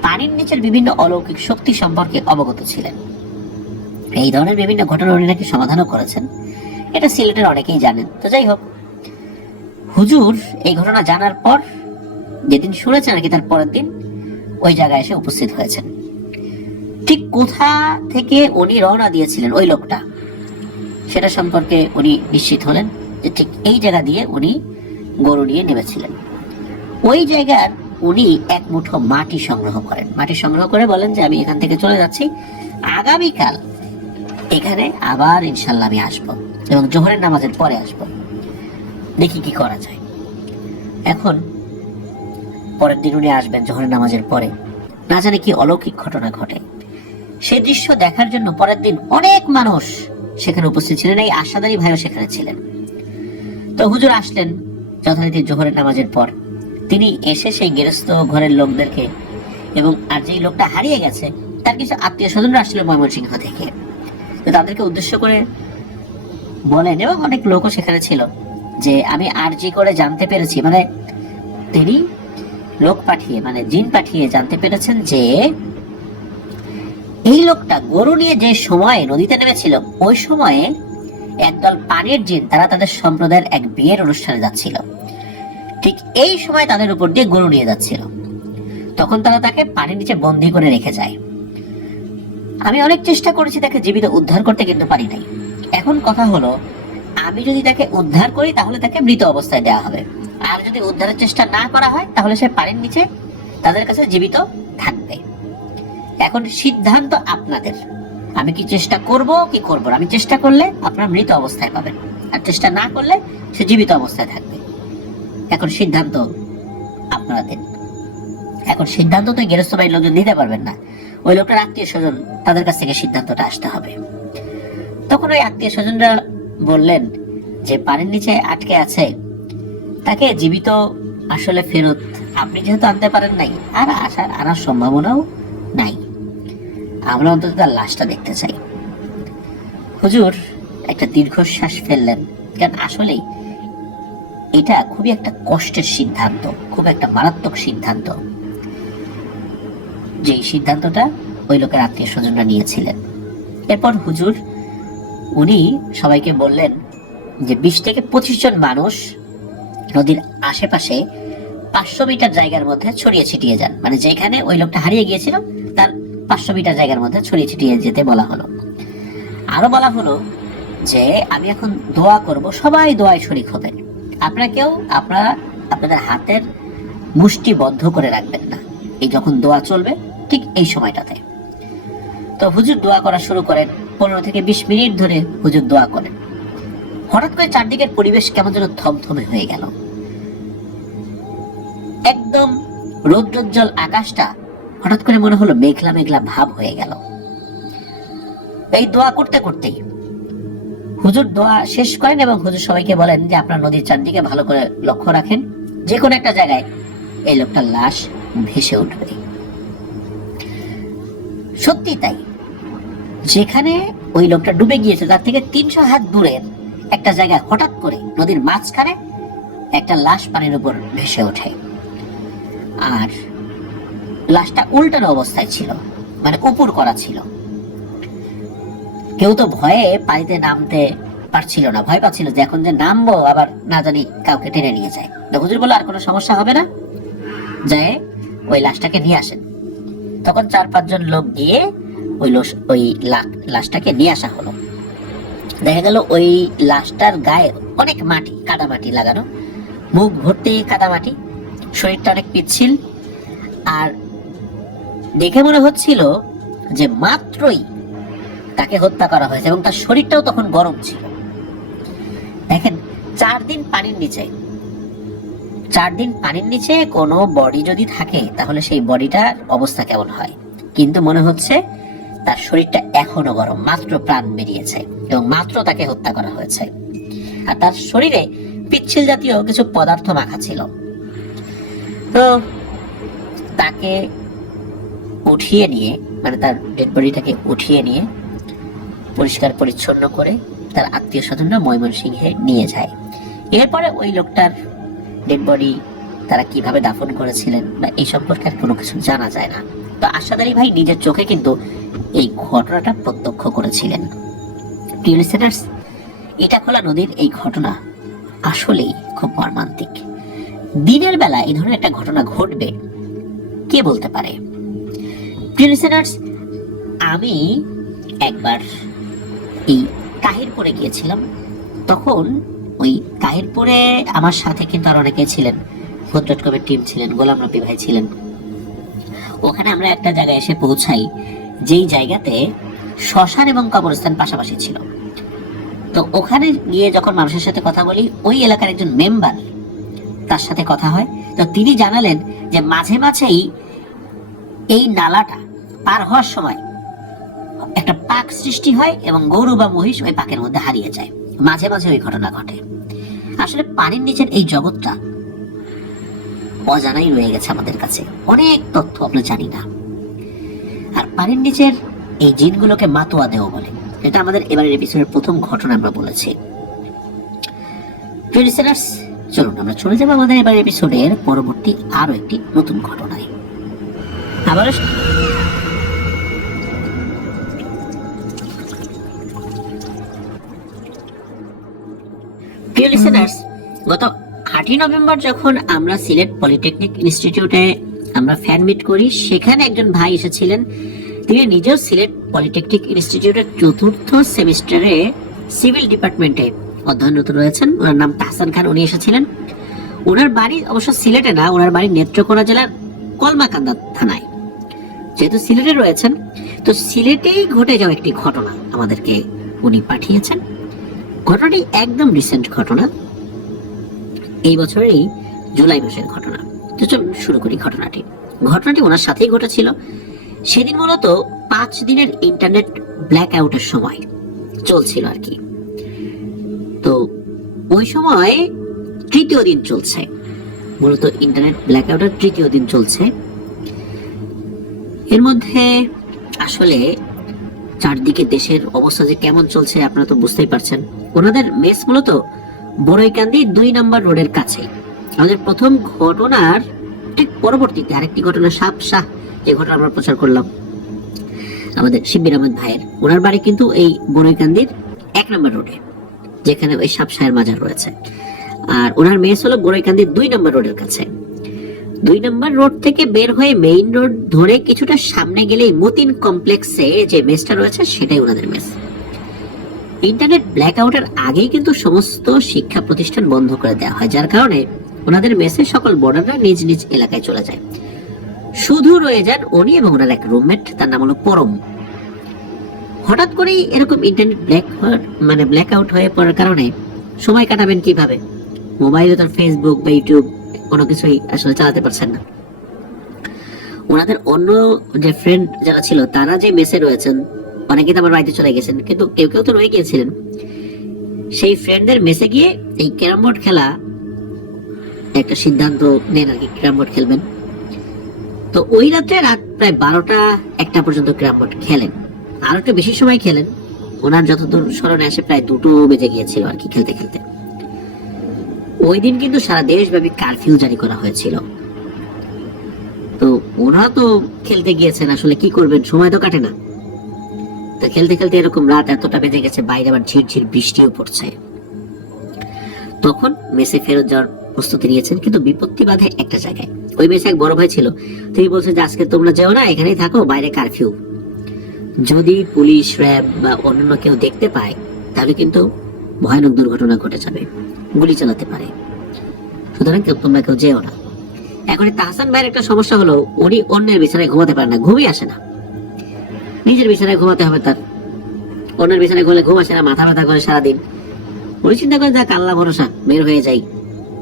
পানির নিচের বিভিন্ন অলৌকিক শক্তি সম্পর্কে অবগত ছিলেন। এই ধরনের বিভিন্ন ঘটনা উনি নাকি সমাধানও করেছেন, এটা সিলেটের অনেকেই জানেন। তো যাই হোক, হুজুর এই ঘটনা জানার পর, যেদিন শুনেছেন আর কি, তার পরের দিন ওই জায়গায় এসে উপস্থিত হয়েছেন। ঠিক কোথা থেকে উনি রওনা দিয়েছিলেন ওই লোকটা, সেটা সম্পর্কে উনি নিশ্চিত হলেন যে ঠিক এই জায়গা দিয়ে উনি গরু নিয়ে নেমেছিলেন। ওই জায়গার উনি এক মুঠো মাটি সংগ্রহ করেন। মাটি সংগ্রহ করে বলেন যে আমি এখান থেকে চলে যাচ্ছি, আগামীকাল এখানে আবার ইনশাল্লাহ আমি আসবো এবং জোহরের নামাজের পরে আসবো, দেখি কি করা যায়। এখন পরের দিন উনি আসবেন জোহরের নামাজের পরে, না জানে কি অলৌকিক ঘটনা ঘটে। সেই দৃশ্য দেখার জন্য পরের দিন অনেক মানুষ সেখানে উপস্থিত ছিলেন, এই আসাদ আলী ভাইও সেখানে ছিলেন। তো হুজুর আসলেন যথারীতি জোহরের নামাজের পর। তিনি এসে সেই গেরস্ত ঘরের লোকদেরকে, এবং আর যেই লোকটা হারিয়ে গেছে তার কিছু আত্মীয় স্বজনরা আসছিল ময়মনসিংহ থেকে, তো তাদেরকে উদ্দেশ্য করে বলেন, এবং অনেক লোকও সেখানে ছিল, যে আমি আরজি করে জানতে পেরেছি, মানে তিনি লোক পাঠিয়ে, মানে জিন পাঠিয়ে জানতে পেরেছেন যে এই লোকটা গরু নিয়ে যে সময়ে নদীতে নেমেছিল ওই সময়ে একদল পানির জিন, তারা তাদের সম্প্রদায়ের এক বিয়ের অনুষ্ঠানে যাচ্ছিল। ঠিক এই সময় তাদের উপর দিয়ে গরু নিয়ে যাচ্ছিল। তখন তারা তাকে পানির নিচে বন্দি করে রেখে যায়। আমি অনেক চেষ্টা করেছি তাকে জীবিত উদ্ধার করতে, কিন্তু পারি নাই। এখন কথা হলো, আমি যদি তাকে উদ্ধার করি তাহলে তাকে মৃত অবস্থায় দেওয়া হবে, আর যদি উদ্ধারের চেষ্টা না করা হয় তাহলে সে পানির নিচে তাদের কাছে জীবিত থাকবে। এখন সিদ্ধান্ত আপনাদের, আমি কি চেষ্টা করব কি করব না। আমি চেষ্টা করলে আপনারা মৃত অবস্থায় পাবেন, আর চেষ্টা না করলে সে জীবিত অবস্থায় থাকবে। এখন সিদ্ধান্ত আপনারা দেন। এখন সিদ্ধান্ত তো গেরস্ত বাড়ির লোকজন দিতে পারবেন না, ওই লোকটার আত্মীয় স্বজন, তাদের কাছ থেকে সিদ্ধান্তটা আসতে হবে। তখন ওই আত্মীয় স্বজনরা বললেন যে পানির নিচে আটকে আছে, তাকে জীবিত আসলে ফেরত আপনি যেহেতু আনতে পারেন নাই, আর আনার সম্ভাবনাও নাই, আমরা অন্তত তার লাশটা দেখতে চাই। হুজুর একটা দীর্ঘশ্বাস ফেললেন, কারণ আসলেই এটা খুবই একটা কষ্টের সিদ্ধান্ত, খুব একটা মারাত্মক সিদ্ধান্ত, যেই সিদ্ধান্তটা ওই লোকের আত্মীয় স্বজনরা নিয়েছিলেন। এরপর হুজুর উনি সবাইকে বললেন যে 20 থেকে 25 জন মানুষ নদীর আশেপাশে 500 মিটার জায়গার মধ্যে ছড়িয়ে ছিটিয়ে যান, মানে যেখানে ওই লোকটা হারিয়ে গিয়েছিল তার 500 মিটার জায়গার মধ্যে ছড়িয়ে ছিটিয়ে যেতে বলা হলো। আরো বলা হলো যে আমি এখন দোয়া করব, সবাই দোয়ায় শরীক হবেন। আপনারা আপনাদের হাতের মুষ্টি বদ্ধ করে রাখবেন না, এই যখন দোয়া চলবে ঠিক এই সময়টাতে। তো হুজুর দোয়া করা শুরু করেন। 15 থেকে 20 মিনিট ধরে হুজুর দোয়া করেন। হঠাৎ করে চারদিকের পরিবেশ কেমন যেন থমথমে হয়ে গেল। একদম রৌদ্রোজ্জ্বল আকাশটা হঠাৎ করে মনে হলো মেঘলা মেঘলা ভাব হয়ে গেল। এই দোয়া করতে করতেই হুজুর দোয়া শেষ করেন এবং হুজুর সবাইকে বলেন যে আপনারা নদীর চারদিকে ভালো করে লক্ষ্য রাখেন, যে কোনো একটা জায়গায় এই লোকটার লাশ ভেসে উঠবে। সত্যি তাই, যেখানে ওই লোকটা ডুবে গিয়েছে তার থেকে 300 হাত দূরের একটা জায়গায় হঠাৎ করে নদীর মাঝখানে একটা লাশ পানির উপর ভেসে ওঠে, আর লাশটা উল্টানো অবস্থায় ছিল, মানে উপর করা ছিল। কেউ তো ভয়ে পানিতে নামতে পারছিল না, ভয় পাচ্ছিল যে এখন যে নামবো আবার না জানি কাউকে টেনে নিয়ে যায়। হুজুর বলল আর কোনো সমস্যা হবে না, যায় ওই লাশটাকে নিয়ে আসেন। তখন 4-5 জন লোক গিয়ে ওই লাশটাকে নিয়ে আসা হলো। দেখা গেল ওই লাশটার গায়ে অনেক মাটি, কাদামাটি লাগানো, মুখ ভর্তি কাদামাটি, শরীরটা অনেক পিচ্ছিল, আর দেখে মনে হচ্ছিল যে মাত্রই তাকে হত্যা করা হয়েছে, এবং তার শরীরটাও তখন গরম ছিল। দেখেন 4 দিন পানির নিচে, 4 দিন পানির নিচে কোনো বডি যদি থাকে তাহলে সেই বডিটার অবস্থা কেমন হয়, কিন্তু মনে হচ্ছে তার শরীরটা এখনো গরম, মাত্র প্রাণ বেরিয়েছে এবং মাত্র তাকে হত্যা করা হয়েছে। আর তার শরীরে পিচ্ছিল জাতীয় কিছু পদার্থ মাখা ছিল। তো তাকে উঠিয়ে নিয়ে, মানে তার ডেড বডিটাকে উঠিয়ে নিয়ে পরিষ্কার পরিচ্ছন্ন করে তার আত্মীয় স্বজনরা ময়মনসিংহে নিয়ে যায়। এরপরে ওই লোকটার ডেড বডি তারা কিভাবে দাফন করেছিলেন বা এই সম্পর্কে আর কোনো কিছু জানা যায় না। তো আশাদ আলী ভাই নিজের চোখে কিন্তু এই ঘটনাটা প্রত্যক্ষ করেছিলেন। প্রিয় লিসেনার্স, ইটাখোলা নদীর এই ঘটনা আসলেই খুব মর্মান্তিক। দিনের বেলা এই ধরনের একটা ঘটনা ঘটবে কে বলতে পারে? প্রিয় লিসেনার্স, আমি একবার এই তাহিরপুরে গিয়েছিলাম। তখন ওই তাহিরপুরে আমার সাথে কিন্তু আর অনেকে ছিলেন, ভোট.কমের টিম ছিলেন, গোলাম রবি ভাই ছিলেন। ওখানে আমরা একটা জায়গায় এসে পৌঁছাই যেই জায়গাতে শ্মশান এবং কবরস্থান পাশাপাশি ছিল। তো ওখানে গিয়ে যখন মানুষের সাথে কথা বলি, ওই এলাকার একজন মেম্বার, তার সাথে কথা হয়। তো তিনি জানালেন যে মাঝে মাঝেই এই নালাটা পার হওয়ার সময় একটা পাক সৃষ্টি হয় এবং গরু বা মহিষ ওই পাকের মধ্যে হারিয়ে যায়, মাঝে মাঝে ওই ঘটনা ঘটে। আসলে পানির নিচের এই জগৎটা অজানাই রয়ে গেছে আমাদের কাছে, অনেক তথ্য আমরা জানি না। আর পানির নিচের এই জিনগুলোকে মাতোয়া দেওয়া বলে, এটা আমাদের এবারের এপিসোডের প্রথম ঘটনা আমরা বলেছি। প্রিয় লিসেনার্স, চলুন আমরা চলে যাবো আমাদের এবারের এপিসোডের পরবর্তী আরো একটি নতুন ঘটনায়। আবারও প্রিয় লিসেনার্স, গত 8ই নভেম্বর যখন আমরা সিলেট পলিটেকনিক ইনস্টিটিউটে আমরা ফ্যান মিট করি, সেখানে একজন ভাই এসেছিলেন, তিনি নিজেও সিলেট পলিটেকনিক ইনস্টিটিউটের 4th সেমিস্টারে সিভিল ডিপার্টমেন্টে অধ্যয়নরত রয়েছেন। ওনার নাম তাহসান খান, উনি এসেছিলেন। ওনার বাড়ি অবশ্য সিলেটে না, ওনার বাড়ি নেত্রকোনা জেলার কলমাকান্দা থানায়। যেহেতু সিলেটে রয়েছেন, তো সিলেটেই ঘটে যাওয়া একটি ঘটনা আমাদেরকে উনি পাঠিয়েছেন। ঘটনাটি একদম রিসেন্ট ঘটনা, এই বছরেরই জুলাই মাসের ঘটনা। তো চলুন শুরু করি ঘটনাটি। ঘটনাটি ওনার সাথেই ঘটেছিল। সেদিন মূলত 5 দিনের ইন্টারনেট ব্ল্যাক আউটের সময় চলছিল আর কি। তো ওই সময় 3য় দিন চলছে, মূলত ইন্টারনেট ব্ল্যাক আউটের 3য় দিন চলছে। এর মধ্যে আসলে চারদিকে দেশের অবস্থা যে কেমন চলছে আপনারা তো বুঝতেই পারছেন। ওনাদের মেস মূলত বড়ইকান্দি 2 নম্বর রোডের কাছে। আমাদের প্রথম ঘটনার ঠিক পরবর্তীতে আরেকটি ঘটনা, সাপ শাহ, যে ঘটনা আমরা প্রচার করলাম আমাদের শিব্বির আহমেদ ভাইয়ের, ওনার বাড়ি কিন্তু এই বড়ইকান্দির 1 নম্বর রোডে, যেখানে ওই সাপ শাহের মাজার রয়েছে। আর ওনার মেস হলো বড়ইকান্দি 2 নম্বর রোডের কাছে। 2 নম্বর রোড থেকে বের হয়ে মেইন রোড ধরে কিছুটা সামনে গেলেই মতিন কমপ্লেক্সে যে মেসটা রয়েছে সেটাই ওনাদের মেস। ইন্টারনেট ব্ল্যাক আউটের আগেই কিন্তু সমস্ত শিক্ষা প্রতিষ্ঠান বন্ধ করে দেওয়া হয়, যার কারণে ওনাদের মেসের সকল বর্ডাররা নিজ নিজ এলাকায় চলে যায়। শুধু রয়ে যান উনি এবং ওনার এক রুমমেট, তার নাম হলো পরম। হঠাৎ করেই এরকম ইন্টারনেট ব্ল্যাক আউট হয়ে পড়ার কারণে সময় কাটাবেন কিভাবে? মোবাইলে তো ফেসবুক বা ইউটিউব কোনো কিছুই আসলে চালাতে পারছেন না। ওনাদের অন্য যে ফ্রেন্ড যারা ছিল তারা যে মেসে রয়েছেন, অনেকে তো আবার বাড়িতে চলে গেছেন, কিন্তু কেউ কেউ তো রয়ে গিয়েছিলেন। সেই ফ্রেন্ডদের মেসে গিয়ে এই ক্যারাম বোর্ড খেলা একটা সিদ্ধান্ত নেন আর কি, ক্যারাম বোর্ড খেলবেন। তো ওই রাত্রে রাত প্রায় 12টা-1টা পর্যন্ত ক্যারাম বোর্ড খেলেন, আর একটু বেশি সময় খেলেন। ওনার যতদূর স্মরণে আসে প্রায় 2টো বেজে গিয়েছিল আর কি খেলতে খেলতে। ওই দিন কিন্তু সারা দেশব্যাপী কারফিউ জারি করা হয়েছিল। তো ওনারা তো খেলতে গিয়েছেন, আসলে কি করবেন, সময় তো কাটে না। তো খেলতে খেলতে এরকম রাত এতটা বেজে গেছে, বাইরে আবার ঝিরঝির বৃষ্টিও পড়ছে। তখন মেসে ফেরত যাওয়ার প্রস্তুতি নিয়েছেন, কিন্তু বিপত্তি বাধে একটা জায়গায়। ওই মেসে এক বড় ভাই ছিল, তিনি বলছেন যে আজকে তোমরা যেও না, এখানেই থাকো, বাইরে কারফিউ। যদি পুলিশ, র্যাব বা অন্য কেউ দেখতে পায় তাহলে কিন্তু ভয়ানক দুর্ঘটনা ঘটে যাবে, গুলি চালাতে পারে, সুতরাং তোমরা কেউ যেও না। এখন তাহসান ভাইয়ের একটা সমস্যা হলো, উনি অন্যের বিছানায় ঘুমাতে পারেন না, ঘুমই আসে না। নিজের বিছানায় ঘুমাতে হবে তার, অন্যের বিছানায় ঘুমলে ঘুম আসে না, মাথা ব্যথা করে সারাদিন। উনি চিন্তা করেন যাক আল্লাহ ভরসা, বের হয়ে যাই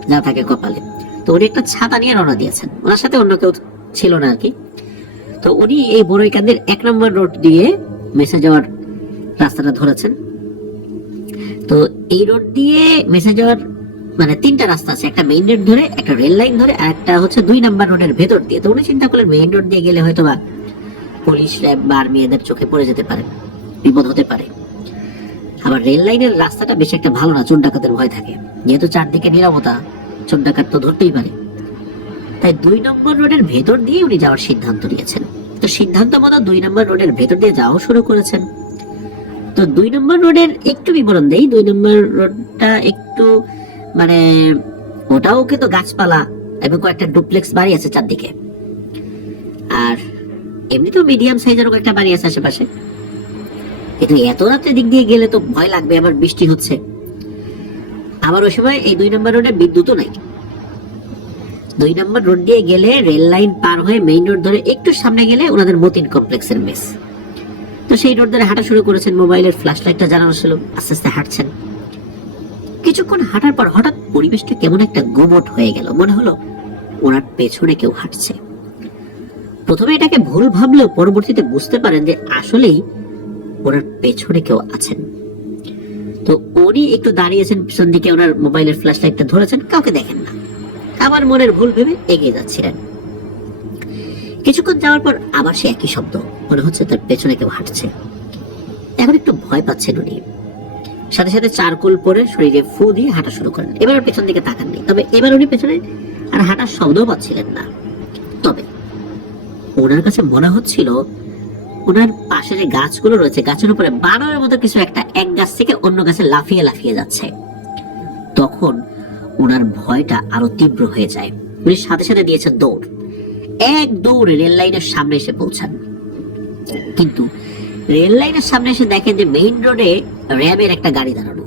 যা থাকে কপালে। তো উনি একটা ছাতা নিয়ে রওনা দিয়েছেন, ওনার সাথে অন্য কেউ ছিল না আর কি। তো উনি এই বড়ইকান্দির 1 নম্বর রোড দিয়ে মেসে যাওয়ার রাস্তাটা ধরেছেন। তো এই রোড দিয়ে মেসে যাওয়ার 3টা রাস্তা আছে, একটা মেইন রোড ধরে, একটা রেল লাইন ধরে, আর একটা হচ্ছে 2 নম্বর রোডের ভেতর দিয়ে। তো উনি চিন্তা করলেন মেইন রোড দিয়ে গেলে হয়তো বা পুলিশ, র্যাব বা আর্মি এদের চোখে পড়ে যেতে পারে, বিপদ হতে পারে। আবার রেল লাইনের রাস্তাটা বেশি একটা ভালো না, চোর ডাকাতের ভয় থাকে, যেহেতু চারদিকে নিরাপত্তা, চোর ডাকাত তো ধরতেই পারে। তাই 2 নম্বর রোডের ভেতর দিয়ে উনি যাওয়ার সিদ্ধান্ত নিয়েছেন। তো সিদ্ধান্ত মতো 2 নম্বর রোডের ভেতর দিয়ে যাওয়া শুরু করেছেন। তো 2 নম্বর রোডের একটু বিবরণ দেই। 2 নম্বর রোডটা একটু ওটাও কিন্তু গাছপালা এবং কয়েকটা ডুপ্লেক্স বাড়ি আছে চারদিকে, আর এমনিতেও মিডিয়াম সাইজের একটা বাড়ি আছে আশেপাশে। কিন্তু এত রাত্রে দিক দিয়ে গেলে তো ভয় লাগবে, আবার বৃষ্টি হচ্ছে। আবার ওই সময় এই 2 নম্বর রোডে বিদ্যুৎও নাই। 2 নম্বর রোড দিয়ে গেলে রেল লাইন পার হয়ে মেইন রোড ধরে একটু সামনে গেলে ওনাদের মতিন কমপ্লেক্সের মেস। তো সেই রোড ধরে হাঁটা শুরু করেছেন, মোবাইলের ফ্ল্যাশ লাইটটা জ্বালানো ছিল, আস্তে আস্তে হাঁটছেন। কিছুক্ষণ হাঁটার পর হঠাৎ পরিবেশটা কেমন একটা গোমট হয়ে গেল, মনে হলো ওনার পেছনে কেউ হাঁটছে। প্রথমে এটাকে ভুল ভাবলেও পরবর্তীতে বুঝতে পারেন যে আসলেই ওনার পেছনে কেউ আছেন। তো উনি একটু দাঁড়িয়েছেন পিছন দিকে, ওনার মোবাইলের ফ্ল্যাশ লাইটটা ধরেছেন, কাউকে দেখেন না, আবার মনের ভুল ভেবে এগিয়ে যাচ্ছিলেন। কিছুক্ষণ যাওয়ার পর আবার সে একই শব্দ, মনে হচ্ছে তার পেছনে কেউ হাঁটছে। এখন একটু ভয় পাচ্ছেন উনি, সাথে সাথে চারকোল পরে শরীরে ফু দিয়ে হাঁটা শুরু করেন। এবার পেছন দিকে তাকাননি, তবে এবার উনি পেছনে আর হাঁটার শব্দও পাচ্ছিলেন না। তবে ওনার কাছে মনে হচ্ছিল ওনার পাশে যে গাছগুলো রয়েছে, গাছের উপরে বানরের মতো কিছু একটা এক গাছ থেকে অন্য গাছে লাফিয়ে লাফিয়ে যাচ্ছে। তখন ওনার ভয়টা আরো তীব্র হয়ে যায়। উনি সাথে সাথে দিয়েছেন দৌড়। এক দৌড়ে রেল লাইনের সামনে এসে পৌঁছান। কিন্তু রেল লাইনের সামনে এসে দেখেন যে মেইন রোডে র্যাবের একটা গাড়ি দাঁড়ানো।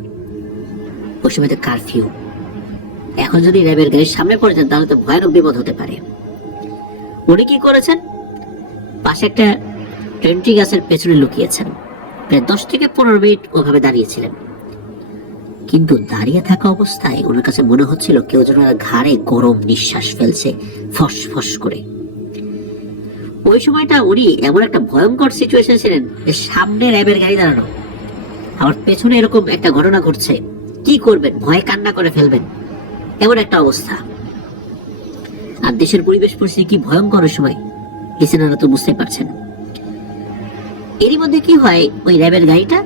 ওই সময় কারফিউ। এখন যদি র্যাবের গাড়ির সামনে পড়ে যান তাহলে তো ভয়ানক বিপদ হতে পারে। উনি কি করেছেন, পাশে একটা ট্রেন্টি গাছের পেছনে লুকিয়েছেন। প্রায় 10 থেকে 15 মিনিট ওভাবে দাঁড়িয়েছিলেন। কিন্তু দাঁড়িয়ে থাকা অবস্থায় ওনার কাছে মনে হচ্ছিল কেউ যেন ওনার ঘাড়ে গরম নিঃশ্বাস ফেলছে ফস ফস করে। ওই সময়টা উনি এমন একটা ভয়ঙ্কর সিচুয়েশন ছিলেন যে সামনে র্যাবের গাড়ি দাঁড়ানো, আমার পেছনে এরকম একটা ঘটনা ঘটছে, কি করবেন, ভয়ে কান্না করে ফেলবেন, এমন একটা অবস্থা। আর দেশের পরিবেশ পরিস্থিতি কি ভয়ঙ্কর ওই সময়, লিসেনাররা তো বুঝতে পারছেন। এরই মধ্যে কি হয়, ওই র্যাবের গাড়িটা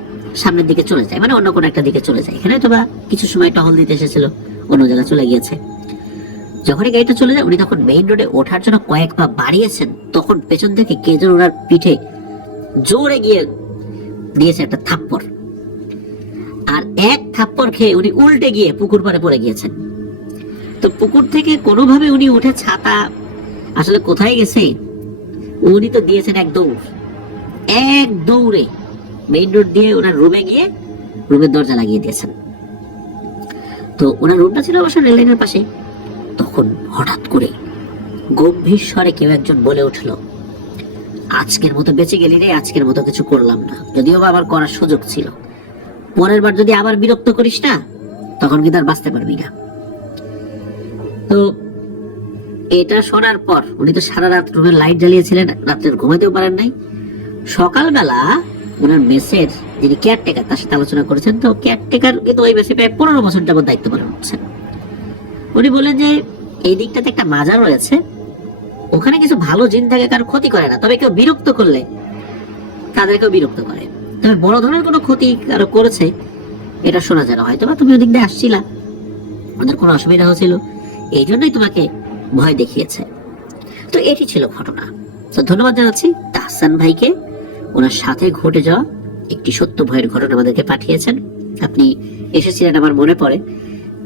সামনের দিকে চলে যায়, মানে অন্য কোনো একটা দিকে চলে যায়। এখানে তো বা কিছু সময় টহল দিতে এসেছিল, অন্য জায়গায় চলে গিয়েছে। যখনই গাড়িটা চলে যায় উনি তখন মেইন রোডে ওঠার জন্য কয়েক পা বাড়িয়েছেন, তখন পেছন থেকে কে যেন ওনার পিঠে জোরে গিয়ে দিয়েছে একটা থাপ্পড়। আর এক থাপ্পড় খেয়ে উনি উল্টে গিয়ে পুকুর পাড়ে পড়ে গিয়েছেন। তো পুকুর থেকে কোনোভাবে উনি উঠে, ছাতা আসলে কোথায় গেছে, উনি তো দিয়েছেন এক দৌড়ে মেইন রোড দিয়ে ওনার রুমে গিয়ে রুমের দরজা লাগিয়ে দিয়েছেন। তো ওনার রুমটা ছিল অবশ্য রেল লাইনের পাশে। তখন হঠাৎ করে গম্ভীর স্বরে কেউ একজন বলে উঠল, আজকের মতো বেঁচে গেলি রে, আজকের মতো কিছু করলাম না, যদিও বা আবার করার সুযোগ ছিল, পরের বার যদি আবার বিরক্ত করিস না তখন কিন্তু আর বাঁচতে পারবি না। তো এটা শোনার পর উনি তো সারা রাত রুমের লাইট জ্বালিয়েছিলেন, রাত্রে ঘুমাতেও পারেন নাই। সকালবেলা ওনার মেসের যিনি কেয়ারটেকার তার সাথে আলোচনা করেছেন। তো কেয়ারটেকার কিন্তু ওই মেসে প্রায় 15 বছর যাবত দায়িত্ব পালন করছেন। উনি বলেন যে এই দিকটাতে একটা মাজার রয়েছে, ওখানে কিছু ভালো জিন থাকে, কারো ক্ষতি করে না, তবে কেউ বিরক্ত করলে তাদেরকেও বিরক্ত করে। তবে বড় ধরনের কোনো ক্ষতি কারো করেছে এটা শোনা যায় না। হয়তো বা তুমি ওদিক দিয়ে আসছিলা, ওদের কোনো অসুবিধা হচ্ছিল, এই জন্যই তোমাকে ভয় দেখিয়েছে। তো এটি ছিল ঘটনা। তো ধন্যবাদ জানাচ্ছি তাহসান ভাইকে, ওনার সাথে ঘটে যাওয়া একটি সত্য ভয়ের ঘটনা আমাদেরকে পাঠিয়েছেন। আপনি এসেছিলেন, আমার মনে পড়ে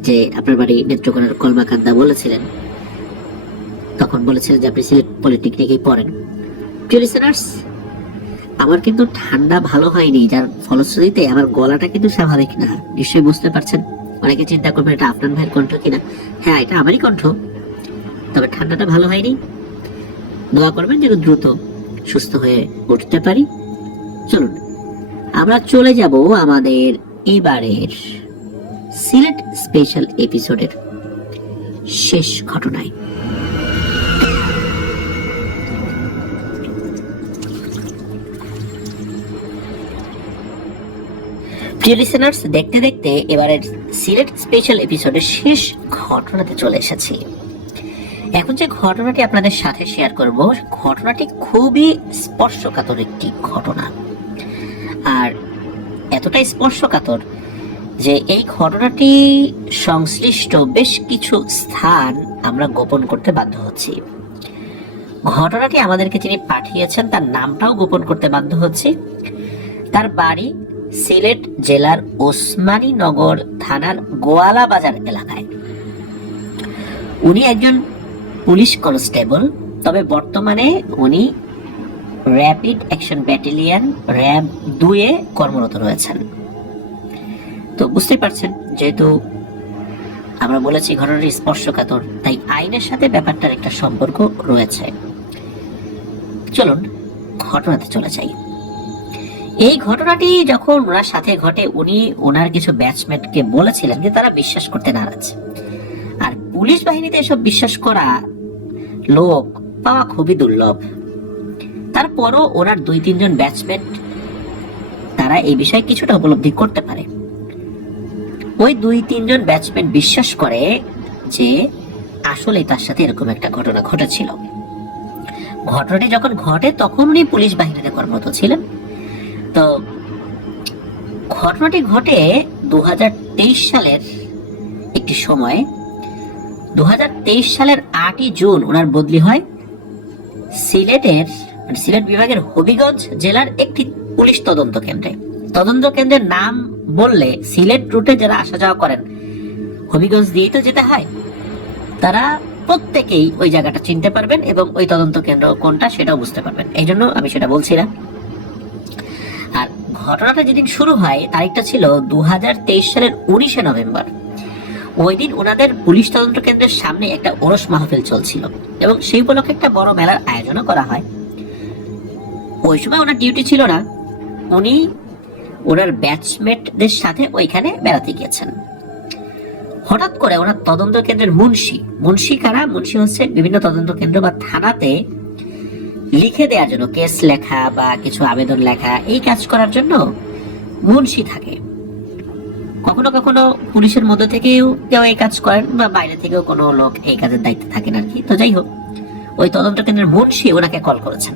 যে আপনার বাড়ি নেত্রকোনার কলমাকান্দা বলেছিলেন, তখন বলেছিলেন যে আপনি সিলেট পলিটেকনিকেই পড়েন। প্রিয় লিসেনার্স, আমার কিন্তু ঠান্ডা ভালো হয়নি, যার ফলশ্রুতিতে আমার গলাটা কিন্তু স্বাভাবিক না, নিশ্চয়ই বুঝতে পারছেন। অনেকে চিন্তা করবেন এটা আফনান ভাইয়ের কণ্ঠ কিনা। হ্যাঁ, এটা আমারই কণ্ঠ, তবে ঠান্ডাটা ভালো হয়নি। দোয়া করবেন যেন দ্রুত সুস্থ হয়ে উঠতে পারি। চলুন আমরা চলে যাব আমাদের এবারের সিলেট স্পেশাল এপিসোডের শেষ ঘটনায়। প্রিয় লিসেনার্স, দেখতে দেখতে এবারের সিলেট স্পেশাল এপিসোডের শেষ ঘটনাতে চলে এসেছি। এখন যে ঘটনাটি আপনাদের সাথে শেয়ার করব, ঘটনাটি খুবই স্পর্শকাতর একটি ঘটনা। আর এতটাই স্পর্শকাতর যে এই ঘটনাটি সংশ্লিষ্ট বেশ কিছু স্থান আমরা গোপন করতে বাধ্য হচ্ছি। ঘটনাটি আমাদেরকে যিনি পাঠিয়েছেন তার নামটাও গোপন করতে বাধ্য হচ্ছি। তার বাড়ি সিলেট জেলার ওসমানীনগর থানার গোয়ালা বাজার এলাকায়। উনি একজন পুলিশ কনস্টেবল, তবে বর্তমানে উনি র্যাপিড অ্যাকশন ব্যাটালিয়ন র্যাব 2-এ কর্মরত রয়েছেন। তো বুঝতে পারছেন, যেহেতু আমরা বলেছি ঘটনাটি স্পর্শকাতর, তাই আইনের সাথে ব্যাপারটার একটা সম্পর্ক রয়েছে। চলুন ঘটনাতে চলে যাই। এই ঘটনাটি যখন ওনার সাথে ঘটে, উনি ওনার কিছু ব্যাচমেটকে বলেছিলেন যে তারা বিশ্বাস করতে নারাজ। আর পুলিশ বাহিনীতে এসব বিশ্বাস করা লোক পাওয়া খুবই দুর্লভ। তারপরও ওনার 2-3 জন ব্যাচমেট তারা এই বিষয়ে কিছুটা উপলব্ধি করতে পারে। ওই 2-3 জন ব্যাচমেট বিশ্বাস করে যে আসলে তার সাথে এরকম একটা ঘটনা ঘটেছিল। ঘটনাটি যখন ঘটে তখন উনি পুলিশ বাহিনীতে কর্মরত ছিলেন। তো ঘটনাটি ঘটে 2023 সালের একটি সময়। 2023 সালের 8ই জুন ওনার বদলি হয় সিলেট বিভাগের হবিগঞ্জ জেলার একটি পুলিশ তদন্ত কেন্দ্রে। তদন্ত কেন্দ্রের নাম বললে সিলেট রুটে যারা আসা যাওয়া করেন, হবিগঞ্জ দিয়েই তো যেতে হয়, তারা প্রত্যেকেই ওই জায়গাটা চিনতে পারবেন এবং ওই তদন্ত কেন্দ্র কোনটা সেটাও বুঝতে পারবেন। এই জন্য আমি সেটা বলছিলাম। আর ঘটনাটা যেদিন শুরু হয় তারিখটা ছিল 2023 সালের 19শে নভেম্বর। ওই দিন ওনাদের পুলিশ তদন্ত কেন্দ্রের সামনে একটা ওরস মাহফিল চলছিল এবং সেই উপলক্ষে একটা বড় মেলার আয়োজনও করা হয়। ওই সময় ওনার ডিউটি ছিল না, উনি ওনার ব্যাচমেটদের সাথে ওইখানে বেড়াতে গিয়েছেন। হঠাৎ করে ওনার তদন্ত কেন্দ্রের মুন্সি কারা? মুন্সি হচ্ছে বিভিন্ন তদন্ত কেন্দ্র বা থানাতে লিখে দেওয়ার জন্য, কেস লেখা বা কিছু আবেদন লেখা, এই কাজ করার জন্য মুন্সি থাকে। কখনো কখনো পুলিশের মধ্যে থেকেও কেউ এই কাজ করেন বা বাইরে থেকেও কোনো লোক এই কাজের দায়িত্বে থাকেন আর কি। তো যাই হোক, ওই তদন্ত কেন্দ্রের মুন্সি ওনাকে কল করেছেন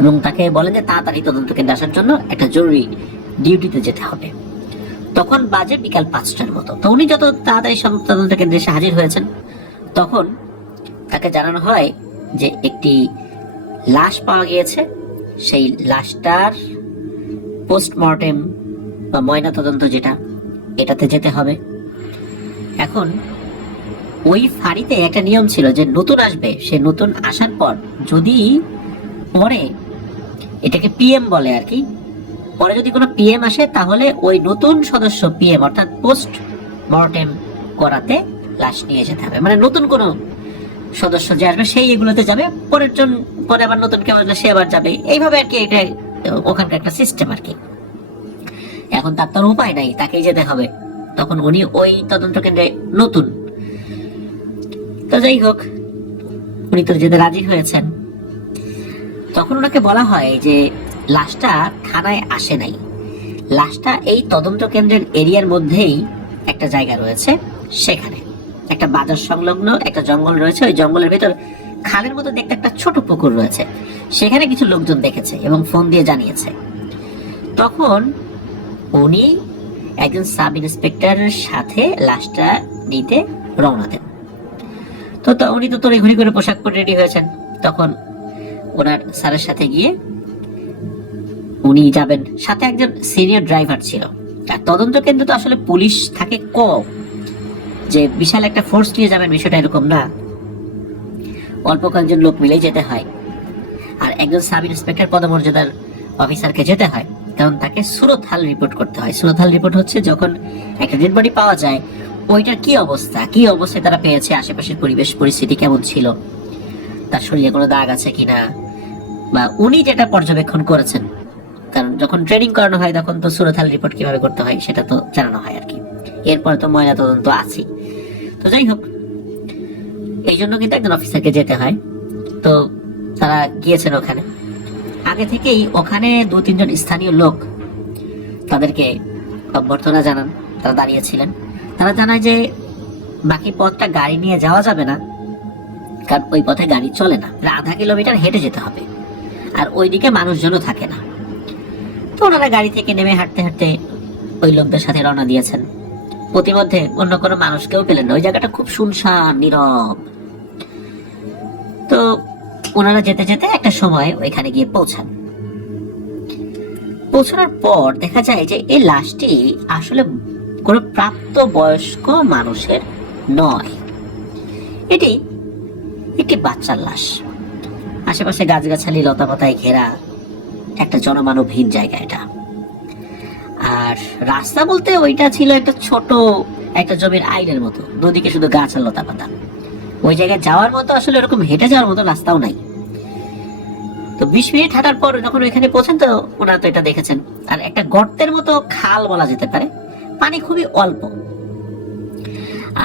এবং তাকে বলেন যে তাড়াতাড়ি তদন্ত কেন্দ্রে আসার জন্য একটা জরুরি ডিউটিতে যেতে হবে। তখন বাজে বিকাল 5টার মতো। তো উনি যত তাড়াতাড়ি তদন্ত কেন্দ্রে এসে হাজির হয়েছেন, তখন তাকে জানানো হয় যে একটি লাশ পাওয়া গিয়েছে, সেই লাশটার পোস্টমর্টেম বা ময়না তদন্ত যেটা, এটাতে যেতে হবে। এখন ওই ফাঁড়িতে একটা নিয়ম ছিল যে নতুন আসবে, সে নতুন আসার পর যদি পরে, এটাকে পিএম বলে আর কি, পরে যদি কোনো পিএম আসে তাহলে ওই নতুন সদস্য পিএম অর্থাৎ পোস্ট মর্টেম করাতে লাশ নিয়ে যেতে হবে। মানে নতুন কোনো সদস্য যে আসবে সেই এগুলোতে যাবে, পরের জন পরে আবার নতুন কেউ আসলে সে আবার যাবে, এইভাবে আর কি। এটা ওখানকার একটা সিস্টেম আর কি। এখন তার তো উপায় নাই, তাকেই যেতে হবে। তখন উনি ওই তদন্ত কেন্দ্রে নতুন, তো যাই হোক উনি তো যেতে রাজি হয়েছেন। তখন ওনাকে বলা হয় যে লাশটা থানায় আসে নাই, লাশটা এই তদন্ত কেন্দ্রের এরিয়ার মধ্যেই একটা জায়গা রয়েছে, সেখানে একটা বাজার সংলগ্ন একটা জঙ্গল রয়েছে, ওই জঙ্গলের ভেতর খালের মতো দেখতে একটা ছোট পুকুর রয়েছে, সেখানে কিছু লোকজন দেখেছে এবং ফোন দিয়ে জানিয়েছে। তখন উনি একজন সাব ইন্সপেক্টরের সাথে লাশটা নিতে রওনা দেন। তো উনি তো ঘুরি করে পোশাক পরে রেডি হয়েছেন। তখন ওনার স্যারের সাথে গিয়ে উনি যাবেন, সাথে একজন সিনিয়র ড্রাইভার ছিল। আর তদন্ত কেন্দ্র তো আসলে পুলিশ থাকে কম, যে বিশাল একটা ফোর্স নিয়ে যাবেন বিষয়টা এরকম না, অল্প কয়েকজন লোক মিলেই যেতে হয়। আর একজন সাব ইন্সপেক্টর পদমর্যাদার অফিসারকে যেতে হয়, কারণ তাকে সুরতহাল রিপোর্ট করতে হয়। সুরতহাল রিপোর্ট হচ্ছে যখন একটা ডেড বডি পাওয়া যায়, ওইটার কি অবস্থায় তারা পেয়েছে, আশেপাশের পরিবেশ পরিস্থিতি কেমন ছিল, তার শরীরে কোনো দাগ আছে কিনা, বা উনি যেটা পর্যবেক্ষণ করেছেন। কারণ যখন ট্রেনিং করানো হয় তখন তো সুরতহাল রিপোর্ট কিভাবে করতে হয় সেটা তো জানানো হয় আর কি। এরপর তো ময়না তদন্ত আছে। তো যাই হোক, এই জন্য কিন্তু একজন অফিসারকে যেতে হয়। তো তারা গিয়েছেন ওখানে, আগে থেকেই ওখানে 2-3 জন স্থানীয় লোক তাদেরকে অভ্যর্থনা জানান, তারা দাঁড়িয়েছিলেন। তারা জানায় যে বাকি পথটা গাড়ি নিয়ে যাওয়া যাবে না, কারণ ওই পথে গাড়ি চলে না, 0.5 কিলোমিটার হেঁটে যেতে হবে, আর ওইদিকে মানুষজনও থাকে না। তো ওনারা গাড়ি থেকে নেমে হাঁটতে হাঁটতে ওই লোকদের সাথে রওনা দিয়েছেন। প্রতিমধ্যে অন্য কোনো মানুষকেও পেলেন না, ওই জায়গাটা খুব শুনশান নীরব। তো ওনারা যেতে যেতে একটা সময় ওইখানে গিয়ে পৌঁছানোর পর দেখা যায় যে এই লাশটি আসলে কোনো প্রাপ্ত বয়স্ক মানুষের নয়, এটি একটি বাচ্চার লাশ। আশেপাশে গাছগাছালি লতাপাতায় ঘেরা একটা জনমানবহীন জায়গা এটা। আর রাস্তা বলতে ওইটা ছিল একটা ছোট একটা জমির আইলের মতো, দুদিকে শুধু গাছ আর লতাপাতা। ওই জায়গায় যাওয়ার মতো আসলে এরকম হেঁটে যাওয়ার মতো রাস্তাও নাই। তো 20 মিনিট হাঁটার পর যখন ওইখানে পৌঁছেন, তো ওনারা তো এটা দেখেছেন। আর একটা গর্তের মতো খাল বলা যেতে পারে, পানি খুবই অল্প।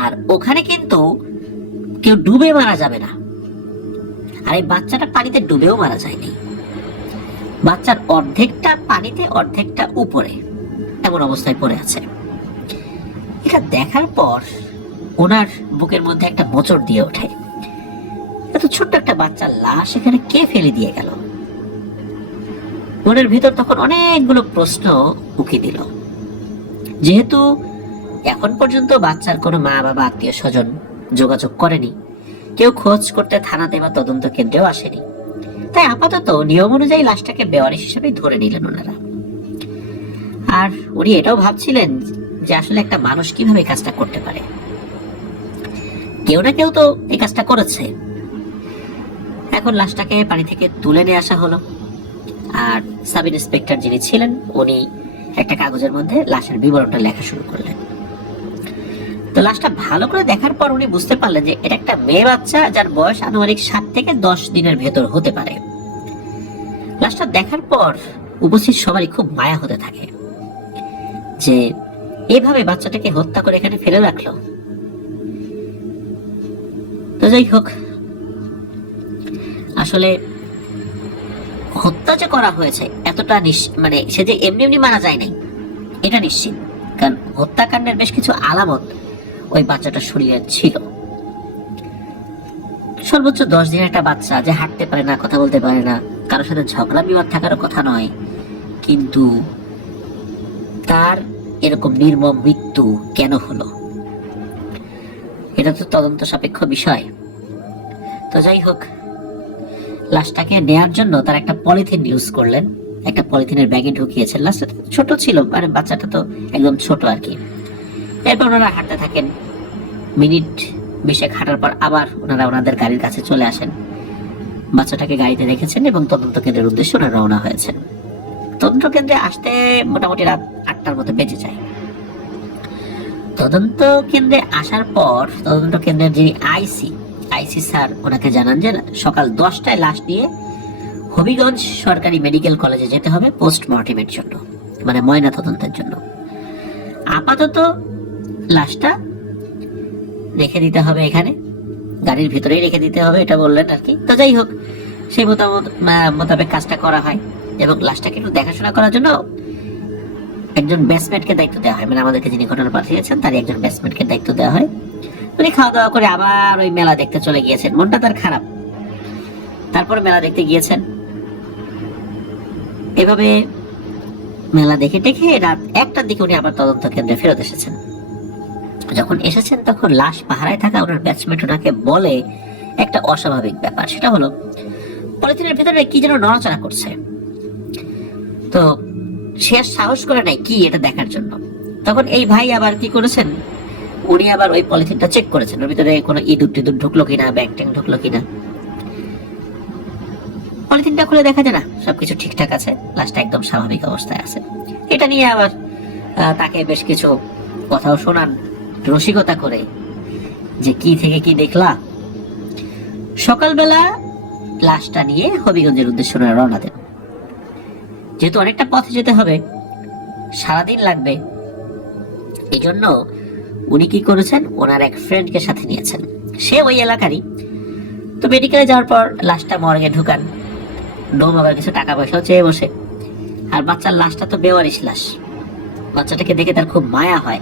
আর ওখানে কিন্তু কেউ ডুবে মারা যাবে না। আর এই বাচ্চাটা পানিতে ডুবেও মারা যায়নি, বাচ্চার অর্ধেকটা পানিতে অর্ধেকটা উপরে, এমন অবস্থায় পড়ে আছে। এটা দেখার পর ওনার বুকের মধ্যে একটা মোচড় দিয়ে ওঠে। এত ছোট্ট একটা বাচ্চার লাশ এখানে কে ফেলে দিয়ে গেল? মনের ভিতর তখন অনেকগুলো প্রশ্ন উকি দিল। যেহেতু এখন পর্যন্ত বাচ্চার কোনো মা বাবা আত্মীয় স্বজন যোগাযোগ করেনি, কেউ খোঁজ করতে থানাতে বা তদন্ত কেন্দ্রেও আসেনি, তাই আপাতত নিয়ম অনুযায়ী লাশটাকে বেওয়ারিশ হিসেবে ধরে নিলেন ওনারা। আর উনি এটাও ভাবছিলেন যে আসলে একটা মানুষ কিভাবে কাজটা করতে পারে। কেউ না কেউ তো এই কাজটা করেছে। এখন লাশটাকে পানি থেকে তুলে নিয়ে আসা হলো, আর সাব ইন্সপেক্টর যিনি ছিলেন উনি একটা কাগজের মধ্যে লাশের বিবরণটা লেখা শুরু করলেন। তো লাশটা ভালো করে দেখার পর উনি বুঝতে পারলেন যে এটা একটা মেয়ে বাচ্চা, যার বয়স আনুমানিক 7 থেকে 10 দিনের ভেতর হতে পারে। লাশটা দেখার পর উপস্থিত সবারই খুব মায়া হতে থাকে যে এভাবে বাচ্চাটাকে হত্যা করে এখানে ফেলে রাখলো। তো যাই হোক, আসলে হত্যা যে করা হয়েছে এতটা মানে সে যে এমনি এমনি মারা যায় নাই এটা নিশ্চিত, কারণ হত্যাকাণ্ডের বেশ কিছু আলামত ওই বাচ্চাটার শরীরে ছিল। সর্বোচ্চ 10 দিনের একটা বাচ্চা যে হাঁটতে পারে না, কথা বলতে পারে না, কারোর সাথে ঝগড়া বিবাদ থাকারও কথা নয়, কিন্তু তার এরকম নির্মম মৃত্যু কেন হলো এটা তো তদন্ত সাপেক্ষ বিষয়। তো যাই হোক, লাশটাকে নেয়ার জন্য তার একটা পলিথিন ইউজ করলেন, একটা পলিথিনের ব্যাগে ঢুকিয়েছেন। লাশটা ছোট ছিল, মানে বাচ্চাটা তো একদম ছোট আর কি। এরপর ওনারা হাঁটতে থাকেন, মিনিট 20 হাঁটার পর আবার ওনারা ওনাদের গাড়ির কাছে চলে আসেন। বাচ্চাটাকে গাড়িতে রেখেছেন এবং তদন্ত কেন্দ্রের উদ্দেশ্যে ওনারা রওনা হয়েছেন। তদন্ত কেন্দ্রে আসতে মোটামুটি রাত 8টার মতো বেজে যায়। তদন্ত কেন্দ্রে আসার পর তদন্ত কেন্দ্রের যিনি আইসি স্যার ওনাকে জানান যে সকাল 10টায় লাশ নিয়ে হবিগঞ্জ সরকারি মেডিকেল কলেজে যেতে হবে পোস্টমর্টেমের জন্য, মানে ময়না তদন্তের জন্য। আপাতত লাশটা রেখে দিতে হবে এখানে, গাড়ির ভিতরেই রেখে দিতে হবে, এটা বললেন আর কি। তো যাই হোক, সেই মোতাবেক কাজটা করা হয় এবং লাশটাকে একটু দেখাশোনা করার জন্য একজন ব্যাটসম্যানকে দায়িত্ব দেওয়া হয়, মানে আমাদেরকে যিনি ঘটনা পাঠিয়েছেন তারই একজন ব্যাটসম্যানকে দায়িত্ব দেওয়া হয়। উনি খাওয়া দাওয়া করে আবার ওই মেলা দেখতে চলে গিয়েছেন, মনটা তার খারাপ। তারপরে মেলা দেখতে গিয়েছেন, এভাবে মেলা দেখে দেখে রাত 1টার দিকে উনি আবার তদন্ত কেন্দ্রে ফেরত এসেছেন। যখন এসেছেন তখন লাশ পাহারায় থাকা ওনার ব্যাটসম্যান ওনাকে বলে একটা অস্বাভাবিক ব্যাপার, সেটা হলো পলিথিনের ভেতরে কি যেন নড়াচড়া করছে। তো সে সাহস করে নাই কি এটা দেখার জন্য। তখন এই ভাই আবার কি করেছেন, উনি আবার ওই পলিথিনটা চেক করেছেন, ওর ভিতরে কোনো ইঁদুর টিঁদুর ঢুকলো কিনা, ব্যাং ট্যাং ঢুকলো কিনা। পলিথিনটা খুলে দেখা যায় না, সবকিছু ঠিকঠাক আছে, লাশটা একদম স্বাভাবিক অবস্থায় আছে। এটা নিয়ে আবার তাকে বেশ কিছু কথাও শোনান রসিকতা করে, যে কি থেকে কি দেখলা। সকালবেলা লাশটা নিয়ে হবিগঞ্জের উদ্দেশ্যে রওনা দেন। যেহেতু অনেকটা পথে যেতে হবে, সারাদিন লাগবে, এই জন্য উনি কি করেছেন, ওনার এক ফ্রেন্ডকে সাথে নিয়েছেন, সে ওই এলাকারই। তো মেডিকেলে যাওয়ার পর লাশটা মর্গে ঢুকান, ডোম আবার কিছু টাকা পয়সাও চেয়ে বসে। আর বাচ্চার লাশটা তো বেওয়ারিশ লাশ, বাচ্চাটাকে দেখে তার খুব মায়া হয়।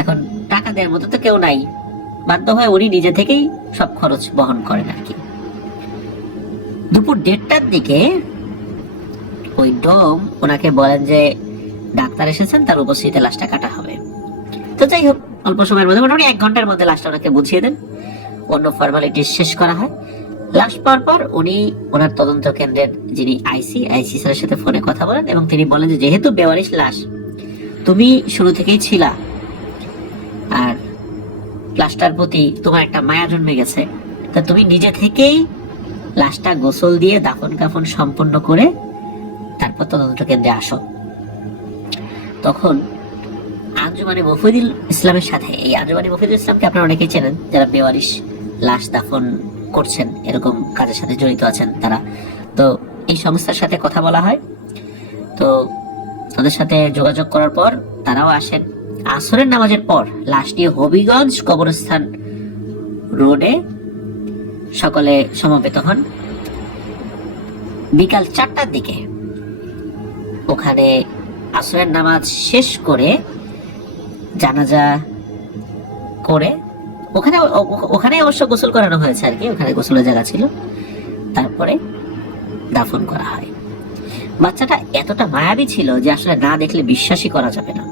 এখন টাকা দেওয়ার মতো তো কেউ নাই, বাধ্য হয়ে উনি নিজে থেকেই সব খরচ বহন করেন আর কি। দুপুর 1:30টার দিকে ওই ডোম ওনাকে বলেন যে ডাক্তার এসেছেন, তার উপস্থিতিতে লাশটা কাটা হবে। তো যাই হোক, অল্প সময়ের মধ্যে মোটামুটি 1 ঘন্টার মধ্যে লাশটা ওনাকে বুঝিয়ে দেন, অন্য ফর্মালিটি শেষ করা হয়। লাশ পাওয়ার পর উনি ওনার তদন্ত কেন্দ্রের যিনি আইসি স্যারের সাথে ফোনে কথা বলেন এবং তিনি বলেন যে যেহেতু বেওয়ারিশ লাশ, তুমি শুরু থেকেই ছিলা, আর লাশটার প্রতি তোমার একটা মায়া জন্মে গেছে, তা তুমি নিজে থেকেই লাশটা গোসল দিয়ে দাফন কাফন সম্পন্ন করে তারপর তদন্ত কেন্দ্রে আসো। তখন আঞ্জুমানে মফিদুল ইসলামের সাথে, এই আঞ্জুমানে মফিদুল ইসলামকে আপনারা অনেকেই চেনেন, যারা বেওয়ারিশ লাশ দাফন করছেন, এরকম কাজের সাথে জড়িত আছেন তারা। তো এই সংস্থার সাথে কথা বলা হয়। তো তাদের সাথে যোগাযোগ করার পর তারাও আসেন। আসরের নামাজের পর লাশ নিয়ে হবিগঞ্জ কবরস্থান রোডে সকলে সমবেত হন। বিকাল 4টার দিকে ওখানে আসরের নামাজ শেষ করে জানাজা করে ওখানে অবশ্য গোসল করানো হয়েছে আর কি, ওখানে গোসলের জায়গা ছিল, তারপরে দাফন করা হয়। বাচ্চাটা এতটা মায়াবী ছিল যে আসলে না দেখলে বিশ্বাসই করা যাবে না,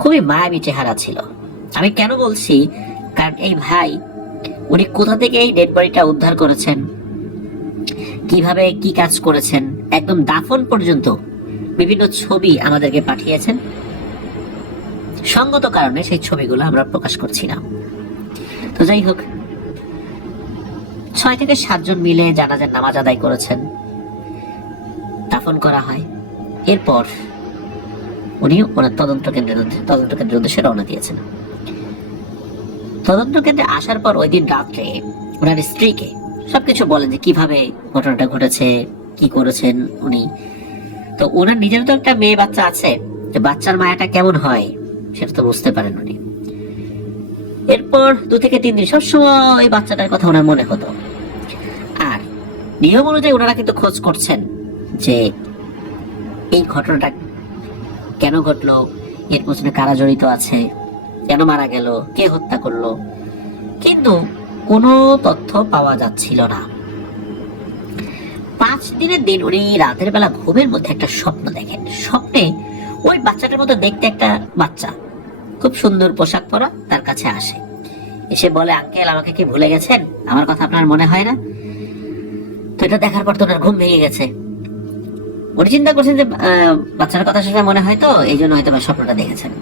খুবই মায়াবী চেহারা ছিল। আমি কেন বলছি, কারণ এই ভাই উনি কোথা থেকে এই ডেড বডিটা উদ্ধার করেছেন, কিভাবে কি কাজ করেছেন, একদম দাফন পর্যন্ত বিভিন্ন ছবি আমাদেরকে পাঠিয়েছেন। সঙ্গত কারণে সেই ছবিগুলো আমরা প্রকাশ করছি না। তো যাই হোক, 6 থেকে 7 জন মিলে জানাজার নামাজ আদায় করেছেন, দাফন করা হয়। এরপর উনি ওনার তদন্ত কেন্দ্রের উদ্দেশ্যে রওনা দিয়েছেন। তদন্ত কেন্দ্রে আসার পর ওই দিন রাত্রে ওনার স্ত্রীকে সবকিছু বলেন যে কিভাবে ঘটনাটা ঘটেছে, কি করেছেন উনি। তো ওনার নিজের তো একটা মেয়ে বাচ্চা আছে, যে বাচ্চার মায়াটা কেমন হয় সেটা তো বুঝতে পারেন উনি। এরপর 2 থেকে 3 দিন সবসময় ওই বাচ্চাটার কথা ওনার মনে হতো। আর নিয়ম অনুযায়ী ওনারা কিন্তু খোঁজ করছেন যে এই ঘটনাটা কেন ঘটলো, এর পেছনে কারা জড়িত আছে, কেন মারা গেল, কে হত্যা করলো, কিন্তু কোনো তথ্য পাওয়া যাচ্ছিল না। 5 দিনের দিন উনি রাতের বেলা ঘুমের মধ্যে একটা স্বপ্ন দেখেন। স্বপ্নে ওই বাচ্চাটার মতো দেখতে একটা বাচ্চা, খুব সুন্দর পোশাক পরা, তার কাছে আসে। এসে বলে, আঙ্কেল আমাকে কি ভুলে গেছেন, আমার কথা আপনার মনে হয় না? তো এটা দেখার পর তো ওনার ঘুম ভেঙে গেছে। উনি চিন্তা করছেন যে বাচ্চার কথা শুনে মনে হয়, তো এই জন্য হয়তো স্বপ্নটা দেখেছেন।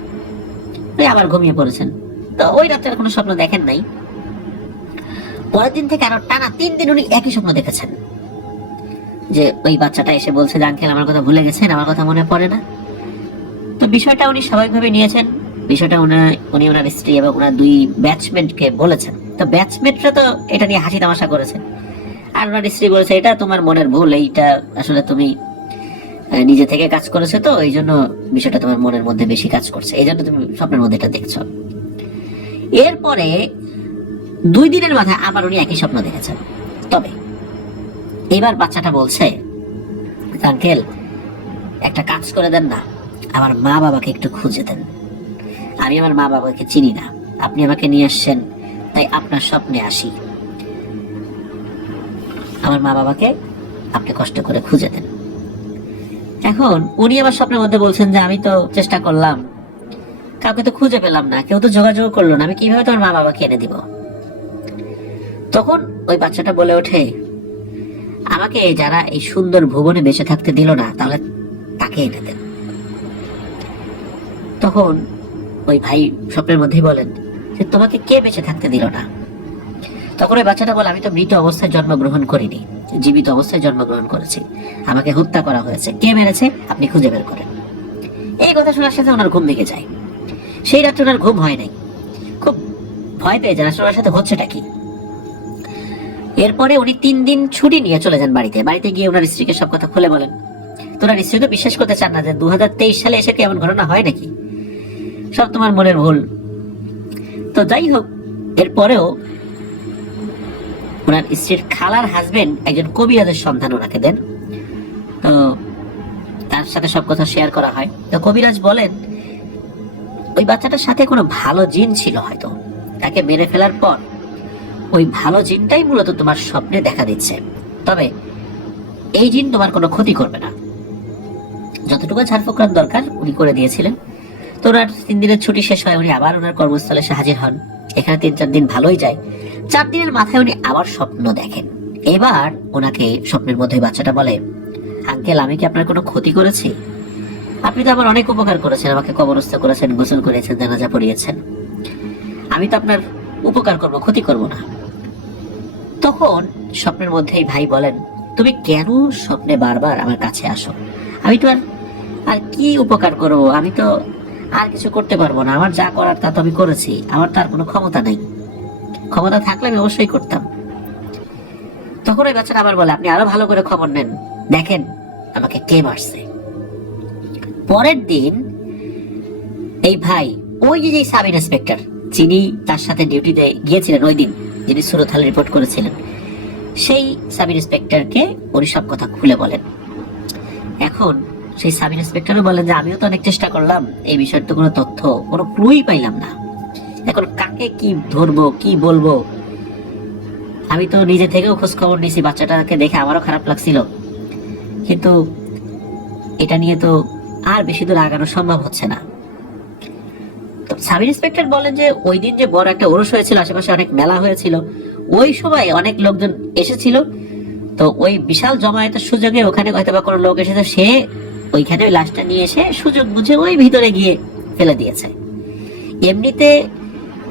ওই আবার ঘুমিয়ে পড়েছেন। তো ওই রাত্রে কোনো স্বপ্ন দেখেন নাই। পরের দিন থেকে আরো টানা 3 দিন উনি একই স্বপ্ন দেখেছেন, যে ওই বাচ্চাটা এসে বলছে যে আঙ্কেল আমার কথা ভুলে গেছেন, আমার কথা মনে পড়ে না। তো বিষয়টা উনি স্বাভাবিকভাবে নিয়েছেন। বিষয়টা উনি ওনার স্ত্রী এবং ওনার 2 ব্যাচমেটকে বলেছেন। তো ব্যাচমেটরা তো এটা নিয়ে হাসি তামাশা করেছে। আর ওনার স্ত্রী বলেছে, এটা তোমার মনের ভুল, এইটা আসলে তুমি নিজে থেকে কাজ করেছে, তো এই জন্য বিষয়টা তোমার মনের মধ্যে বেশি কাজ করছে, এই জন্য তুমি স্বপ্নের মধ্যে এটা দেখছো। এরপরে 2 দিনের মাথায় আবার উনি একই স্বপ্ন দেখেছেন। তবে এবার বাচ্চাটা বলছে, আঙ্কেল একটা কাজ করে দেন না, আমার মা বাবাকে একটু খুঁজে দেন, আমি আমার মা বাবাকে চিনি না, আপনি আমাকে নিয়ে আসছেন, তাই আপনার স্বপ্নে আসি, আমার মা বাবাকে আপনি কষ্ট করে খুঁজে দেন। এখন উনি আবার স্বপ্নের মধ্যে বলছেন যে আমি তো চেষ্টা করলাম, কাউকে তো খুঁজে পেলাম না, কেউ তো যোগাযোগ করলো না, আমি কিভাবে তোমার মা বাবাকে এনে দিব? তখন ওই বাচ্চাটা বলে ওঠে, আমাকে যারা এই সুন্দর ভুবনে বেঁচে থাকতে দিল না, তাহলে তাকে এনে দেন। তখন ওই ভাই স্বপ্নের মধ্যেই বলেন যে তোমাকে কে বেঁচে থাকতে দিল না? তখন ওই বাচ্চাটা বলে, আমি তো মৃত অবস্থায় জন্মগ্রহণ করিনি, জীবিত অবস্থায় জন্মগ্রহণ করেছি, আমাকে হত্যা করা হয়েছে, কে মেরেছে আপনি খুঁজে বের করেন। এই কথা শোনার সাথে ওনার ঘুম ভেঙে যায়। সেই রাত্রে ওনার ঘুম হয় নাই, খুব ভয় পেয়ে যান আসলে ওনার সাথে হচ্ছেটা কি। এরপরে উনি 3 দিন ছুটি নিয়ে চলে যান বাড়িতে। বাড়িতে গিয়ে ওনার স্ত্রীকে সব কথা খুলে বলেন। তো ওনার স্ত্রী তো বিশ্বাস করতে চান না যে 2023 সালে এসে কি এমন ঘটনা হয় নাকি, সব তোমার মনের ভুল। তো যাই হোক, এরপরেও ওনার স্ত্রীর খালার হাজবেন্ড একজন কবিরাজের সন্ধান ওনাকে দেন। তো তার সাথে সব কথা শেয়ার করা হয়। তো কবিরাজ বলেন, ওই বাচ্চাটার সাথে কোনো ভালো জিন ছিল, হয়তো তাকে মেরে ফেলার পর ওই ভালো জিনটাই মূলত তোমার স্বপ্নে দেখা দিচ্ছে। তবে এই জিন তোমার কোনো ক্ষতি করবে না, যতটুকু ঝাড়ফুঁকরার দরকার উনি করে দিয়েছিলেন। তো ওনার 3 দিনের ছুটি শেষ হয়, উনি আবার ওনার কর্মস্থলে এসে হাজির হন। এখানে 3-4 দিন ভালোই যায়। 4 দিনের মাথায় উনি আবার স্বপ্ন দেখেন। এবার ওনাকে স্বপ্নের মধ্যে বাচ্চাটা বলে, আঙ্কেল আমি কি আপনার কোনো ক্ষতি করেছি? আপনি তো আমার অনেক উপকার করেছেন, আমাকে কবরস্থ করেছেন, গোসল করিয়েছেন, জানাজা পড়িয়েছেন, আমি তো আপনার উপকার করব, ক্ষতি করব না। তখন স্বপ্নের মধ্যেই ভাই বলেন, তুমি কেন স্বপ্নে বারবার আমার কাছে আসো? আমি তো আর কি উপকার করবো, আমি তো আর কিছু করতে পারবো না, আমার যা করার তা তো আমি করেছি, আমার তার কোনো ক্ষমতা নেই, ক্ষমতা থাকলে আমি অবশ্যই করতাম। তখন ওই বাচ্চাটা আবার বলে, আপনি আরো ভালো করে খবর নেন, দেখেন আমাকে কে মারছে। পরের দিন এই ভাই ওই যে সাব ইন্সপেক্টর যিনি তার সাথে ডিউটিতে গিয়েছিলেন ওই দিন, যিনি সুরতহাল রিপোর্ট করেছিলেন, সেই সাব ইন্সপেক্টরকে উনি সব কথা খুলে বলেন। এখন সেই সাব ইন্সপেক্টরও বলেন যে আমিও তো অনেক চেষ্টা করলাম, এই বিষয়ের তো কোনো তথ্য, কোনো ক্লুই পাইলাম না, এখন কাকে কি ধরবো, কি বলবো? আমি তো নিজে থেকেও খোঁজ খবর নিয়েছি, বাচ্চাটাকে দেখে আমারও খারাপ লাগছিল, কিন্তু এটা নিয়ে তো আর বেশি দূর আগানো সম্ভব হচ্ছে না। তো সাব ইন্সপেক্টর বলেন যে ওই দিন যে বড় একটা ওরস হয়েছিল, আশেপাশে অনেক মেলা হয়েছিল, ওই সময় অনেক লোকজন এসেছিল, তো ওই বিশাল জমায়েতের সুযোগে ওখানে হয়তো বা কোনো লোক এসেছে, সে ওইখানে ওই লাশটা নিয়ে এসে সুযোগ বুঝে ওই ভিতরে গিয়ে ফেলে দিয়েছে। এমনিতে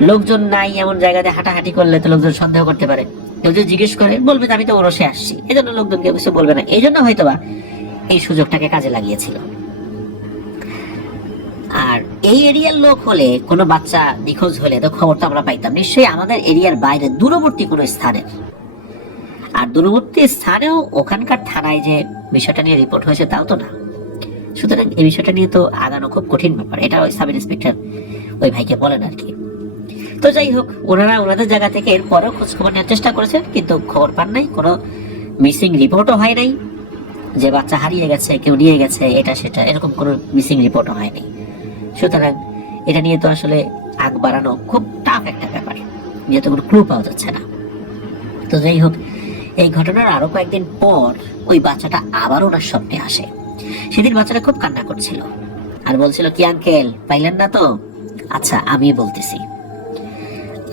লোকজন নাই এমন জায়গাতে হাঁটাহাঁটি করলে তো লোকজন সন্দেহ করতে পারে, কেউ যদি জিজ্ঞেস করে বলবে যে আমি তো ওরসে আসছি, এই জন্য লোকজন কেউ কিছু বলবে না, এই জন্য হয়তোবা এই সুযোগটাকে কাজে লাগিয়েছিল। আর এই এরিয়ার লোক হলে, কোনো বাচ্চা নিখোঁজ হলে তো খবর তো আমরা পাইতাম নিশ্চয়ই আমাদের এরিয়ার বাইরে দূরবর্তী কোনো স্থানের। আর দূরবর্তী স্থানেও ওখানকার থানায় যে বিষয়টা নিয়ে রিপোর্ট হয়েছে তাও তো না। সুতরাং এই বিষয়টা নিয়ে তো আগানো খুব কঠিন ব্যাপার, এটা ওই সাব ইন্সপেক্টর ওই ভাইকে বলেন আর কি। তো যাই হোক, ওনারা ওনাদের জায়গা থেকে এরপরেও খোঁজ খবর নেওয়ার চেষ্টা করেছে, কিন্তু খবর পান নাই, কোনো মিসিং রিপোর্টও হয় নাই যে বাচ্চা হারিয়ে গেছে, কেউ নিয়ে গেছে, এটা সেটা এরকম কোনো মিসিং রিপোর্টও হয়নি। সুতরাং এটা নিয়ে তো আসলে আগ বাড়ানো খুব টাফ একটা ব্যাপার, যেহেতু কোনো ক্লু পাওয়া যাচ্ছে না। তো যাই হোক, এই ঘটনার আরো কয়েকদিন পর ওই বাচ্চাটা আবার ওনার স্বপ্নে আসে। সেদিন বাচ্চাটা খুব কান্না করছিল আর বলছিল, কি আঙ্কেল পাইলেন না তো? আচ্ছা আমি বলতেছি,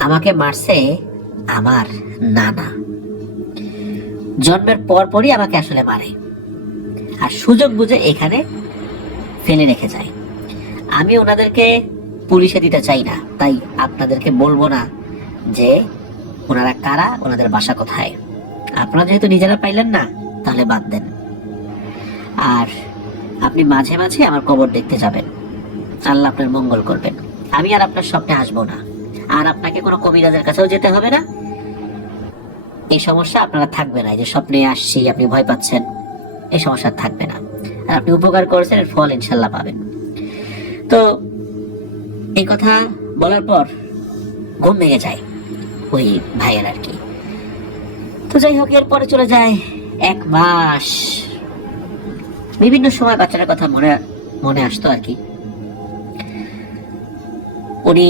আমাকে মারছে আমার নানা, জন্মের পর পরই আমাকে আসলে মারে, আর সুযোগ বুঝে এখানে ফেলে রেখে যায়। আমি ওনাদেরকে পুলিশে দিতে চাই না, তাই আপনাদেরকে বলবো না যে ওনারা কারা, ওনাদের বাসা কোথায়। আপনারা যেহেতু নিজেরা পাইলেন না, তাহলে বাদ দেন। আর আপনি মাঝে মাঝে আমার কবর দেখতে যাবেন, আল্লাহ আপনার মঙ্গল করবেন। আমি আর আপনার স্বপ্নে আসবো না, আর আপনাকে কোনো কবিরাজের কাছেও যেতে হবে না। এই সমস্যা আপনারা থাকবে না, যে স্বপ্নে আসছি আপনি ভয় পাচ্ছেন, এই সমস্যা থাকবে না। আর আপনি উপকার করেছেন, এর ফল ইনশাল্লাহ পাবেন। তো এই কথা বলার পর ঘুম ভেঙে যায় ওই ভাইয়ের আর কি। তো যাই হোক, এরপরে চলে যায় 1 মাস। বিভিন্ন সময় বাচ্চাটার কথা মনে আসতো আর কি। উনি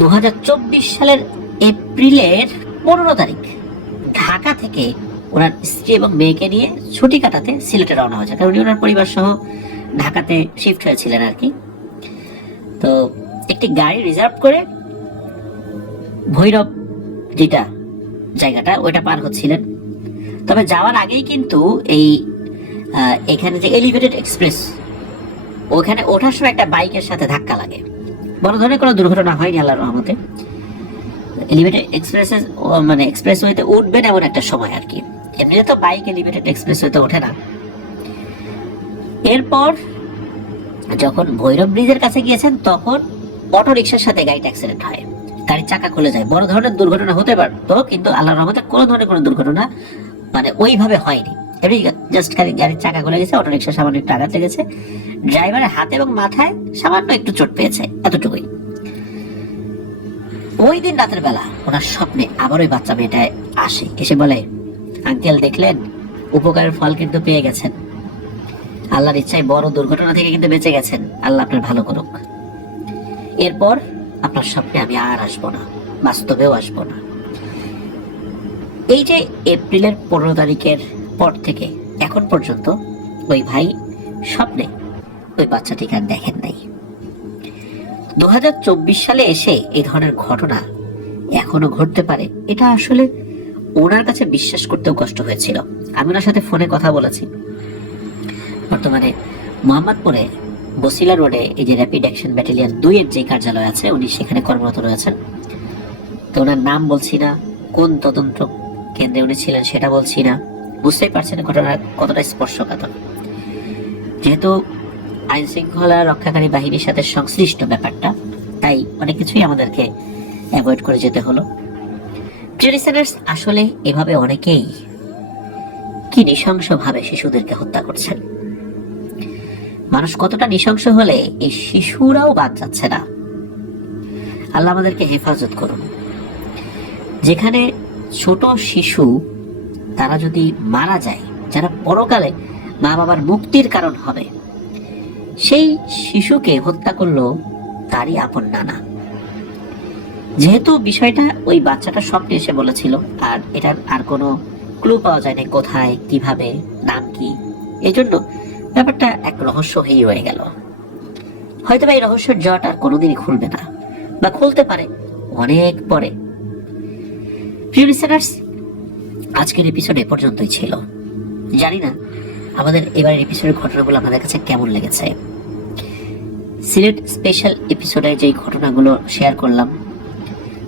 2024 সালের এপ্রিলের 15 তারিখ ঢাকা থেকে ওনার স্ত্রী এবং মেয়েকে নিয়ে ছুটি কাটাতে সিলেটে রওনা হয়েছে, কারণ উনি ওনার পরিবার সহ ঢাকাতে শিফট হয়েছিলেন আর কি। তো একটি গাড়ি রিজার্ভ করে ভৈরব যেটা জায়গাটা ওইটা পার হচ্ছিলেন। তবে যাওয়ার আগেই কিন্তু এখানে যে এলিভেটেড এক্সপ্রেস, ওখানে ওঠার সময় একটা বাইকের সাথে ধাক্কা লাগে। বড় ধরনের কোনো দুর্ঘটনা হয়নি আল্লাহর রহমতে। এলিভেটেড এক্সপ্রেসওয়েতে উঠবেন এমন একটা সময় আর কি, এমনিতে তো বাইক এলিভেটেড এক্সপ্রেসওয়েতে ওঠে না। এরপর যখন ভৈরব ব্রিজের কাছে গিয়েছেন, তখন অটো রিক্সার সাথে গাড়িটা অ্যাক্সিডেন্ট হয়, গাড়ির চাকা খুলে যায়। বড় ধরনের দুর্ঘটনা হতে পারতো, কিন্তু আল্লাহর রহমতে কোনো ধরনের কোনো দুর্ঘটনা ওইভাবে হয়নি। এমনি জাস্ট গাড়ির চাকা খুলে গেছে, অটো রিক্সা সামান্য একটু আঘাত লেগেছে, ড্রাইভারের হাতে এবং মাথায় সামান্য একটু চোট পেয়েছে, এতটুকুই। ওই দিন রাতের বেলা ওনার স্বপ্নে আবার ওই বাচ্চা মেয়েটা আসে, এসে বলে, আঙ্কেল দেখলেন, উপকারের ফল কিন্তু পেয়ে গেছেন, আল্লাহর ইচ্ছায় বড় দুর্ঘটনা থেকে কিন্তু বেঁচে গেছেন, আল্লাহ আপনার ভালো করুক। এরপর আপনার স্বপ্নে আমি আর আসবো না, বাস্তবেও আসবো না। এই যে এপ্রিলের 15 তারিখের পর থেকে এখন পর্যন্ত ওই ভাই স্বপ্নে ওই বাচ্চাটিকে আর দেখেন নাই। 2024 সালে এসে এই ধরনের ঘটনা এখনো ঘটতে পারে, এটা আসলে ওনার কাছে বিশ্বাস করতেও কষ্ট হয়েছিল। আমি ওনার সাথে ফোনে কথা বলেছি। বর্তমানে মোহাম্মদপুরে বসিলা রোডে এই যে র্যাপিড অ্যাকশন ব্যাটালিয়ন 2 এর যে কার্যালয় আছে, উনি সেখানে কর্মরত রয়েছেন। তো ওনার নাম বলছি না, কোন তদন্ত কেন্দ্রে উনি ছিলেন সেটা বলছি না, বুঝতেই পারছেন ঘটনা কতটা স্পর্শকাতর। যেহেতু আইন শৃঙ্খলা রক্ষাকারী বাহিনীর সাথে সংশ্লিষ্ট ব্যাপারটা, তাই অনেক কিছুই আমাদেরকে অ্যাভয়েড করে যেতে হলো। প্রিয় লিসেনার্স, আসলে এভাবে অনেকেই কি নৃশংসভাবে শিশুদেরকে হত্যা করছেন। মানুষ কতটা নৃশংস হলে এই শিশুরাও বাদ যাচ্ছে না। আল্লাহ আমাদেরকে হেফাজত করুন। যেখানে ছোট শিশু তারা যদি মারা যায়, যারা পরকালে মা বাবার মুক্তির কারণ হবে, সেই শিশুকে হত্যা করলো তারই আপন নানা। যেহেতু বিষয়টা ওই বাচ্চাটা স্বপ্নে এসে বলেছিল, আর এটার আর কোনো ক্লু পাওয়া যায় না কোথায়, কিভাবে, নাম কি, এই জন্য ব্যাপারটা এক রহস্য হয়েই রয়ে গেল। হয়তো এই রহস্যের জট আর কোনোদিনই খুলবে না, বা খুলতে পারে অনেক পরে। প্রিয় লিসেনার্স, আজকের এপিসোড এ পর্যন্তই ছিল। জানি না আমাদের এবারের এপিসোডের ঘটনাগুলো আপনাদের কাছে কেমন লেগেছে। সিলেট স্পেশাল এপিসোডে যেই ঘটনাগুলো শেয়ার করলাম,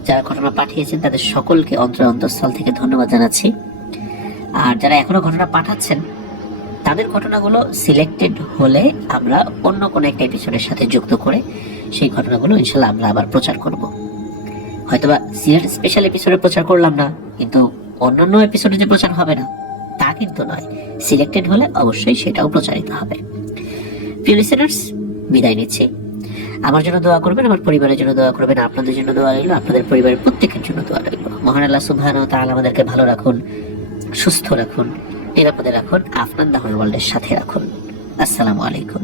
যারা ঘটনা পাঠিয়েছেন তাদের সকলকে অন্তঃস্থল থেকে ধন্যবাদ জানাচ্ছি। আর যারা এখনো ঘটনা পাঠাচ্ছেন, তাদের ঘটনাগুলো সিলেক্টেড হলে আমরা অন্য কোনো একটা এপিসোডের সাথে যুক্ত করে সেই ঘটনাগুলো ইনশাল্লাহ আমরা আবার প্রচার করব। হয়তোবা সিলেট স্পেশাল এপিসোডে প্রচার করলাম না, কিন্তু অন্যান্য এপিসোডে যে প্রচার হবে না তা কিন্তু নয়। সিলেক্টেড হলে অবশ্যই সেটাও প্রচারিত হবে। প্রিয় লিসেনার্স, বিদায় নিচ্ছি। আমার জন্য দোয়া করবেন, আমার পরিবারের জন্য দোয়া করবেন, আপনাদের জন্য দোয়া রইল, আপনাদের পরিবারের প্রত্যেকের জন্য দোয়া রইল। মহান আল্লাহ সুবহানাহু ওয়া তাআলা আমাদেরকে ভালো রাখুন, সুস্থ রাখুন, নিরাপদে রাখুন, আপনার দাহর ওয়ার্ল্ডের সাথে রাখুন। আসসালামু আলাইকুম।